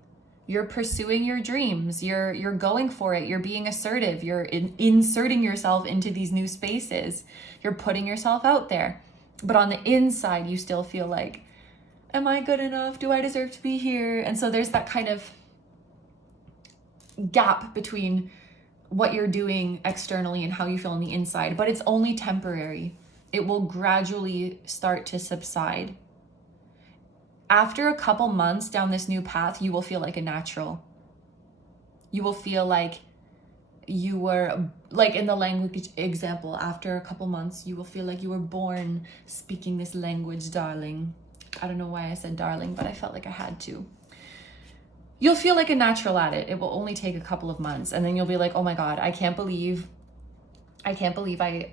You're pursuing your dreams. You're going for it. You're being assertive. You're inserting yourself into these new spaces. You're putting yourself out there. But on the inside, you still feel like, am I good enough? Do I deserve to be here? And so there's that kind of gap between what you're doing externally and how you feel on the inside. But it's only temporary. It will gradually start to subside. After a couple months down this new path, you will feel like a natural. You will feel like you were, like in the language example, after a couple months, you will feel like you were born speaking this language, darling. I don't know why I said darling, but I felt like I had to. You'll feel like a natural at it. It will only take a couple of months. And then you'll be like, oh my God, I can't believe I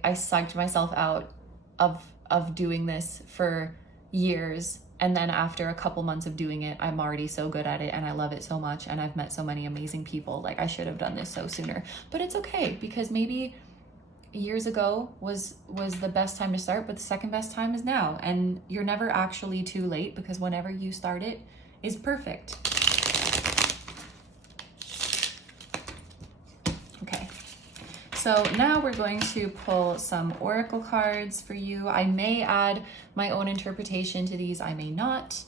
psyched myself out of doing this for years. And then after a couple months of doing it, I'm already so good at it and I love it so much and I've met so many amazing people. Like I should have done this so sooner. But it's okay because maybe years ago was the best time to start, but the second best time is now. And you're never actually too late because whenever you start it is perfect. Okay. So now we're going to pull some oracle cards for you. I may add my own interpretation to these, I may not,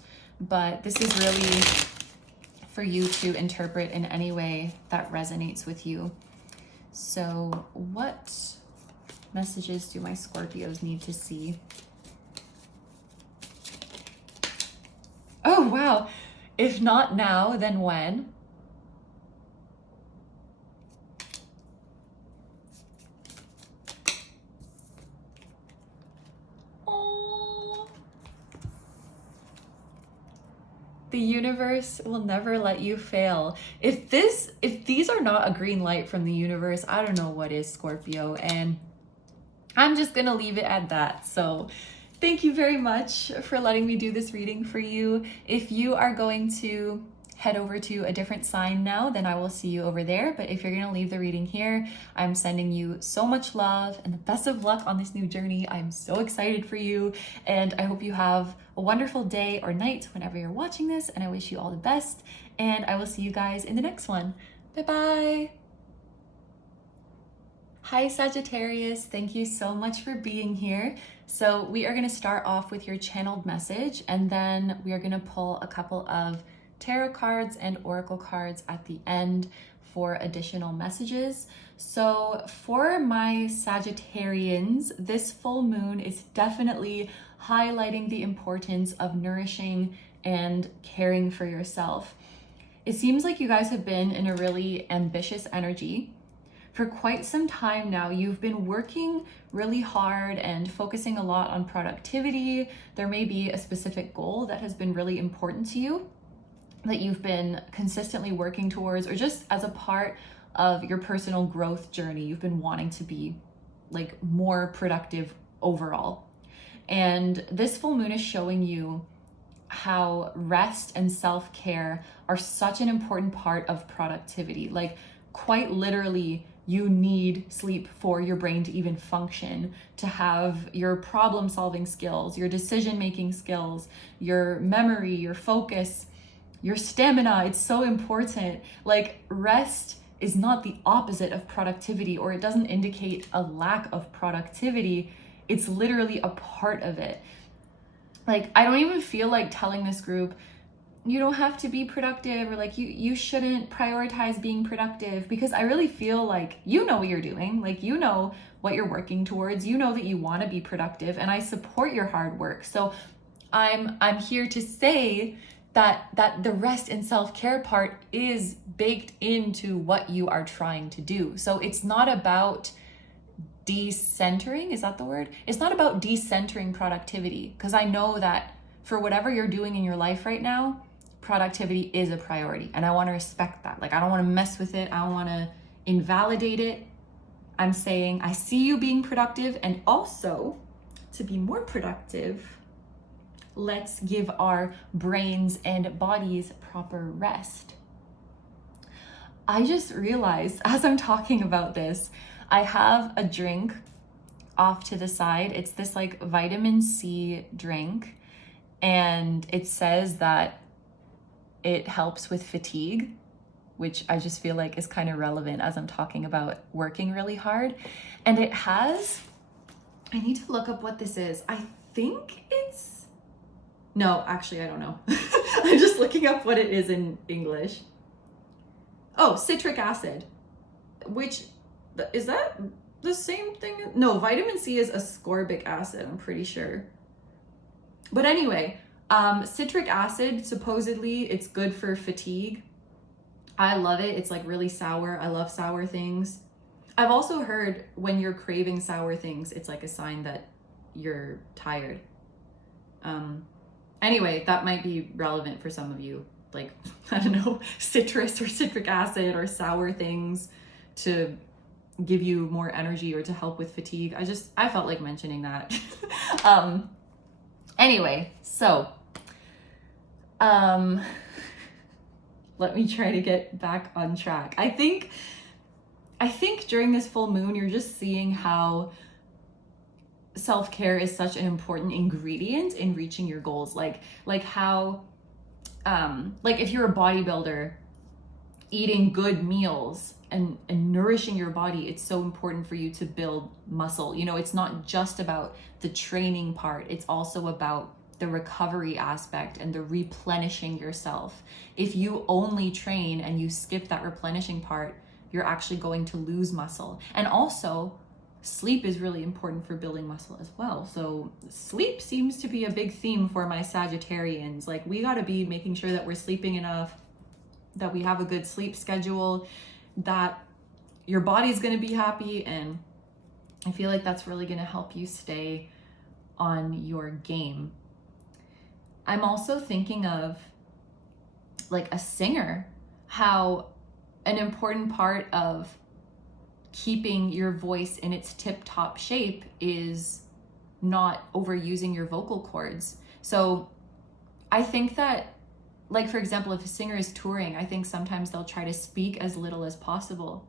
but this is really for you to interpret in any way that resonates with you. So what messages do my Scorpios need to see? Oh, wow. If not now, then when? The universe will never let you fail. If these are not a green light from the universe, I don't know what is, Scorpio. And I'm just gonna leave it at that. So thank you very much for letting me do this reading for you. If you are going to head over to a different sign now, then I will see you over there. But if you're gonna leave the reading here, I'm sending you so much love and the best of luck on this new journey. I'm so excited for you, and I hope you have a wonderful day or night whenever you're watching this, and I wish you all the best, and I will see you guys in the next one. Bye-bye. Hi Sagittarius, thank you so much for being here. So we are gonna start off with your channeled message, and then we are gonna pull a couple of tarot cards and oracle cards at the end for additional messages. So for my Sagittarians, this full moon is definitely highlighting the importance of nourishing and caring for yourself. It seems like you guys have been in a really ambitious energy. For quite some time now, you've been working really hard and focusing a lot on productivity. There may be a specific goal that has been really important to you that you've been consistently working towards, or just as a part of your personal growth journey, you've been wanting to be like more productive overall. And this full moon is showing you how rest and self-care are such an important part of productivity. Like quite literally, you need sleep for your brain to even function, to have your problem-solving skills, your decision-making skills, your memory, your focus, your stamina. It's so important. Like rest is not the opposite of productivity, or it doesn't indicate a lack of productivity. It's literally a part of it. Like I don't even feel like telling this group, you don't have to be productive, or like you shouldn't prioritize being productive, because I really feel like you know what you're doing, like you know what you're working towards, you know that you want to be productive, and I support your hard work. So I'm here to say that the rest and self-care part is baked into what you are trying to do. So it's not about decentering, is that the word? It's not about decentering productivity, because I know that for whatever you're doing in your life right now, productivity is a priority, and I want to respect that. Like I don't want to mess with it. I don't want to invalidate it. I'm saying I see you being productive, and also to be more productive, let's give our brains and bodies proper rest. I just realized as I'm talking about this, I have a drink off to the side. It's this like vitamin C drink, and it says that it helps with fatigue, which I just feel like is kind of relevant as I'm talking about working really hard. And it has, I need to look up what this is. I think it's, no, actually, I don't know. I'm just looking up what it is in English. Oh, citric acid, which, is that the same thing? No, vitamin C is ascorbic acid, I'm pretty sure. But anyway, citric acid, supposedly it's good for fatigue. I love it. It's like really sour. I love sour things. I've also heard when you're craving sour things, it's like a sign that you're tired. Anyway, that might be relevant for some of you. Like, I don't know, citrus or citric acid or sour things to give you more energy or to help with fatigue. I felt like mentioning that. Anyway, so, let me try to get back on track. I think during this full moon, you're just seeing how self-care is such an important ingredient in reaching your goals. Like how, like if you're a bodybuilder, eating good meals and nourishing your body, it's so important for you to build muscle. You know, it's not just about the training part, it's also about the recovery aspect and the replenishing yourself. If you only train and you skip that replenishing part, you're actually going to lose muscle. And also, sleep is really important for building muscle as well. So sleep seems to be a big theme for my Sagittarians. Like we got to be making sure that we're sleeping enough, that we have a good sleep schedule, that your body's going to be happy. And I feel like that's really going to help you stay on your game. I'm also thinking of like a singer, how an important part of keeping your voice in its tip-top shape is not overusing your vocal cords. So I think that like for example, if a singer is touring, I think sometimes they'll try to speak as little as possible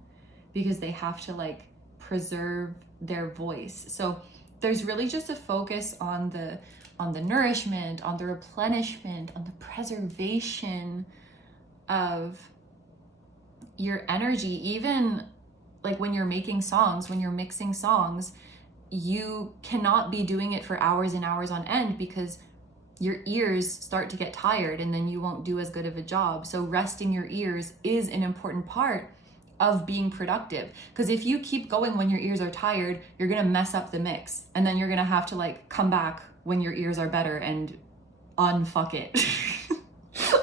because they have to like preserve their voice. So there's really just a focus on the nourishment, on the replenishment, on the preservation of your energy. Even like when you're making songs, when you're mixing songs, you cannot be doing it for hours and hours on end because your ears start to get tired and then you won't do as good of a job. So resting your ears is an important part of being productive, because if you keep going when your ears are tired, you're gonna mess up the mix, and then you're gonna have to like come back when your ears are better and unfuck it.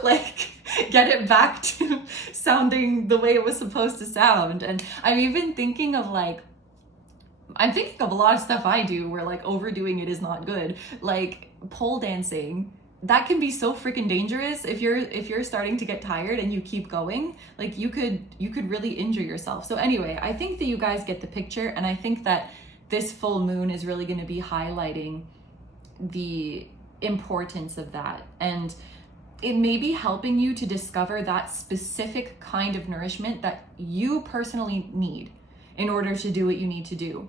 Like get it back to sounding the way it was supposed to sound. And I'm even thinking of like, I'm thinking of a lot of stuff I do where like overdoing it is not good. Like pole dancing, that can be so freaking dangerous. If you're starting to get tired and you keep going, like you could really injure yourself. So anyway, I think that you guys get the picture, and I think that this full moon is really going to be highlighting the importance of that, and it may be helping you to discover that specific kind of nourishment that you personally need in order to do what you need to do.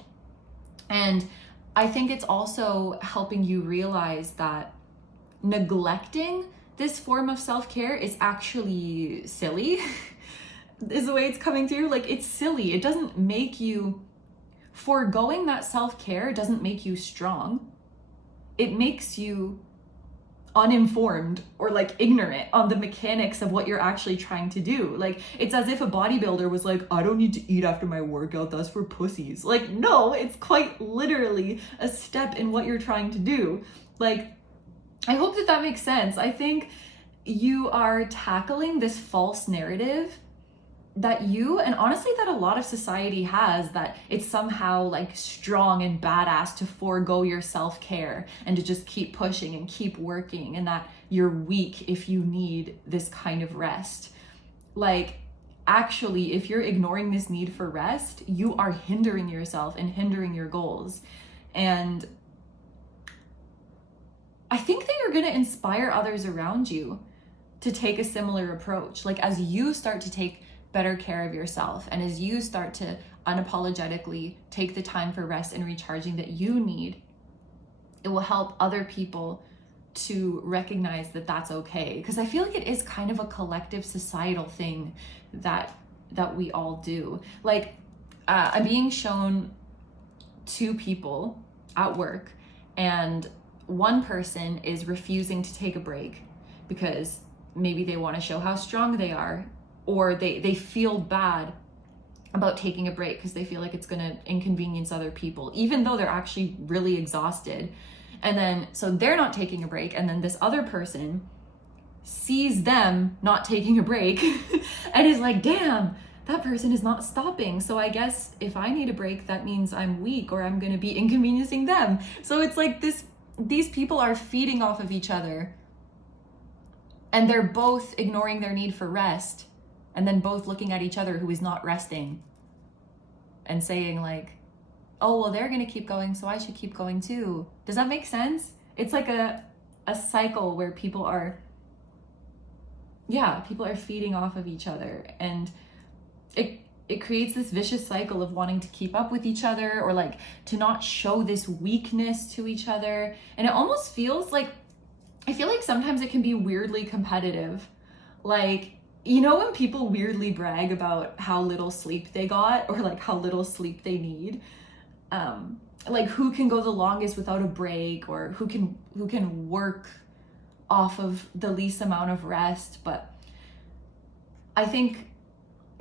And I think it's also helping you realize that neglecting this form of self-care is actually silly, is the way it's coming through. Like, it's silly. It doesn't make you, foregoing that self-care doesn't make you strong. It makes you uninformed or like ignorant on the mechanics of what you're actually trying to do. Like, it's as if a bodybuilder was like, I don't need to eat after my workout, that's for pussies. Like, no, it's quite literally a step in what you're trying to do. Like, I hope that makes sense. I think you are tackling this false narrative that you, and honestly that a lot of society has, that it's somehow like strong and badass to forego your self-care and to just keep pushing and keep working, and that you're weak if you need this kind of rest. Like, actually, if you're ignoring this need for rest, you are hindering yourself and hindering your goals. And I think that you're going to inspire others around you to take a similar approach. Like, as you start to take better care of yourself, and as you start to unapologetically take the time for rest and recharging that you need, it will help other people to recognize that that's okay. Because I feel like it is kind of a collective societal thing that we all do. Like, I'm being shown two people at work, and one person is refusing to take a break because maybe they want to show how strong they are, or they feel bad about taking a break because they feel like it's going to inconvenience other people, even though they're actually really exhausted. And then, so they're not taking a break, and then this other person sees them not taking a break and is like, damn, that person is not stopping. So I guess if I need a break, that means I'm weak, or I'm going to be inconveniencing them. So it's like these people are feeding off of each other, and they're both ignoring their need for rest, and then both looking at each other who is not resting and saying like, oh, well, they're going to keep going, so I should keep going too. Does that make sense? It's like a cycle where people are feeding off of each other, and it creates this vicious cycle of wanting to keep up with each other, or like to not show this weakness to each other. And it almost feels like, I feel like sometimes it can be weirdly competitive. Like, you know, when people weirdly brag about how little sleep they got, or like how little sleep they need, like who can go the longest without a break, or who can work off of the least amount of rest. But I think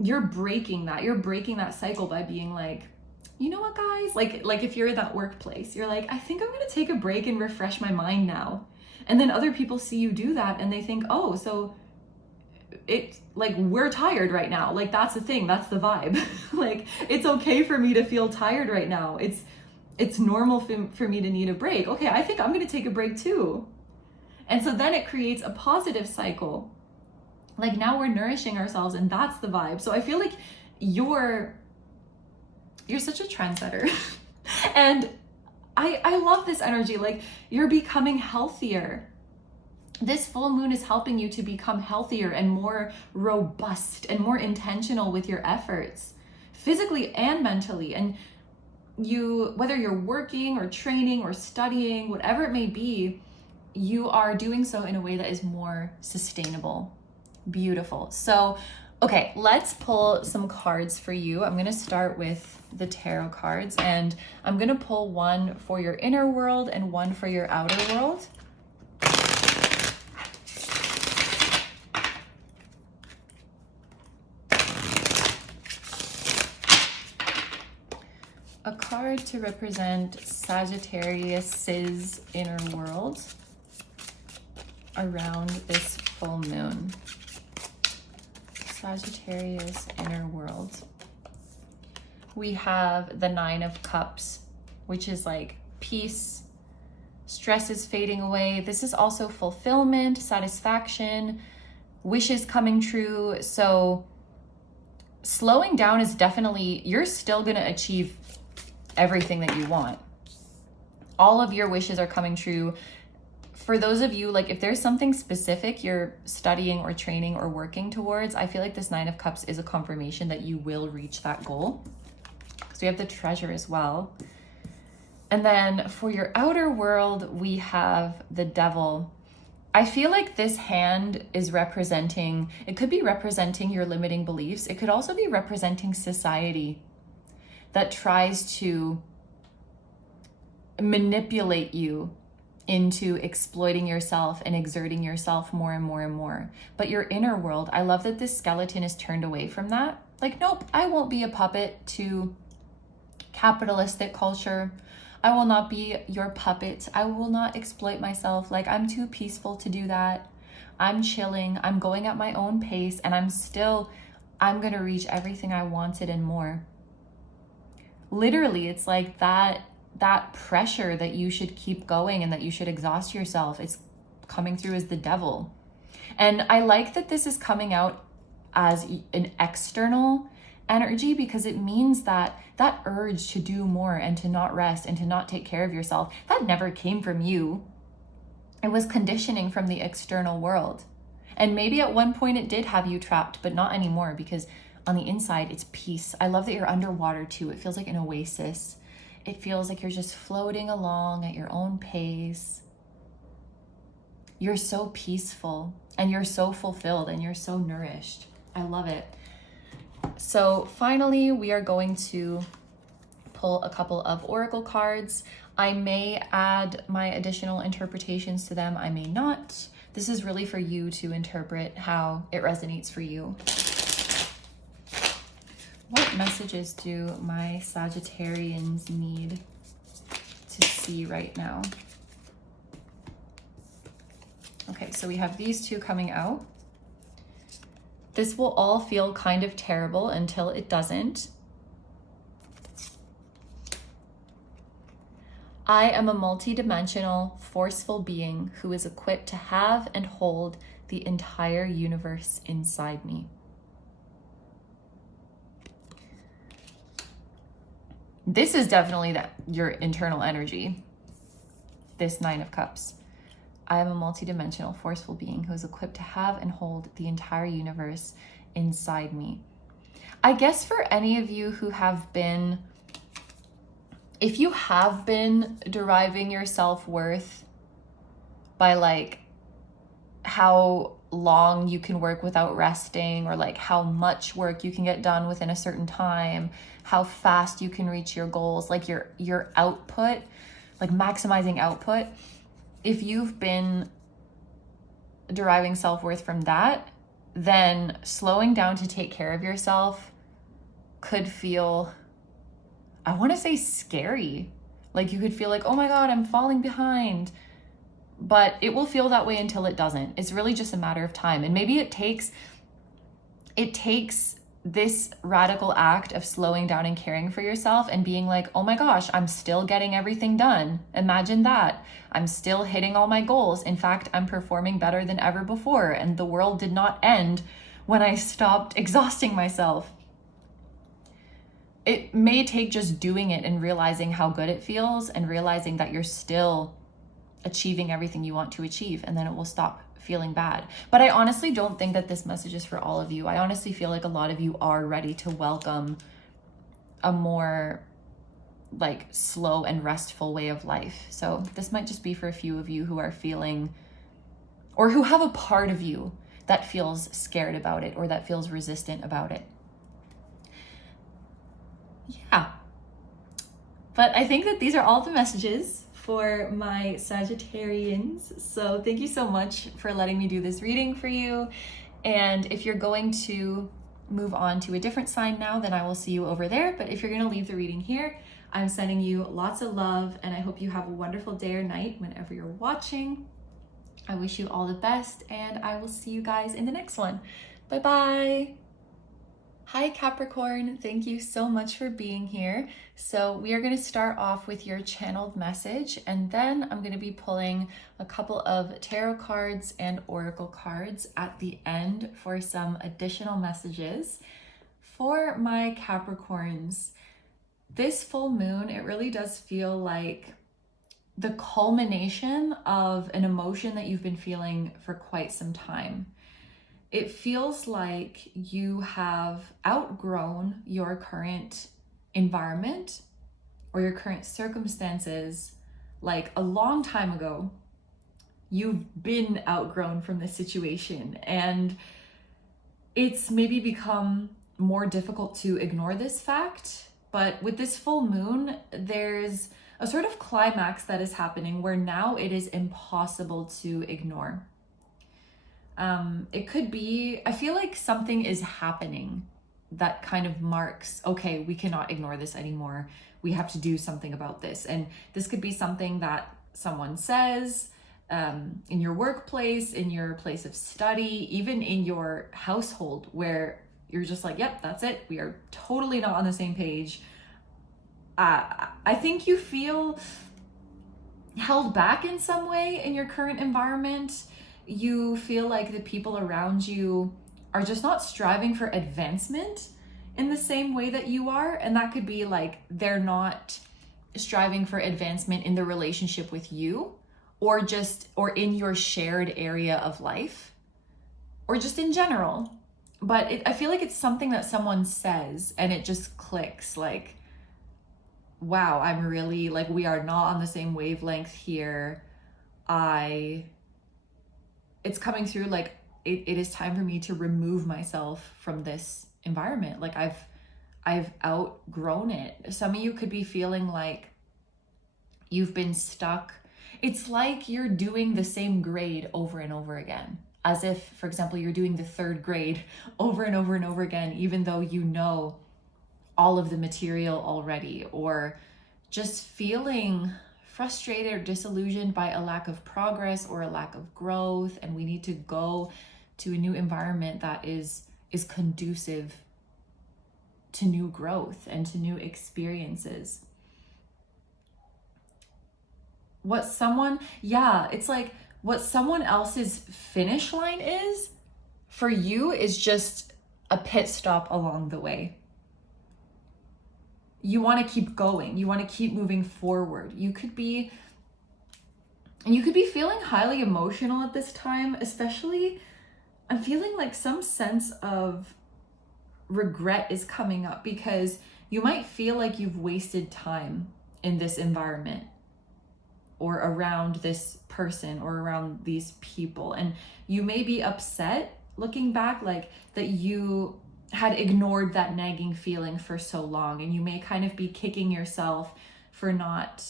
you're breaking that cycle by being like, you know what, guys, like if you're in that workplace, you're like, I think I'm gonna take a break and refresh my mind now. And then other people see you do that and they think, oh, so it's like, we're tired right now. Like, that's the thing, that's the vibe. Like, it's okay for me to feel tired right now. It's normal for me to need a break. Okay, I think I'm gonna take a break too. And so then it creates a positive cycle. Like, now we're nourishing ourselves, and that's the vibe. So I feel like you're such a trendsetter. And I love this energy. Like, you're becoming healthier. This full moon is helping you to become healthier and more robust and more intentional with your efforts, physically and mentally. And you, whether you're working or training or studying, whatever it may be, you are doing so in a way that is more sustainable. Beautiful. So, okay, let's pull some cards for you. I'm going to start with the tarot cards, and I'm going to pull one for your inner world and one for your outer world. A card to represent Sagittarius's inner world around this full moon. Sagittarius inner world. We have the 9 of Cups, which is like peace, stress is fading away. This is also fulfillment, satisfaction, wishes coming true. So slowing down is definitely, you're still going to achieve everything that you want. All of your wishes are coming true. For those of you, like if there's something specific you're studying or training or working towards, I feel like this 9 of Cups is a confirmation that you will reach that goal. So we have the Treasure as well. And then for your outer world, we have the Devil. I feel like this hand is representing, it could be representing your limiting beliefs. It could also be representing society that tries to manipulate you into exploiting yourself and exerting yourself more and more and more. But your inner world, I love that this skeleton is turned away from that. Like, nope, I won't be a puppet to capitalistic culture. I will not be your puppet. I will not exploit myself. Like, I'm too peaceful to do that. I'm chilling. I'm going at my own pace, and I'm going to reach everything I wanted and more. Literally, it's like that pressure that you should keep going and that you should exhaust yourself. It's coming through as the Devil. And I like that this is coming out as an external energy, because it means that that urge to do more and to not rest and to not take care of yourself, that never came from you. It was conditioning from the external world. And maybe at one point it did have you trapped, but not anymore, because on the inside, it's peace. I love that you're underwater too. It feels like an oasis. It feels like you're just floating along at your own pace. You're so peaceful and you're so fulfilled and you're so nourished. I love it. So finally, we are going to pull a couple of oracle cards. I may add my additional interpretations to them. I may not. This is really for you to interpret how it resonates for you. What messages do my Sagittarians need to see right now? Okay, so we have these two coming out. This will all feel kind of terrible until it doesn't. I am a multidimensional, forceful being who is equipped to have and hold the entire universe inside me. This is definitely your internal energy, this 9 of Cups. I am a multidimensional, forceful being who is equipped to have and hold the entire universe inside me. I guess for any of you who have been, if you have been deriving your self-worth by like how long you can work without resting, or like how much work you can get done within a certain time, how fast you can reach your goals, like your output, like maximizing output. If you've been deriving self-worth from that, then slowing down to take care of yourself could feel, I want to say scary. Like you could feel like, oh my God, I'm falling behind. But it will feel that way until it doesn't. It's really just a matter of time. And maybe it takes this radical act of slowing down and caring for yourself and being like, oh my gosh, I'm still getting everything done. Imagine that. I'm still hitting all my goals. In fact, I'm performing better than ever before. And the world did not end when I stopped exhausting myself. It may take just doing it and realizing how good it feels and realizing that you're still achieving everything you want to achieve, and then it will stop feeling bad. But I honestly don't think that this message is for all of you. I honestly feel like a lot of you are ready to welcome a more like slow and restful way of life. So this might just be for a few of you who are feeling, or who have a part of you that feels scared about it or that feels resistant about it. Yeah. But I think that these are all the messages for my Sagittarians. So thank you so much for letting me do this reading for you. And if you're going to move on to a different sign now, then I will see you over there. But if you're going to leave the reading here, I'm sending you lots of love, and I hope you have a wonderful day or night whenever you're watching. I wish you all the best, and I will see you guys in the next one. Bye-bye. Hi Capricorn, thank you so much for being here. So we are going to start off with your channeled message, and then I'm going to be pulling a couple of tarot cards and oracle cards at the end for some additional messages. For my Capricorns, this full moon, it really does feel like the culmination of an emotion that you've been feeling for quite some time. It feels like you have outgrown your current environment or your current circumstances. Like a long time ago, you've been outgrown from this situation, and it's maybe become more difficult to ignore this fact. But with this full moon, there's a sort of climax that is happening where now it is impossible to ignore. It could be, I feel like something is happening that kind of marks, okay, we cannot ignore this anymore. We have to do something about this. And this could be something that someone says in your workplace, in your place of study, even in your household, where you're just like, yep, that's it. We are totally not on the same page. I think you feel held back in some way in your current environment. You feel like the people around you are just not striving for advancement in the same way that you are. And that could be like they're not striving for advancement in the relationship with you, or in your shared area of life, or just in general. But I feel like it's something that someone says and it just clicks, like, wow, I'm really, like, we are not on the same wavelength here. It's coming through like it is time for me to remove myself from this environment. Like I've outgrown it. Some of you could be feeling like you've been stuck. It's like you're doing the same grade over and over again. As if, for example, you're doing the third grade over and over and over again, even though you know all of the material already, or just feeling frustrated or disillusioned by a lack of progress or a lack of growth. And we need to go to a new environment that is conducive to new growth and to new experiences. It's like what someone else's finish line is, for you is just a pit stop along the way. You want to keep going. You want to keep moving forward. You could be feeling highly emotional at this time, especially I'm feeling like some sense of regret is coming up, because you might feel like you've wasted time in this environment or around this person or around these people. And you may be upset looking back, like that you had ignored that nagging feeling for so long, and you may kind of be kicking yourself for not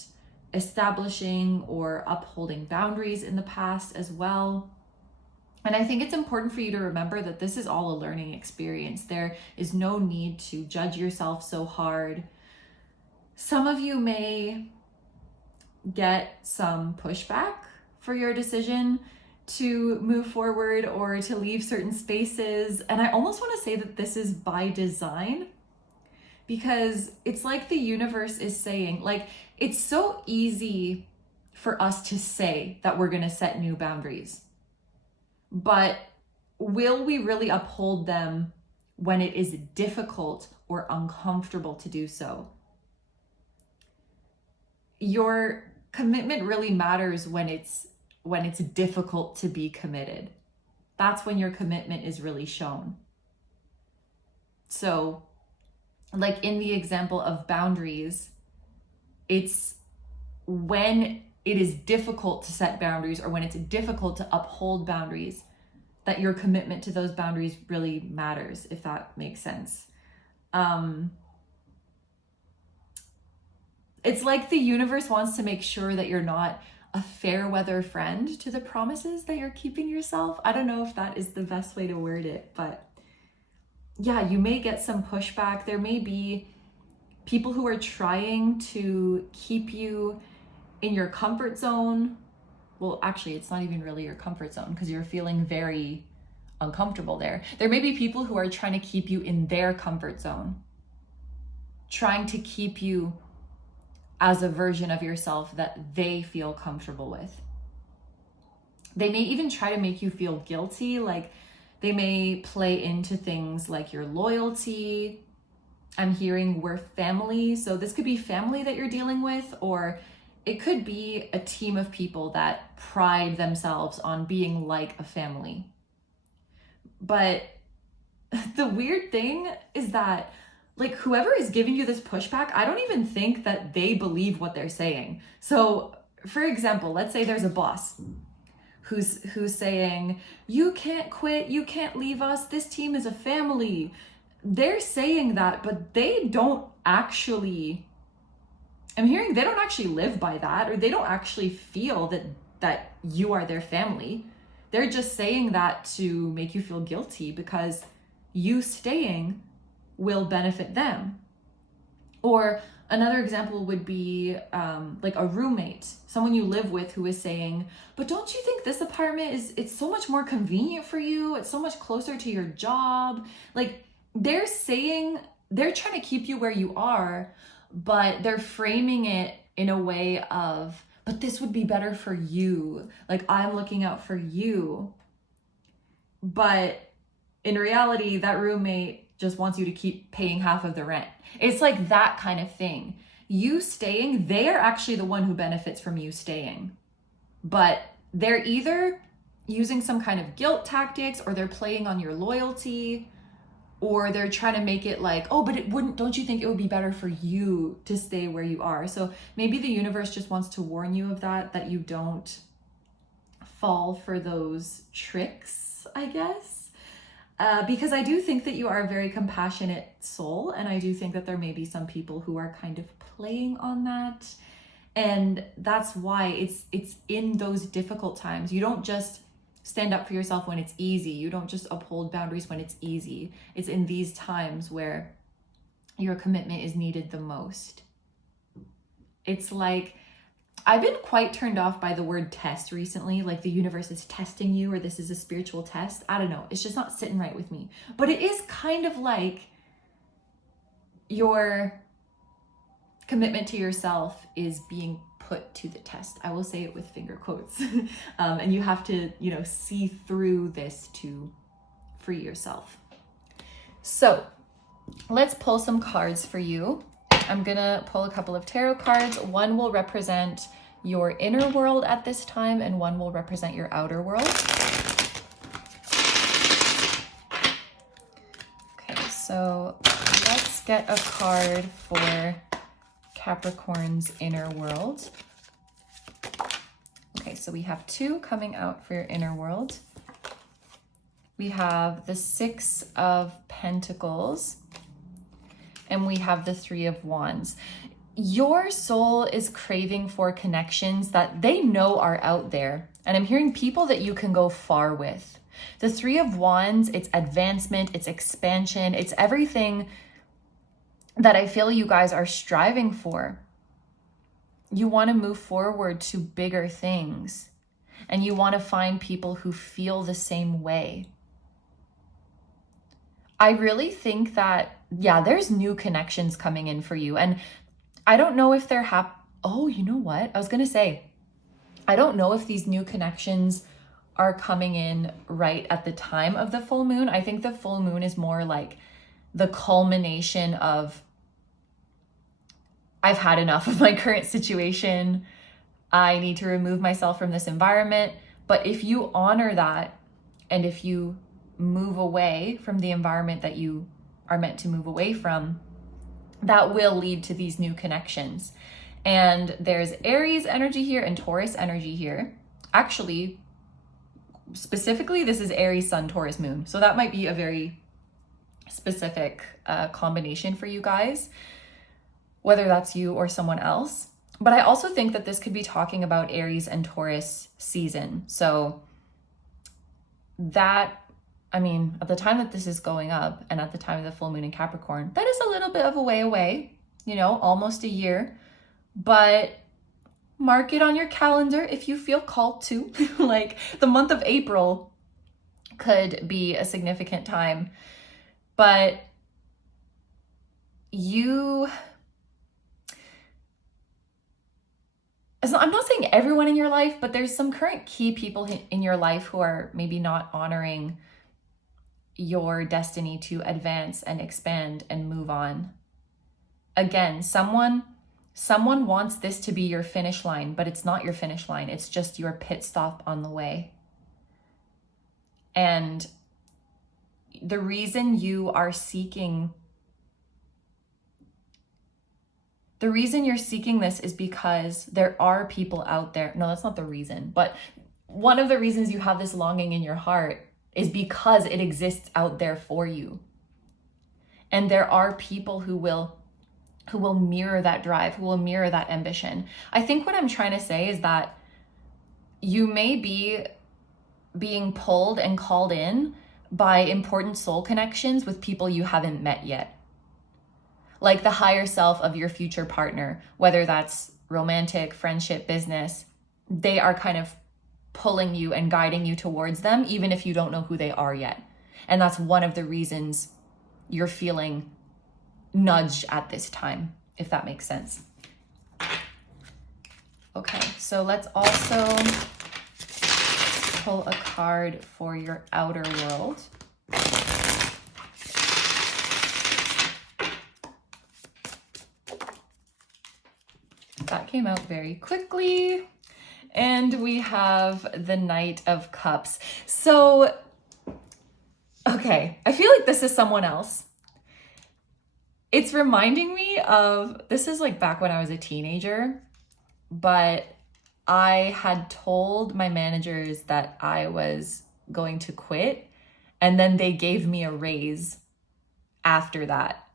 establishing or upholding boundaries in the past as well. And I think it's important for you to remember that this is all a learning experience. There is no need to judge yourself so hard. Some of you may get some pushback for your decision to move forward or to leave certain spaces. And I almost want to say that this is by design, because it's like the universe is saying, like, it's so easy for us to say that we're going to set new boundaries, but will we really uphold them when it is difficult or uncomfortable to do so? Your commitment really matters when it's when it's difficult to be committed. That's when your commitment is really shown. So, like in the example of boundaries, it's when it is difficult to set boundaries, or when it's difficult to uphold boundaries, that your commitment to those boundaries really matters, if that makes sense. It's like the universe wants to make sure that you're not a fair weather friend to the promises that you're keeping yourself. I don't know if that is the best way to word it, but yeah, you may get some pushback. There may be people who are trying to keep you in your comfort zone. Well, actually, it's not even really your comfort zone because you're feeling very uncomfortable there. There may be people who are trying to keep you in their comfort zone, trying to keep you as a version of yourself that they feel comfortable with. They may even try to make you feel guilty, like they may play into things like your loyalty. I'm hearing we're family. So this could be family that you're dealing with, or it could be a team of people that pride themselves on being like a family. But the weird thing is that, like, whoever is giving you this pushback, I don't even think that they believe what they're saying. So, for example, let's say there's a boss who's saying, you can't quit, you can't leave us, this team is a family. They're saying that, but they don't actually, I'm hearing they don't actually live by that, or they don't actually feel that you are their family. They're just saying that to make you feel guilty because you staying will benefit them. Or another example would be like a roommate, someone you live with who is saying, but don't you think this apartment it's so much more convenient for you? It's so much closer to your job. Like they're saying, they're trying to keep you where you are, but they're framing it in a way of, but this would be better for you. Like I'm looking out for you. But in reality, that roommate just wants you to keep paying half of the rent. It's like that kind of thing. You staying, they are actually the one who benefits from you staying. But they're either using some kind of guilt tactics, or they're playing on your loyalty, or they're trying to make it like, oh, but don't you think it would be better for you to stay where you are? So maybe the universe just wants to warn you of that you don't fall for those tricks, I guess. Because I do think that you are a very compassionate soul, and I do think that there may be some people who are kind of playing on that, and that's why it's in those difficult times. You don't just stand up for yourself when it's easy. You don't just uphold boundaries when it's easy. It's in these times where your commitment is needed the most. It's like, I've been quite turned off by the word test recently, like the universe is testing you, or this is a spiritual test. I don't know. It's just not sitting right with me. But it is kind of like your commitment to yourself is being put to the test. I will say it with finger quotes. And you have to, see through this to free yourself. So let's pull some cards for you. I'm gonna pull a couple of tarot cards. One will represent your inner world at this time, and one will represent your outer world. Okay, so let's get a card for Capricorn's inner world. Okay, so we have two coming out for your inner world. We have the Six of Pentacles, and we have the Three of Wands. Your soul is craving for connections that they know are out there. And I'm hearing people that you can go far with. The Three of Wands, it's advancement, it's expansion, it's everything that I feel you guys are striving for. You want to move forward to bigger things, and you want to find people who feel the same way. I really think that, yeah, there's new connections coming in for you. And I don't know if they're oh, you know what? I was going to say, I don't know if these new connections are coming in right at the time of the full moon. I think the full moon is more like the culmination of, I've had enough of my current situation. I need to remove myself from this environment. But if you honor that, and if you move away from the environment that you are meant to move away from, that will lead to these new connections. And there's Aries energy here and Taurus energy here. Actually, specifically, this is Aries Sun, Taurus Moon. So that might be a very specific combination for you guys, whether that's you or someone else. But I also think that this could be talking about Aries and Taurus season. So that, I mean, at the time that this is going up and at the time of the full moon in Capricorn, that is a little bit of a way away, you know, almost a year. But mark it on your calendar if you feel called to. Like the month of April could be a significant time. But I'm not saying everyone in your life, but there's some current key people in your life who are maybe not honoring your destiny to advance and expand and move on. Again, someone wants this to be your finish line, but it's not your finish line. It's just your pit stop on the way. And the reason you're seeking this is because there are people out there. No, that's not the reason. But one of the reasons you have this longing in your heart is because it exists out there for you. And there are people who will mirror that drive, who will mirror that ambition. I think what I'm trying to say is that you may be being pulled and called in by important soul connections with people you haven't met yet. Like the higher self of your future partner, whether that's romantic, friendship, business, they are kind of pulling you and guiding you towards them, even if you don't know who they are yet. And that's one of the reasons you're feeling nudged at this time, if that makes sense. Okay, so let's also pull a card for your outer world. That came out very quickly. And we have the Knight of Cups. So, okay, I feel like this is someone else. It's reminding me of, this is like back when I was a teenager, but I had told my managers that I was going to quit, and then they gave me a raise after that.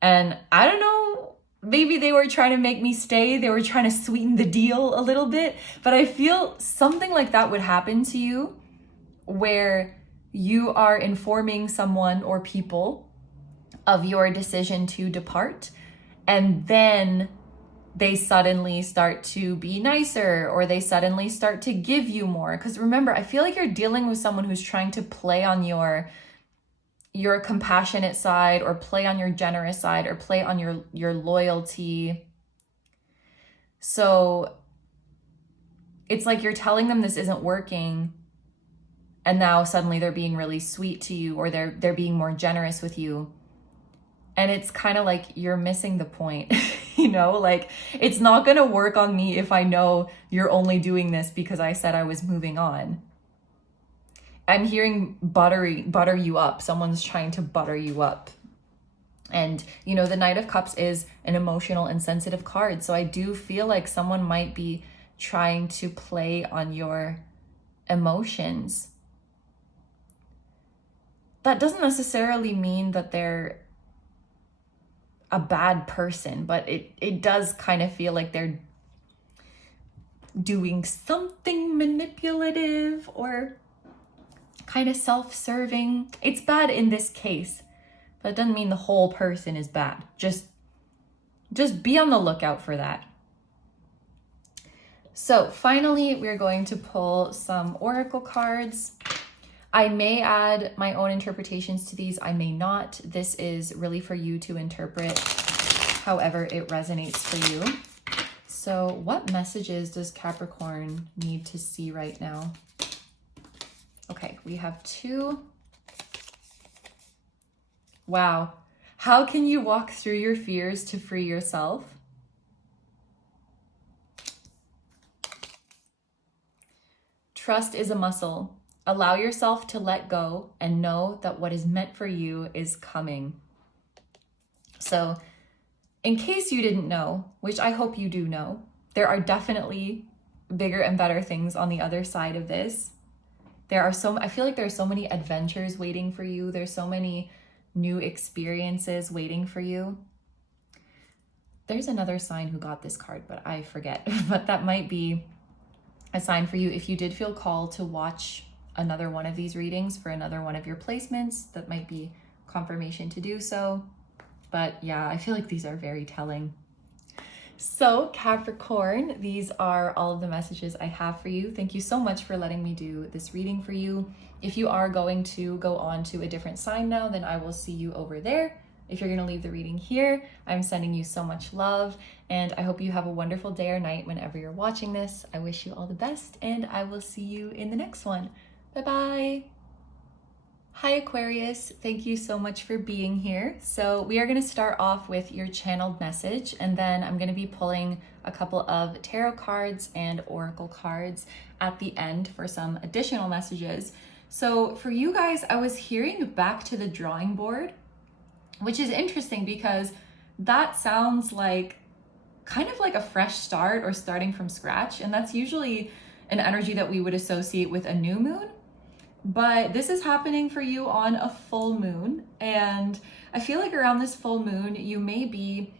And I don't know, maybe they were trying to make me stay. They were trying to sweeten the deal a little bit, but I feel something like that would happen to you where you are informing someone or people of your decision to depart, and then they suddenly start to be nicer, or they suddenly start to give you more. Because remember, I feel like you're dealing with someone who's trying to play on your compassionate side, or play on your generous side, or play on your loyalty. So it's like you're telling them this isn't working, and now suddenly they're being really sweet to you, or they're being more generous with you. And it's kind of like you're missing the point, you know, like it's not going to work on me if I know you're only doing this because I said I was moving on. I'm hearing butter you up. Someone's trying to butter you up. And, you know, the Knight of Cups is an emotional and sensitive card. So I do feel like someone might be trying to play on your emotions. That doesn't necessarily mean that they're a bad person, but it does kind of feel like they're doing something manipulative or kind of self-serving. It's bad in this case, but it doesn't mean the whole person is bad. Just be on the lookout for that. So finally, we're going to pull some oracle cards. I may add my own interpretations to these. I may not. This is really for you to interpret however it resonates for you. So what messages does Capricorn need to see right now? Okay, we have 2. Wow. How can you walk through your fears to free yourself? Trust is a muscle. Allow yourself to let go and know that what is meant for you is coming. So, in case you didn't know, which I hope you do know, there are definitely bigger and better things on the other side of this. I feel like there's so many adventures waiting for you. There's so many new experiences waiting for you. There's another sign who got this card, but I forget. But that might be a sign for you if you did feel called to watch another one of these readings for another one of your placements. That might be confirmation to do so. But yeah, I feel like these are very telling. So Capricorn, these are all of the messages I have for you. Thank you so much for letting me do this reading for you. If you are going to go on to a different sign now, then I will see you over there. If you're going to leave the reading here, I'm sending you so much love, and I hope you have a wonderful day or night whenever you're watching this. I wish you all the best, and I will see you in the next one. Bye-bye. Hi Aquarius, thank you so much for being here. So we are going to start off with your channeled message, and then I'm going to be pulling a couple of tarot cards and oracle cards at the end for some additional messages. So for you guys, I was hearing back to the drawing board, which is interesting because that sounds like kind of like a fresh start or starting from scratch. And that's usually an energy that we would associate with a new moon. But this is happening for you on a full moon. And I feel like around this full moon, you may be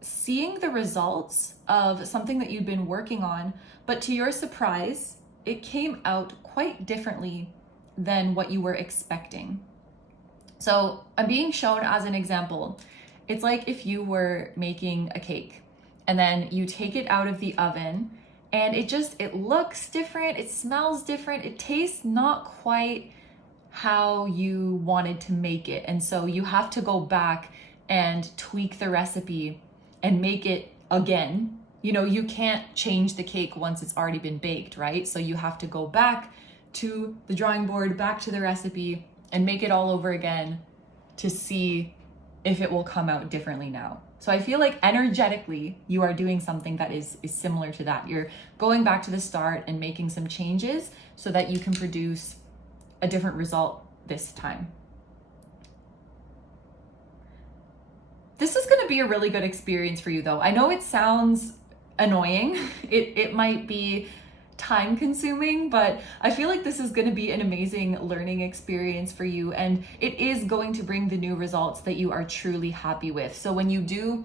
seeing the results of something that you've been working on. But to your surprise, it came out quite differently than what you were expecting. So I'm being shown as an example. It's like if you were making a cake and then you take it out of the oven and it looks different, it smells different, it tastes not quite how you wanted to make it. And so you have to go back and tweak the recipe and make it again. You know, you can't change the cake once it's already been baked, right? So you have to go back to the drawing board, back to the recipe, and make it all over again to see if it will come out differently now. So I feel like energetically, you are doing something that is similar to that. You're going back to the start and making some changes so that you can produce a different result this time. This is going to be a really good experience for you though. I know it sounds annoying. It might be time consuming, but I feel like this is going to be an amazing learning experience for you, and it is going to bring the new results that you are truly happy with. So when you do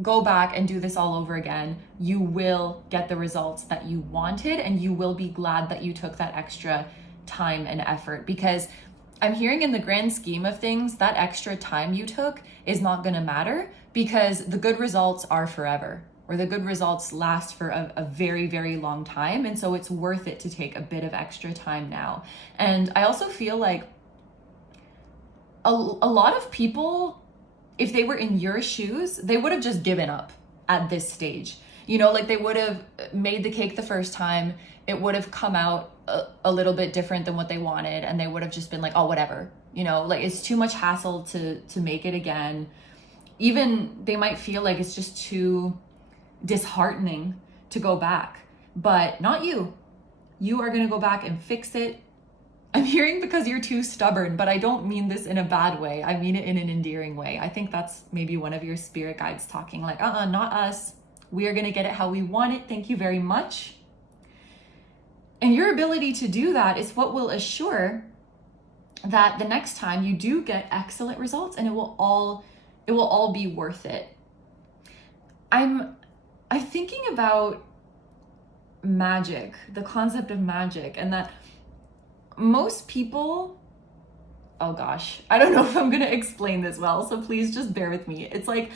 go back and do this all over again, you will get the results that you wanted, and you will be glad that you took that extra time and effort, because I'm hearing in the grand scheme of things, that extra time you took is not going to matter, because the good results are forever, or the good results last for a very, very long time. And so it's worth it to take a bit of extra time now. And I also feel like a lot of people, if they were in your shoes, they would have just given up at this stage. You know, like they would have made the cake the first time, it would have come out a little bit different than what they wanted, and they would have just been like, oh, whatever. You know, like it's too much hassle to make it again. Even they might feel like it's just too disheartening to go back, but not you. You are going to go back and fix it. I'm hearing because you're too stubborn, but I don't mean this in a bad way. I mean it in an endearing way. I think that's maybe one of your spirit guides talking like, not us. We are going to get it how we want it. Thank you very much. And your ability to do that is what will assure that the next time you do get excellent results, and it will all be worth it. I'm thinking about magic, the concept of magic, and that most people, oh gosh, I don't know if I'm gonna explain this well, so please just bear with me. It's like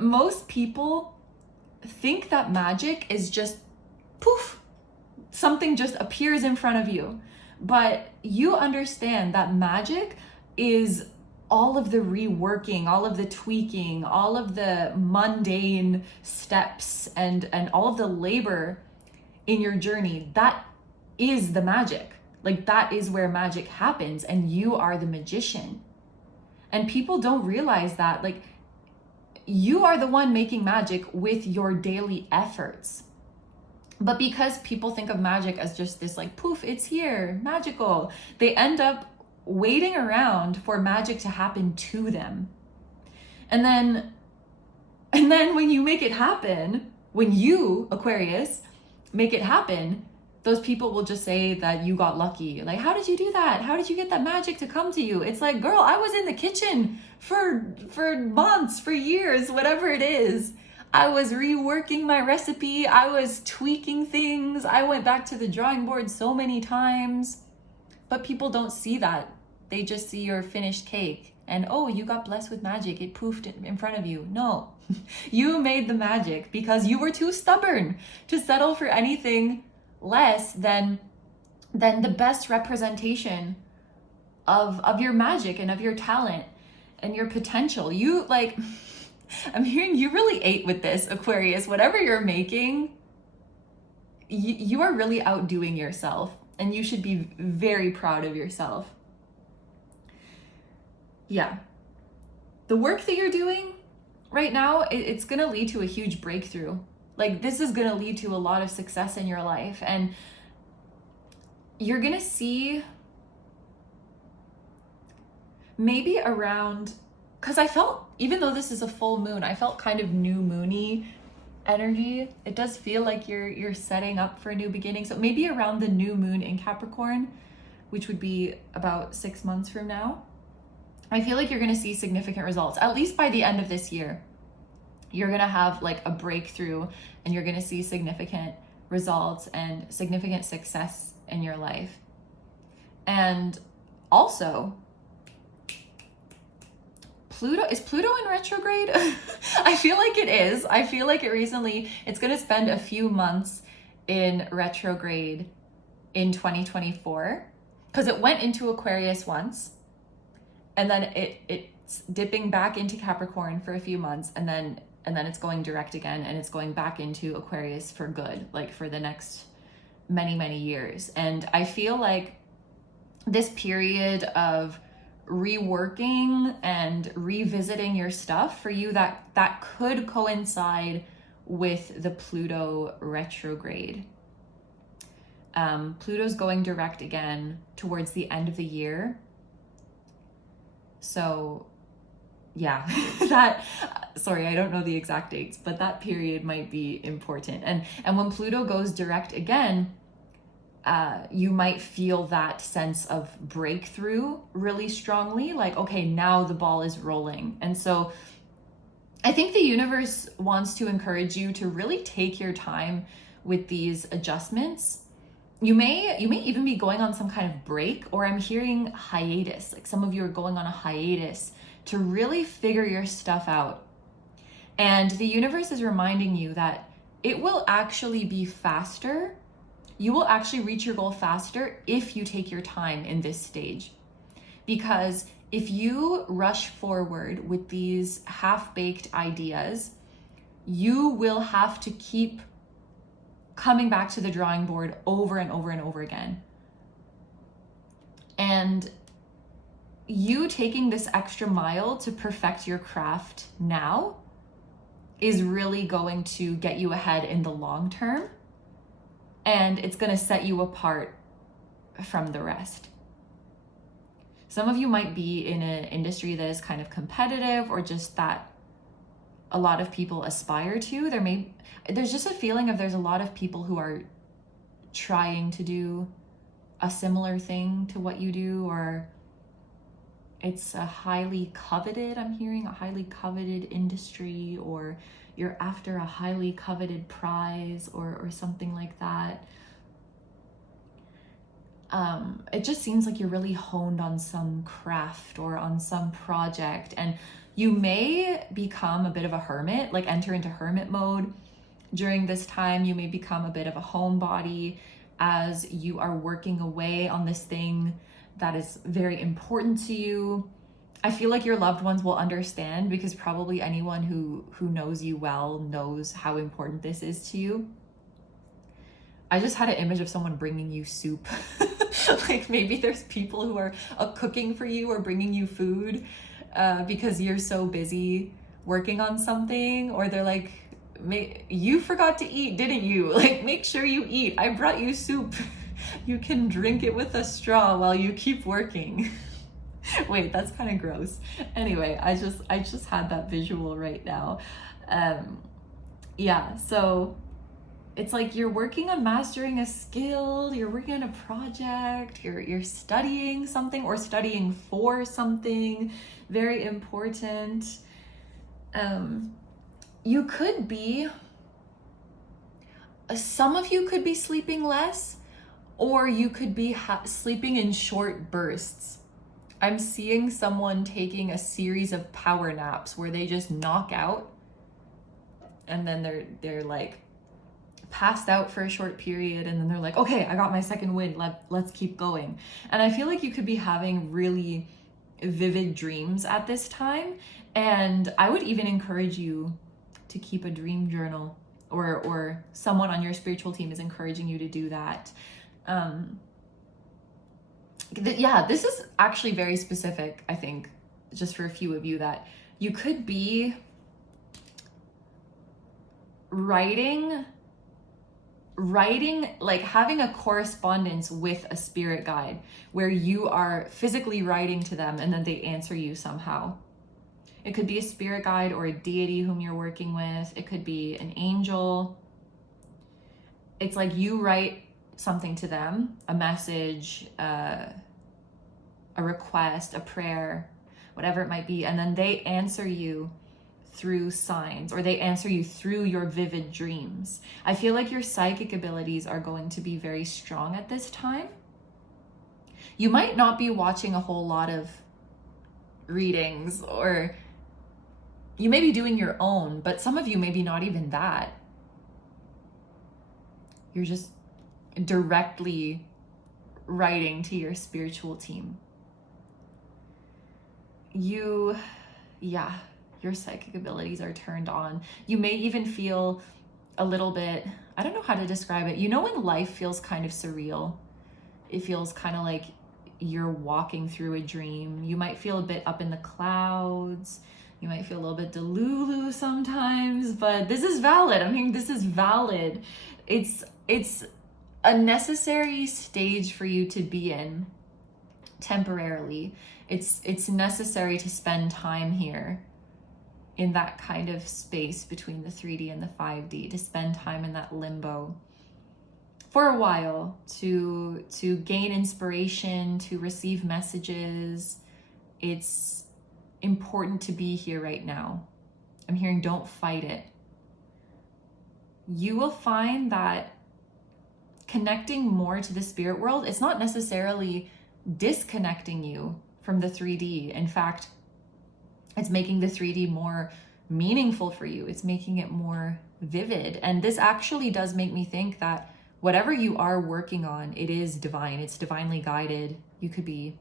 most people think that magic is just poof, something just appears in front of you. But you understand that magic is all of the reworking, all of the tweaking, all of the mundane steps, and all of the labor in your journey. That is the magic. Like that is where magic happens, and you are the magician. And people don't realize that, like, you are the one making magic with your daily efforts. But because people think of magic as just this like, poof, it's here, magical, they end up waiting around for magic to happen to them. And then when you make it happen, when you, Aquarius, make it happen, those people will just say that you got lucky. Like, how did you do that? How did you get that magic to come to you? It's like, girl, I was in the kitchen for months, for years, whatever it is. I was reworking my recipe. I was tweaking things. I went back to the drawing board so many times. But people don't see that. They just see your finished cake. And oh, you got blessed with magic. It poofed in front of you. No, you made the magic because you were too stubborn to settle for anything less than the best representation of your magic and of your talent and your potential. You like, I'm hearing you really ate with this, Aquarius. Whatever you're making, you are really outdoing yourself, and you should be very proud of yourself. Yeah. The work that you're doing right now, it's going to lead to a huge breakthrough. Like, this is going to lead to a lot of success in your life. And you're going to see maybe around, because I felt, even though this is a full moon, I felt kind of new moony energy. It does feel like you're setting up for a new beginning. So maybe around the new moon in Capricorn, which would be about 6 months from now, I feel like you're going to see significant results, at least by the end of this year. You're going to have like a breakthrough, and you're going to see significant results and significant success in your life. And also, is Pluto in retrograde? I feel like it is. I feel like it's going to spend a few months in retrograde in 2024, because it went into Aquarius once, and then it's dipping back into Capricorn for a few months, and then it's going direct again, and it's going back into Aquarius for good, like for the next many, many years. And I feel like this period of reworking and revisiting your stuff for you, that could coincide with the Pluto retrograde. Pluto's going direct again towards the end of the year. So yeah, sorry, I don't know the exact dates, but that period might be important. And when Pluto goes direct again, you might feel that sense of breakthrough really strongly, like, okay, now the ball is rolling. And so I think the universe wants to encourage you to really take your time with these adjustments. You may even be going on some kind of break, or I'm hearing hiatus, like some of you are going on a hiatus to really figure your stuff out. And the universe is reminding you that it will actually be faster. You will actually reach your goal faster if you take your time in this stage. Because if you rush forward with these half-baked ideas, you will have to keep coming back to the drawing board over and over and over again. And you taking this extra mile to perfect your craft now is really going to get you ahead in the long term. And it's going to set you apart from the rest. Some of you might be in an industry that is kind of competitive, or just that a lot of people aspire to. There's just a feeling of there's a lot of people who are trying to do a similar thing to what you do, or it's a highly coveted, I'm hearing a highly coveted industry, or you're after a highly coveted prize or something like that. It just seems like you're really honed on some craft or on some project, and you may become a bit of a hermit, like enter into hermit mode during this time. You may become a bit of a homebody as you are working away on this thing that is very important to you. I feel like your loved ones will understand, because probably anyone who knows you well knows how important this is to you. I just had an image of someone bringing you soup. Like maybe there's people who are cooking for you or bringing you food because you're so busy working on something, or they're like You forgot to eat, didn't you? Like, make sure you eat. I brought you soup. You can drink it with a straw while you keep working. Wait, that's kind of gross. Anyway, I just had that visual right now. Yeah, so it's like you're working on mastering a skill, you're working on a project, you're studying something or studying for something very important. You could be, some of you could be sleeping less, or you could be sleeping in short bursts. I'm seeing someone taking a series of power naps where they just knock out and then they're like passed out for a short period, and then they're like, okay, I got my second wind, let's keep going. And I feel like you could be having really vivid dreams at this time, and I would even encourage you to keep a dream journal, or someone on your spiritual team is encouraging you to do that. Yeah, this is actually very specific, I think, just for a few of you, that you could be writing, like having a correspondence with a spirit guide where you are physically writing to them and then they answer you somehow. It could be a spirit guide or a deity whom you're working with. It could be an angel. It's like you write something to them, a message, a request, a prayer, whatever it might be, and then they answer you through signs, or they answer you through your vivid dreams. I feel like your psychic abilities are going to be very strong at this time. You might not be watching a whole lot of readings, or you may be doing your own, but some of you maybe not even that. You're just directly writing to your spiritual team. Your psychic abilities are turned on. You may even feel a little bit, I don't know how to describe it. You know when life feels kind of surreal? It feels kind of like you're walking through a dream. You might feel a bit up in the clouds. You might feel a little bit delulu sometimes, but this is valid. I mean, this is valid. It's a necessary stage for you to be in temporarily. It's necessary to spend time here in that kind of space between the 3D and the 5D, to spend time in that limbo for a while, to gain inspiration, to receive messages. It's important to be here right now. I'm hearing don't fight it. You will find that connecting more to the spirit world, it's not necessarily disconnecting you from the 3D. In fact, it's making the 3D more meaningful for you. It's making it more vivid. And this actually does make me think that whatever you are working on, it is divine. It's divinely guided. You could be,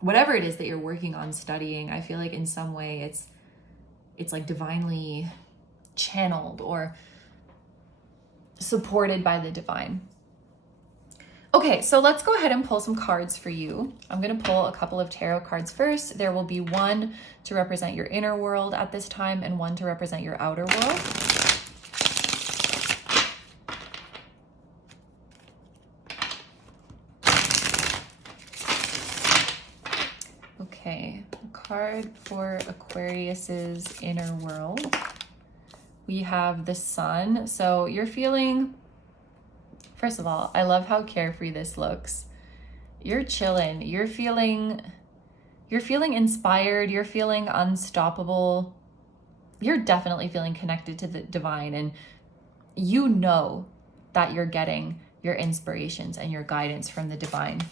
whatever it is that you're working on studying, I feel like in some way it's like divinely channeled or supported by the divine. Okay, so let's go ahead and pull some cards for you. I'm going to pull a couple of tarot cards first. There will be one to represent your inner world at this time and one to represent your outer world. Okay, a card for Aquarius's inner world. We have the Sun. So you're feeling, first of all, I love how carefree this looks. You're chilling. You're feeling inspired. You're feeling unstoppable. You're definitely feeling connected to the divine, and you know that you're getting your inspirations and your guidance from the divine.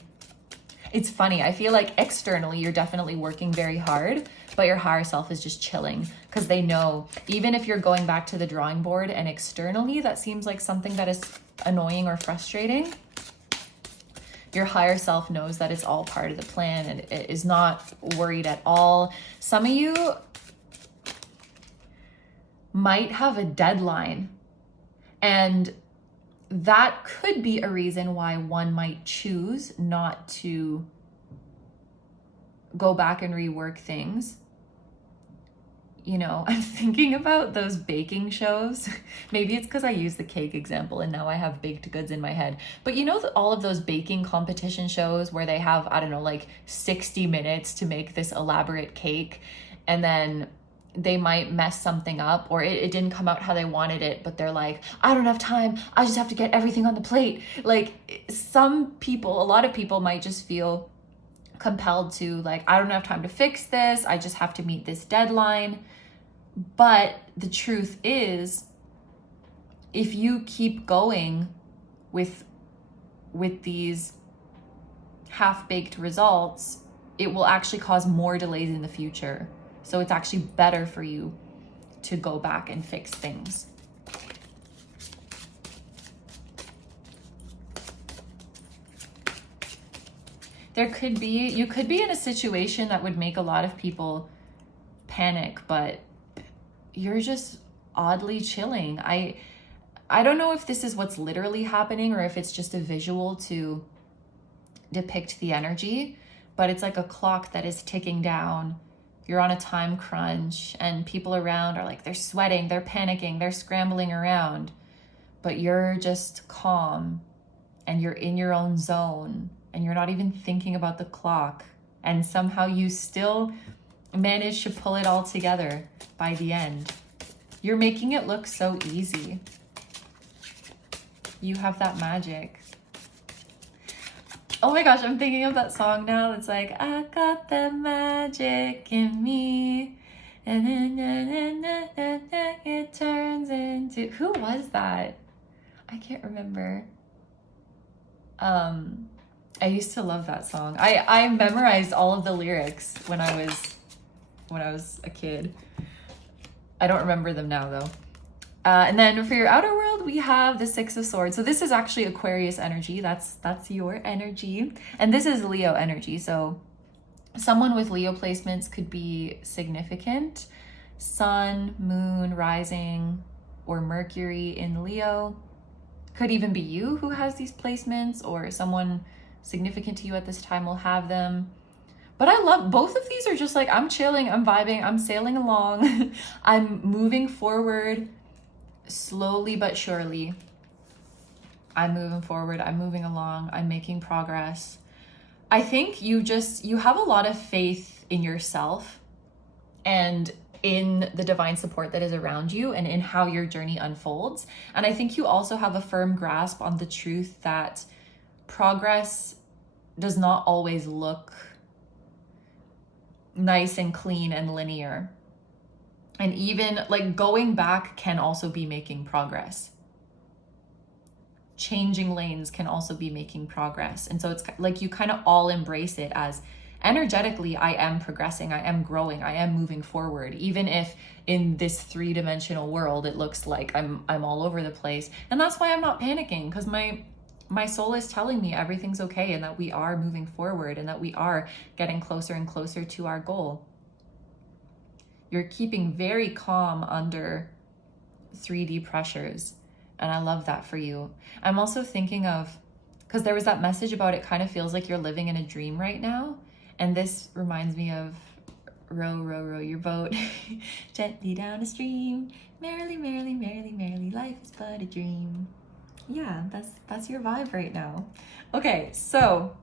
It's funny. I feel like externally you're definitely working very hard, but your higher self is just chilling because they know, even if you're going back to the drawing board and externally that seems like something that is annoying or frustrating, your higher self knows that it's all part of the plan and it is not worried at all. Some of you might have a deadline, and that could be a reason why one might choose not to go back and rework things. you know, I'm thinking about those baking shows. Maybe it's because I used the cake example and now I have baked goods in my head. But you know, all of those baking competition shows where they have, I don't know, like 60 minutes to make this elaborate cake, and then they might mess something up, or it didn't come out how they wanted it, but they're like, I don't have time, I just have to get everything on the plate. Like, some people, a lot of people might just feel compelled to, like, I don't have time to fix this, I just have to meet this deadline. But the truth is, if you keep going with these half-baked results, it will actually cause more delays in the future. So it's actually better for you to go back and fix things. You could be in a situation that would make a lot of people panic, but you're just oddly chilling. I don't know if this is what's literally happening or if it's just a visual to depict the energy, but it's like a clock that is ticking down. You're on a time crunch and people around are like, they're sweating, they're panicking, they're scrambling around, but you're just calm and you're in your own zone and you're not even thinking about the clock. And somehow you still manage to pull it all together by the end. You're making it look so easy. You have that magic. Oh my gosh, I'm thinking of that song now. It's like, I got that magic in me. And then it turns into... Who was that? I can't remember. I used to love that song. I memorized all of the lyrics when I was a kid. I don't remember them now though. And then for your outer world, we have the Six of Swords. So this is actually Aquarius energy. That's your energy. And this is Leo energy. So someone with Leo placements could be significant. Sun, moon, rising, or Mercury in Leo. Could even be you who has these placements, or someone significant to you at this time will have them. But I love both of these. Are just like, I'm chilling, I'm vibing, I'm sailing along. I'm moving forward slowly but surely. I'm moving forward, I'm moving along, I'm making progress. I think you have a lot of faith in yourself and in the divine support that is around you and in how your journey unfolds. And I think you also have a firm grasp on the truth that progress does not always look nice and clean and linear. And even like going back can also be making progress. Changing lanes can also be making progress. And so it's like you kind of all embrace it as energetically, I am progressing, I am growing, I am moving forward, even if in this three-dimensional world it looks like I'm all over the place. And that's why I'm not panicking, because my soul is telling me everything's okay and that we are moving forward and that we are getting closer and closer to our goal. You're keeping very calm under 3D pressures, and I love that for you. I'm also thinking of, because there was that message about it kind of feels like you're living in a dream right now. And this reminds me of row, row, row your boat gently down a stream. Merrily, merrily, merrily, merrily, life is but a dream. Yeah, that's your vibe right now. Okay, so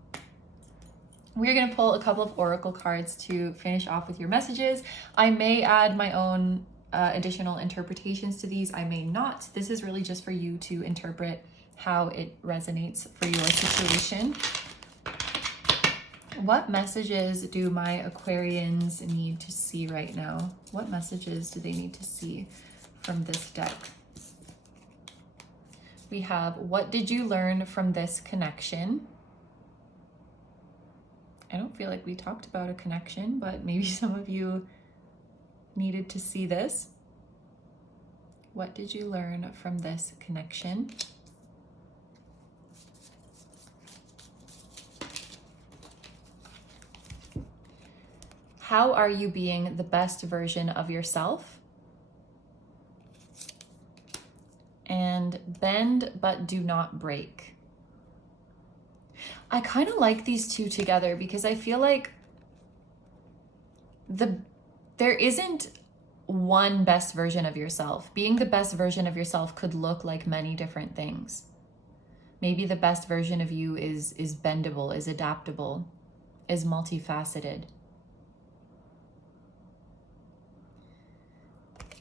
we're gonna pull a couple of oracle cards to finish off with your messages. I may add my own additional interpretations to these. I may not. This is really just for you to interpret how it resonates for your situation. What messages do my Aquarians need to see right now? What messages do they need to see from this deck? We have, what did you learn from this connection? I don't feel like we talked about a connection, but maybe some of you needed to see this. What did you learn from this connection? How are you being the best version of yourself? And bend but do not break. I kind of like these two together because I feel like there isn't one best version of yourself. Being the best version of yourself could look like many different things. Maybe the best version of you is bendable, is adaptable, is multifaceted.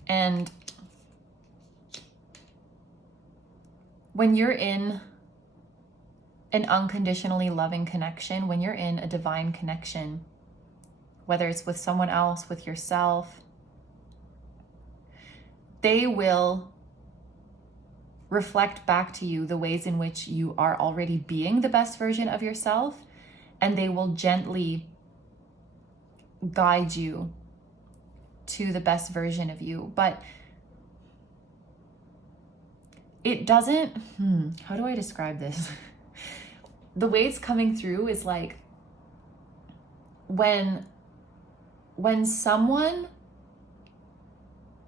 And when you're in an unconditionally loving connection, when you're in a divine connection, whether it's with someone else, with yourself, they will reflect back to you the ways in which you are already being the best version of yourself, and they will gently guide you to the best version of you. But it doesn't, how do I describe this? The way it's coming through is like when someone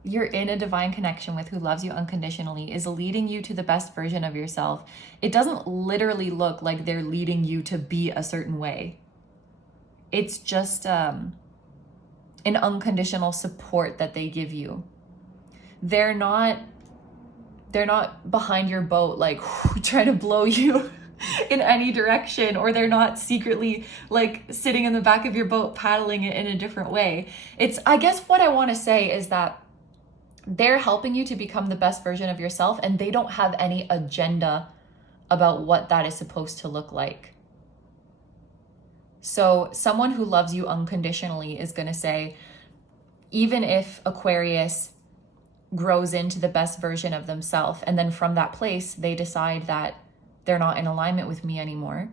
you're in a divine connection with who loves you unconditionally is leading you to the best version of yourself, it doesn't literally look like they're leading you to be a certain way. It's just an unconditional support that they give you. They're not behind your boat like trying to blow you in any direction, or they're not secretly like sitting in the back of your boat paddling it in a different way. I guess what I want to say is that they're helping you to become the best version of yourself, and they don't have any agenda about what that is supposed to look like. So someone who loves you unconditionally is going to say, even if Aquarius grows into the best version of themselves, and then from that place, they decide that they're not in alignment with me anymore,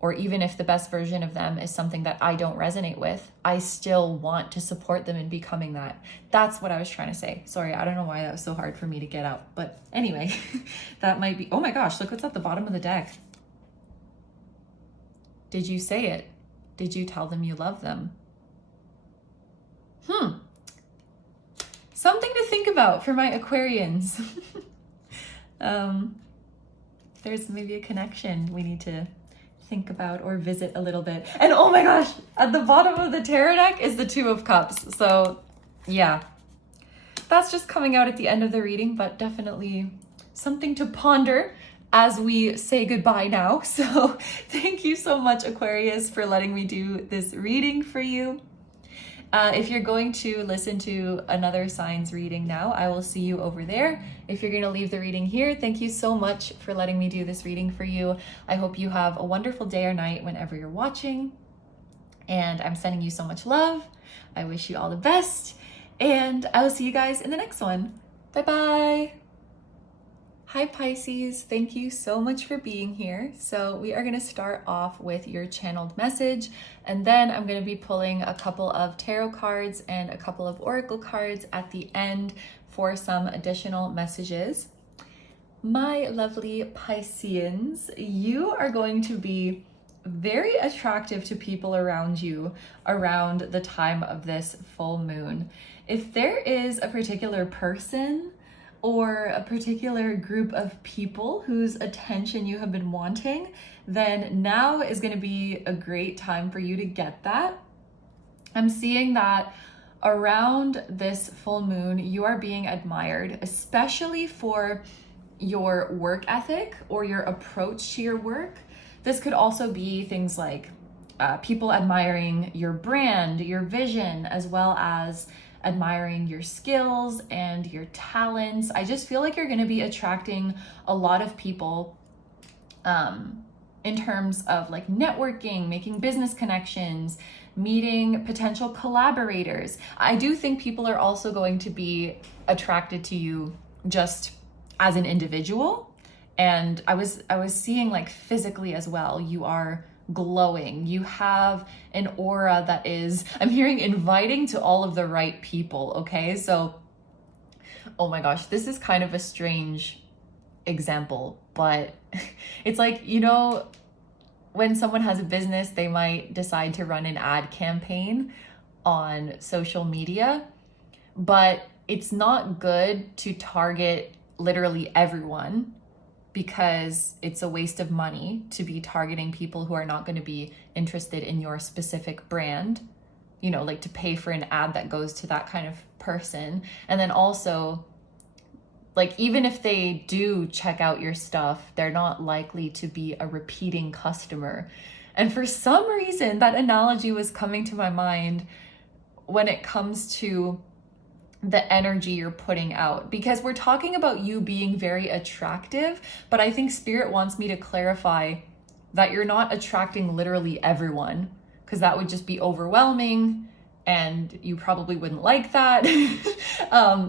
or even if the best version of them is something that I don't resonate with, I still want to support them in becoming that. That's what I was trying to say. Sorry, I don't know why that was so hard for me to get out. But anyway, that might be, oh my gosh, look what's at the bottom of the deck. Did you say it? Did you tell them you love them? Something to think about for my Aquarians. There's maybe a connection we need to think about or visit a little bit. And oh my gosh, at the bottom of the tarot deck is the Two of Cups. So yeah, that's just coming out at the end of the reading, but definitely something to ponder as we say goodbye now. So thank you so much, Aquarius, for letting me do this reading for you. If you're going to listen to another sign's reading now, I will see you over there. If you're going to leave the reading here, thank you so much for letting me do this reading for you. I hope you have a wonderful day or night whenever you're watching. And I'm sending you so much love. I wish you all the best. And I will see you guys in the next one. Bye-bye. Hi Pisces, thank you so much for being here. So we are going to start off with your channeled message, and then I'm going to be pulling a couple of tarot cards and a couple of oracle cards at the end for some additional messages. My lovely Pisceans, you are going to be very attractive to people around you around the time of this full moon. If there is a particular person or a particular group of people whose attention you have been wanting, then now is going to be a great time for you to get that. I'm seeing that around this full moon, you are being admired, especially for your work ethic or your approach to your work. This could also be things like people admiring your brand, your vision, as well as admiring your skills and your talents. I just feel like you're going to be attracting a lot of people in terms of like networking, making business connections, meeting potential collaborators. I do think people are also going to be attracted to you just as an individual. And I was seeing like physically as well, you are glowing. You have an aura that is, I'm hearing, inviting to all of the right people, okay? So, oh my gosh, this is kind of a strange example, but it's like, you know, when someone has a business, they might decide to run an ad campaign on social media, but it's not good to target literally everyone, because it's a waste of money to be targeting people who are not going to be interested in your specific brand you know, like to pay for an ad that goes to that kind of person. And then also, like, even if they do check out your stuff, they're not likely to be a repeating customer. And for some reason, that analogy was coming to my mind when it comes to the energy you're putting out, because we're talking about you being very attractive, but I think Spirit wants me to clarify that you're not attracting literally everyone, because that would just be overwhelming and you probably wouldn't like that.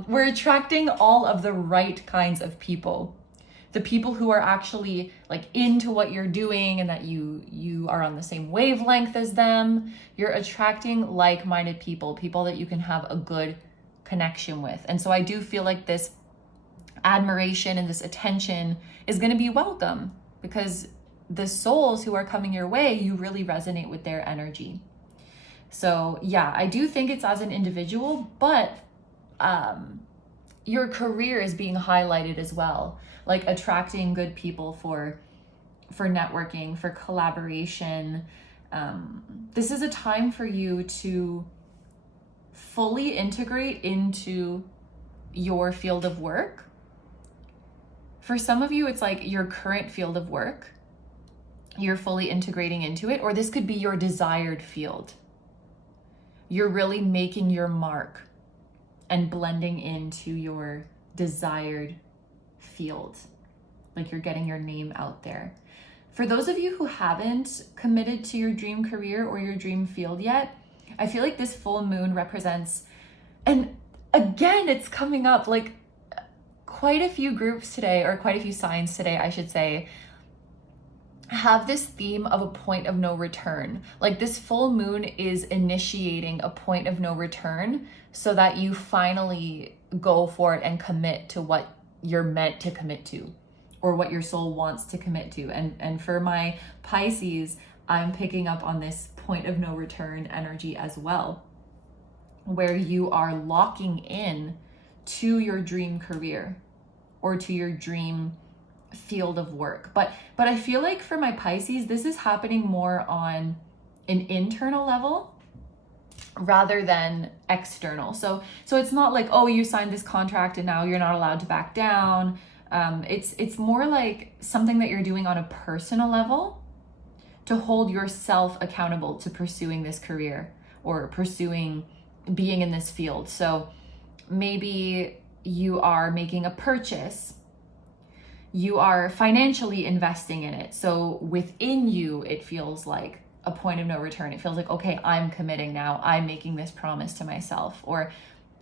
We're attracting all of the right kinds of people. The people who are actually like into what you're doing and that you are on the same wavelength as them. You're attracting like-minded people, people that you can have a good connection with. And so I do feel like this admiration and this attention is going to be welcome, because the souls who are coming your way, you really resonate with their energy. So yeah, I do think it's as an individual, but your career is being highlighted as well, like attracting good people for networking, for collaboration. This is a time for you to fully integrate into your field of work. For some of you, it's like your current field of work, you're fully integrating into it, or this could be your desired field. You're really making your mark and blending into your desired field. Like you're getting your name out there. For those of you who haven't committed to your dream career or your dream field yet, I feel like this full moon represents, and again, it's coming up like quite a few groups today, or quite a few signs today, I should say, have this theme of a point of no return. Like this full moon is initiating a point of no return so that you finally go for it and commit to what you're meant to commit to, or what your soul wants to commit to. And for my Pisces, I'm picking up on this point of no return energy as well, where you are locking in to your dream career or to your dream field of work. But I feel like for my Pisces, this is happening more on an internal level rather than external. So it's not like, oh, you signed this contract and now you're not allowed to back down. It's more like something that you're doing on a personal level to hold yourself accountable to pursuing this career or pursuing being in this field. So maybe you are making a purchase, you are financially investing in it. So within you, it feels like a point of no return. It feels like, okay, I'm committing now. I'm making this promise to myself. Or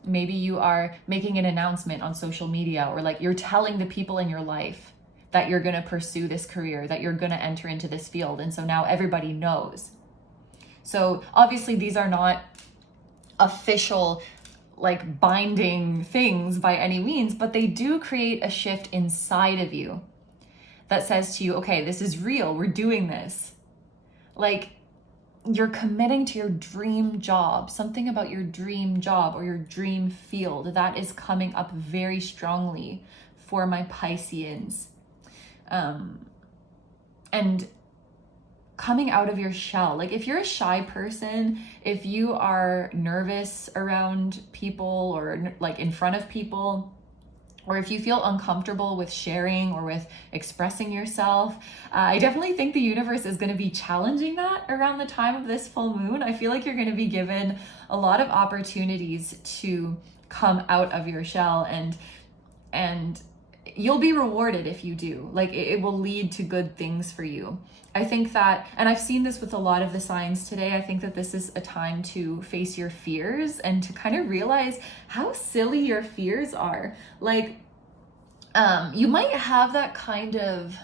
maybe you are making an announcement on social media, or like you're telling the people in your life that you're going to pursue this career, that you're going to enter into this field. And so now everybody knows. So obviously these are not official, like binding things by any means, but they do create a shift inside of you that says to you, okay, this is real. We're doing this. Like you're committing to your dream job, something about your dream job or your dream field that is coming up very strongly for my Pisceans. And coming out of your shell. Like if you're a shy person, if you are nervous around people or like in front of people, or if you feel uncomfortable with sharing or with expressing yourself, I definitely think the universe is going to be challenging that around the time of this full moon. I feel like you're going to be given a lot of opportunities to come out of your shell, and you'll be rewarded if you do. Like it will lead to good things for you. I think that, and I've seen this with a lot of the signs today, I think that this is a time to face your fears and to kind of realize how silly your fears are. Like, you might have that kind of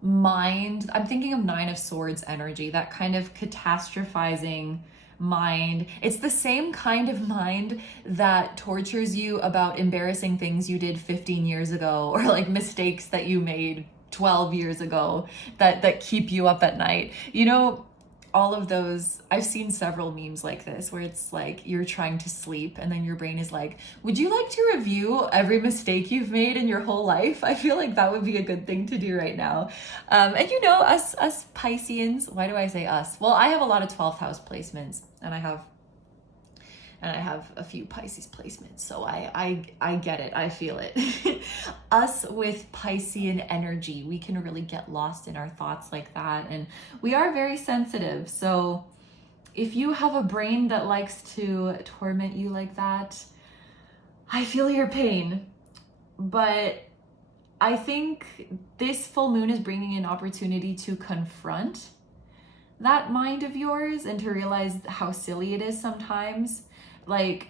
mind. I'm thinking of Nine of Swords energy, that kind of catastrophizing mind. It's the same kind of mind that tortures you about embarrassing things you did 15 years ago, or like mistakes that you made 12 years ago that keep you up at night. You know, all of those, I've seen several memes like this where it's like you're trying to sleep and then your brain is like, would you like to review every mistake you've made in your whole life? I feel like that would be a good thing to do right now. And you know, us Pisceans, why do I say us? Well, I have a lot of 12th house placements and I have and I have a few Pisces placements, so I get it, I feel it. Us with Piscean energy, we can really get lost in our thoughts like that, and we are very sensitive. So if you have a brain that likes to torment you like that, I feel your pain. But I think this full moon is bringing an opportunity to confront that mind of yours and to realize how silly it is sometimes. Like,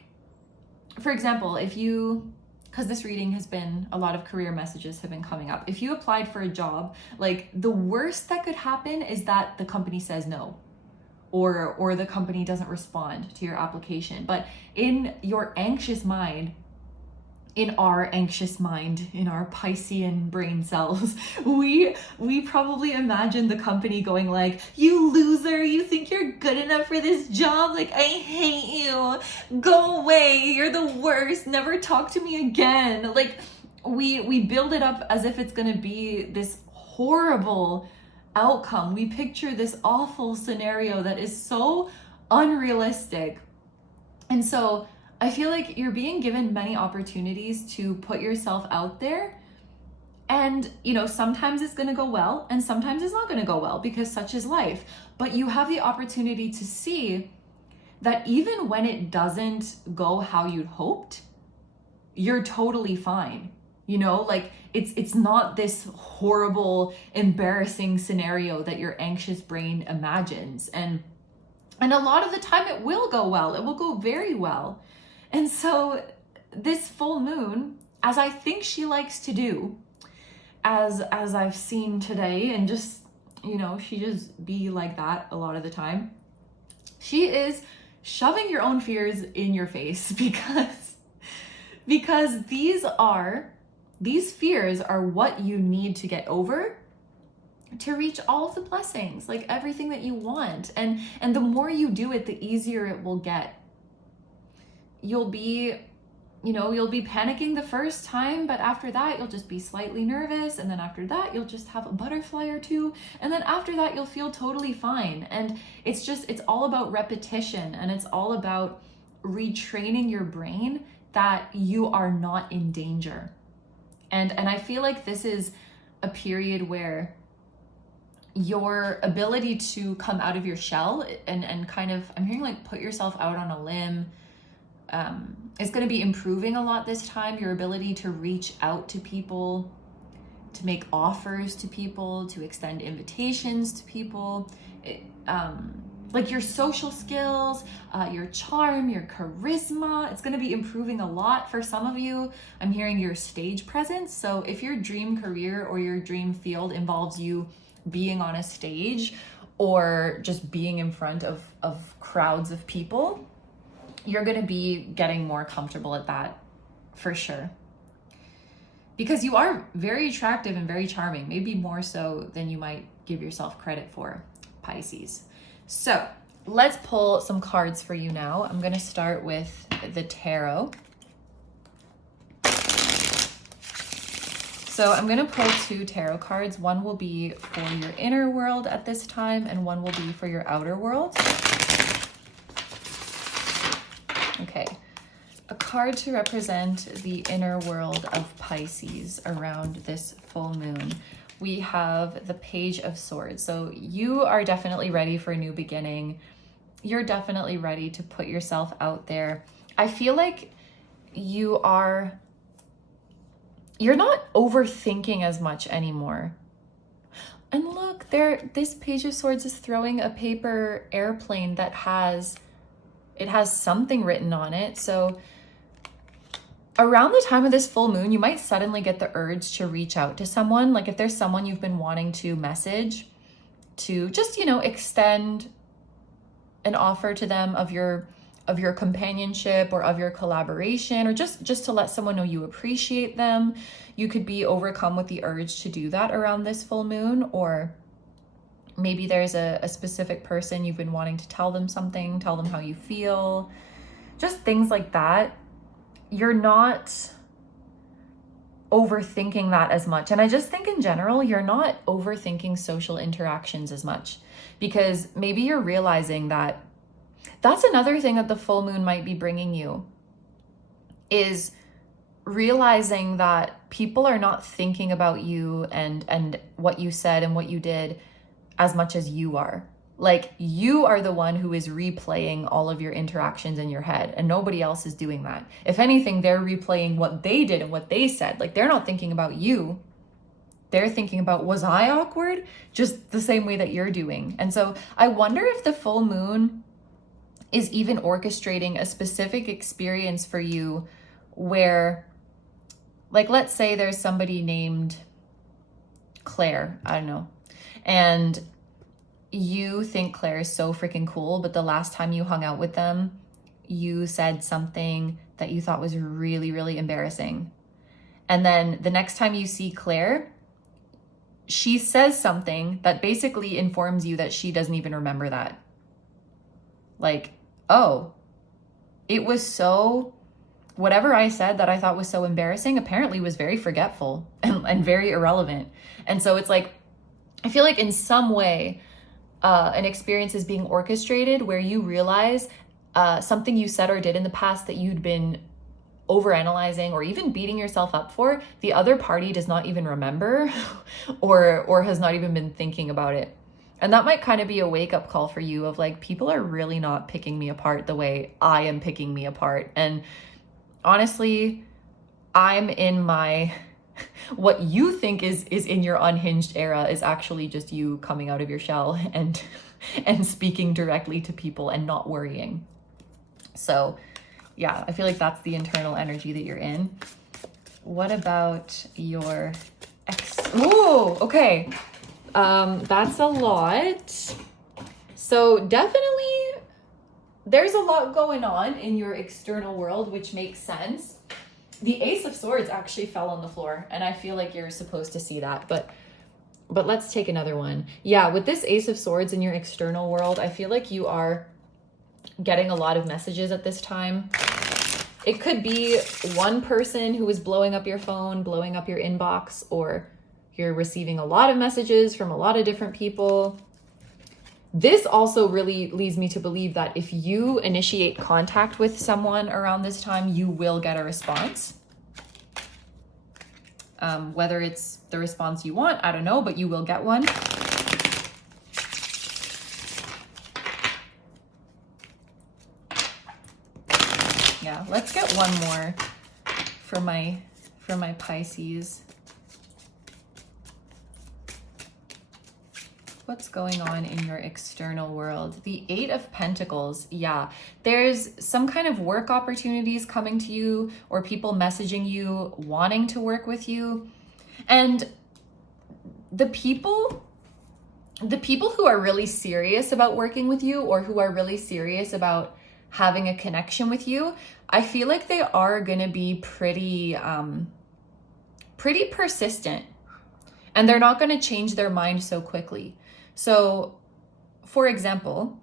for example, if you, because this reading has been, a lot of career messages have been coming up. If you applied for a job, like the worst that could happen is that the company says no, or the company doesn't respond to your application. But in your anxious mind, in our anxious mind, in our Piscean brain cells, we probably imagine the company going like, you loser, you think you're good enough for this job? Like, I hate you. Go away. You're the worst. Never talk to me again. Like, we build it up as if it's going to be this horrible outcome. We picture this awful scenario that is so unrealistic. And so I feel like you're being given many opportunities to put yourself out there. And, you know, sometimes it's going to go well and sometimes it's not going to go well, because such is life. But you have the opportunity to see that even when it doesn't go how you'd hoped, you're totally fine. You know, like it's not this horrible, embarrassing scenario that your anxious brain imagines. And a lot of the time it will go well. It will go very well. And so this full moon, as I think she likes to do, as I've seen today, and just, you know, she just be like that a lot of the time, she is shoving your own fears in your face, because these fears are what you need to get over to reach all of the blessings, like everything that you want. And the more you do it, the easier it will get. You'll be panicking the first time, but after that, you'll just be slightly nervous. And then after that, you'll just have a butterfly or two. And then after that, you'll feel totally fine. And it's all about repetition, and it's all about retraining your brain that you are not in danger. And I feel like this is a period where your ability to come out of your shell and kind of, I'm hearing like put yourself out on a limb, is going to be improving a lot this time. Your ability to reach out to people, to make offers to people, to extend invitations to people, like your social skills, your charm, your charisma, it's going to be improving a lot for some of you. I'm hearing your stage presence. So if your dream career or your dream field involves you being on a stage or just being in front of crowds of people, you're going to be getting more comfortable at that for sure. Because you are very attractive and very charming, maybe more so than you might give yourself credit for, Pisces. So let's pull some cards for you now. I'm going to start with the tarot. So I'm going to pull 2 tarot cards. One will be for your inner world at this time, and one will be for your outer world. Okay, a card to represent the inner world of Pisces around this full moon. We have the Page of Swords. So you are definitely ready for a new beginning. You're definitely ready to put yourself out there. I feel like you're not overthinking as much anymore. And look, this Page of Swords is throwing a paper airplane that has something written on it. So around the time of this full moon, you might suddenly get the urge to reach out to someone. Like if there's someone you've been wanting to message, to just, extend an offer to them of your companionship or of your collaboration, or just to let someone know you appreciate them. You could be overcome with the urge to do that around this full moon, or maybe there's a specific person you've been wanting to tell them something, tell them how you feel, just things like that. You're not overthinking that as much. And I just think in general, you're not overthinking social interactions as much, because maybe you're realizing that That's another thing that the full moon might be bringing you, is realizing that people are not thinking about you and what you said and what you did as much as you are. Like, you are the one who is replaying all of your interactions in your head, and nobody else is doing that. If anything, they're replaying what they did and what they said. Like, they're not thinking about you. They're thinking about, was I awkward? Just the same way that you're doing. And so I wonder if the full moon is even orchestrating a specific experience for you where, like, let's say there's somebody named Claire, I don't know, and you think Claire is so freaking cool, but the last time you hung out with them, you said something that you thought was really, really embarrassing. And then the next time you see Claire, she says something that basically informs you that she doesn't even remember that. Like, oh, it was so, whatever I said that I thought was so embarrassing apparently was very forgetful and very irrelevant. And so it's like, I feel like in some way, an experience is being orchestrated where you realize something you said or did in the past that you'd been overanalyzing or even beating yourself up for, the other party does not even remember or has not even been thinking about it. And that might kind of be a wake-up call for you of like, people are really not picking me apart the way I am picking me apart. And honestly, I'm in my, what you think is in your unhinged era is actually just you coming out of your shell and speaking directly to people and not worrying. So yeah, I feel like that's the internal energy that you're in. What about your ex? Oh, okay. That's a lot. So definitely there's a lot going on in your external world, which makes sense. The Ace of Swords actually fell on the floor, and I feel like you're supposed to see that, but let's take another one. Yeah, with this Ace of Swords in your external world, I feel like you are getting a lot of messages at this time. It could be one person who is blowing up your phone, blowing up your inbox, or you're receiving a lot of messages from a lot of different people. This also really leads me to believe that if you initiate contact with someone around this time, you will get a response. Whether it's the response you want, I don't know, but you will get one. Yeah, let's get one more for my Pisces. What's going on in your external world? The Eight of Pentacles. Yeah, there's some kind of work opportunities coming to you, or people messaging you wanting to work with you. And the people who are really serious about working with you, or who are really serious about having a connection with you, I feel like they are going to be pretty persistent, and they're not going to change their mind so quickly. So, for example,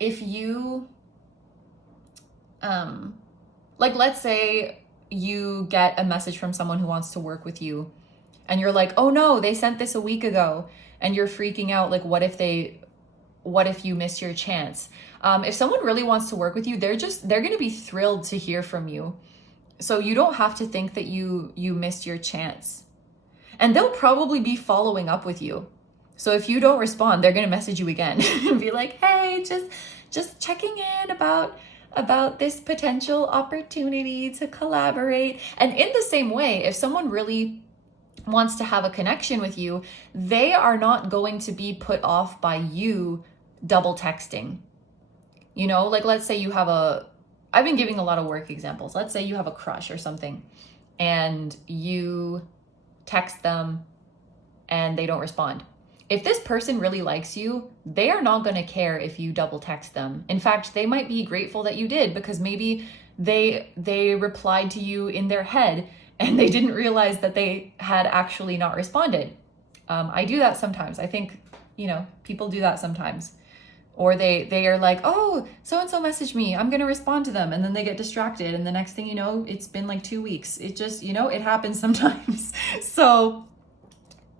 if you, like, let's say you get a message from someone who wants to work with you, and you're like, oh no, they sent this a week ago, and you're freaking out, like, what if you miss your chance? If someone really wants to work with you, they're going to be thrilled to hear from you. So you don't have to think that you missed your chance. And they'll probably be following up with you. So if you don't respond, they're going to message you again and be like, hey, just checking in about this potential opportunity to collaborate. And in the same way, if someone really wants to have a connection with you, they are not going to be put off by you double texting. You know, like, let's say you have I've been giving a lot of work examples. Let's say you have a crush or something, and you text them and they don't respond. If this person really likes you, they are not going to care if you double text them. In fact, they might be grateful that you did, because maybe they replied to you in their head and they didn't realize that they had actually not responded. I do that sometimes. I think, people do that sometimes. Or they are like, oh, so-and-so messaged me, I'm going to respond to them. And then they get distracted. And the next thing you know, it's been like 2 weeks. It just, it happens sometimes. So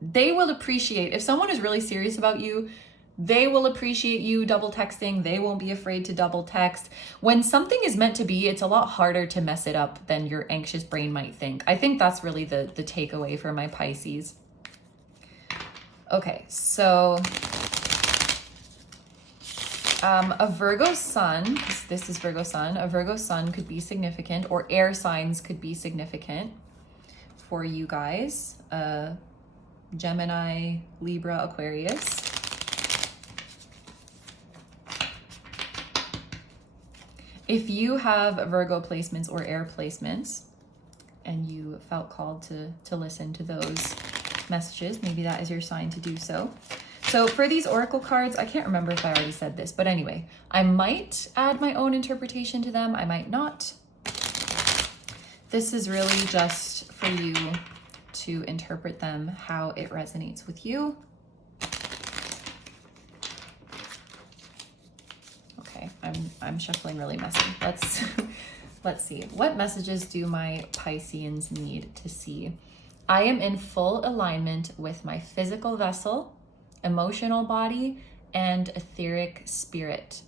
they will appreciate, if someone is really serious about you, They will appreciate you double texting. They won't be afraid to double text. When something is meant to be, it's a lot harder to mess it up than your anxious brain might think. I think that's really the takeaway for my Pisces. Okay, so a Virgo sun, this is Virgo sun, a Virgo sun could be significant, or air signs could be significant for you guys. Gemini, Libra, Aquarius. If you have Virgo placements or air placements and you felt called to listen to those messages, maybe that is your sign to do so. So for these oracle cards, I can't remember if I already said this, but anyway, I might add my own interpretation to them. I might not. This is really just for you to interpret them how it resonates with you. Okay, I'm shuffling really messy. Let's see. What messages do my Pisceans need to see? I am in full alignment with my physical vessel, emotional body, and etheric spirit.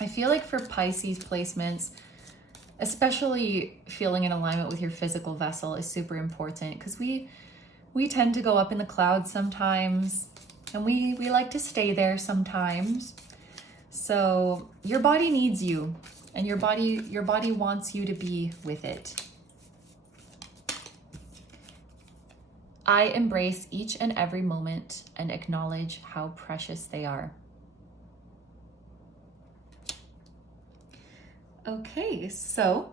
I feel like for Pisces placements, especially feeling in alignment with your physical vessel is super important, because we tend to go up in the clouds sometimes, and we like to stay there sometimes. So your body needs you, and your body wants you to be with it. I embrace each and every moment and acknowledge how precious they are. Okay, so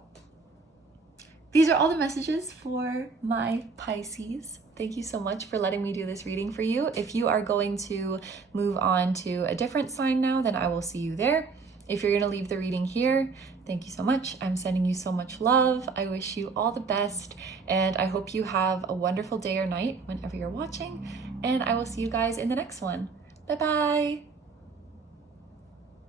these are all the messages for my Pisces. Thank you so much for letting me do this reading for you. If you are going to move on to a different sign now, then I will see you there. If you're going to leave the reading here, thank you so much. I'm sending you so much love. I wish you all the best, and I hope you have a wonderful day or night whenever you're watching, and I will see you guys in the next one. Bye-bye.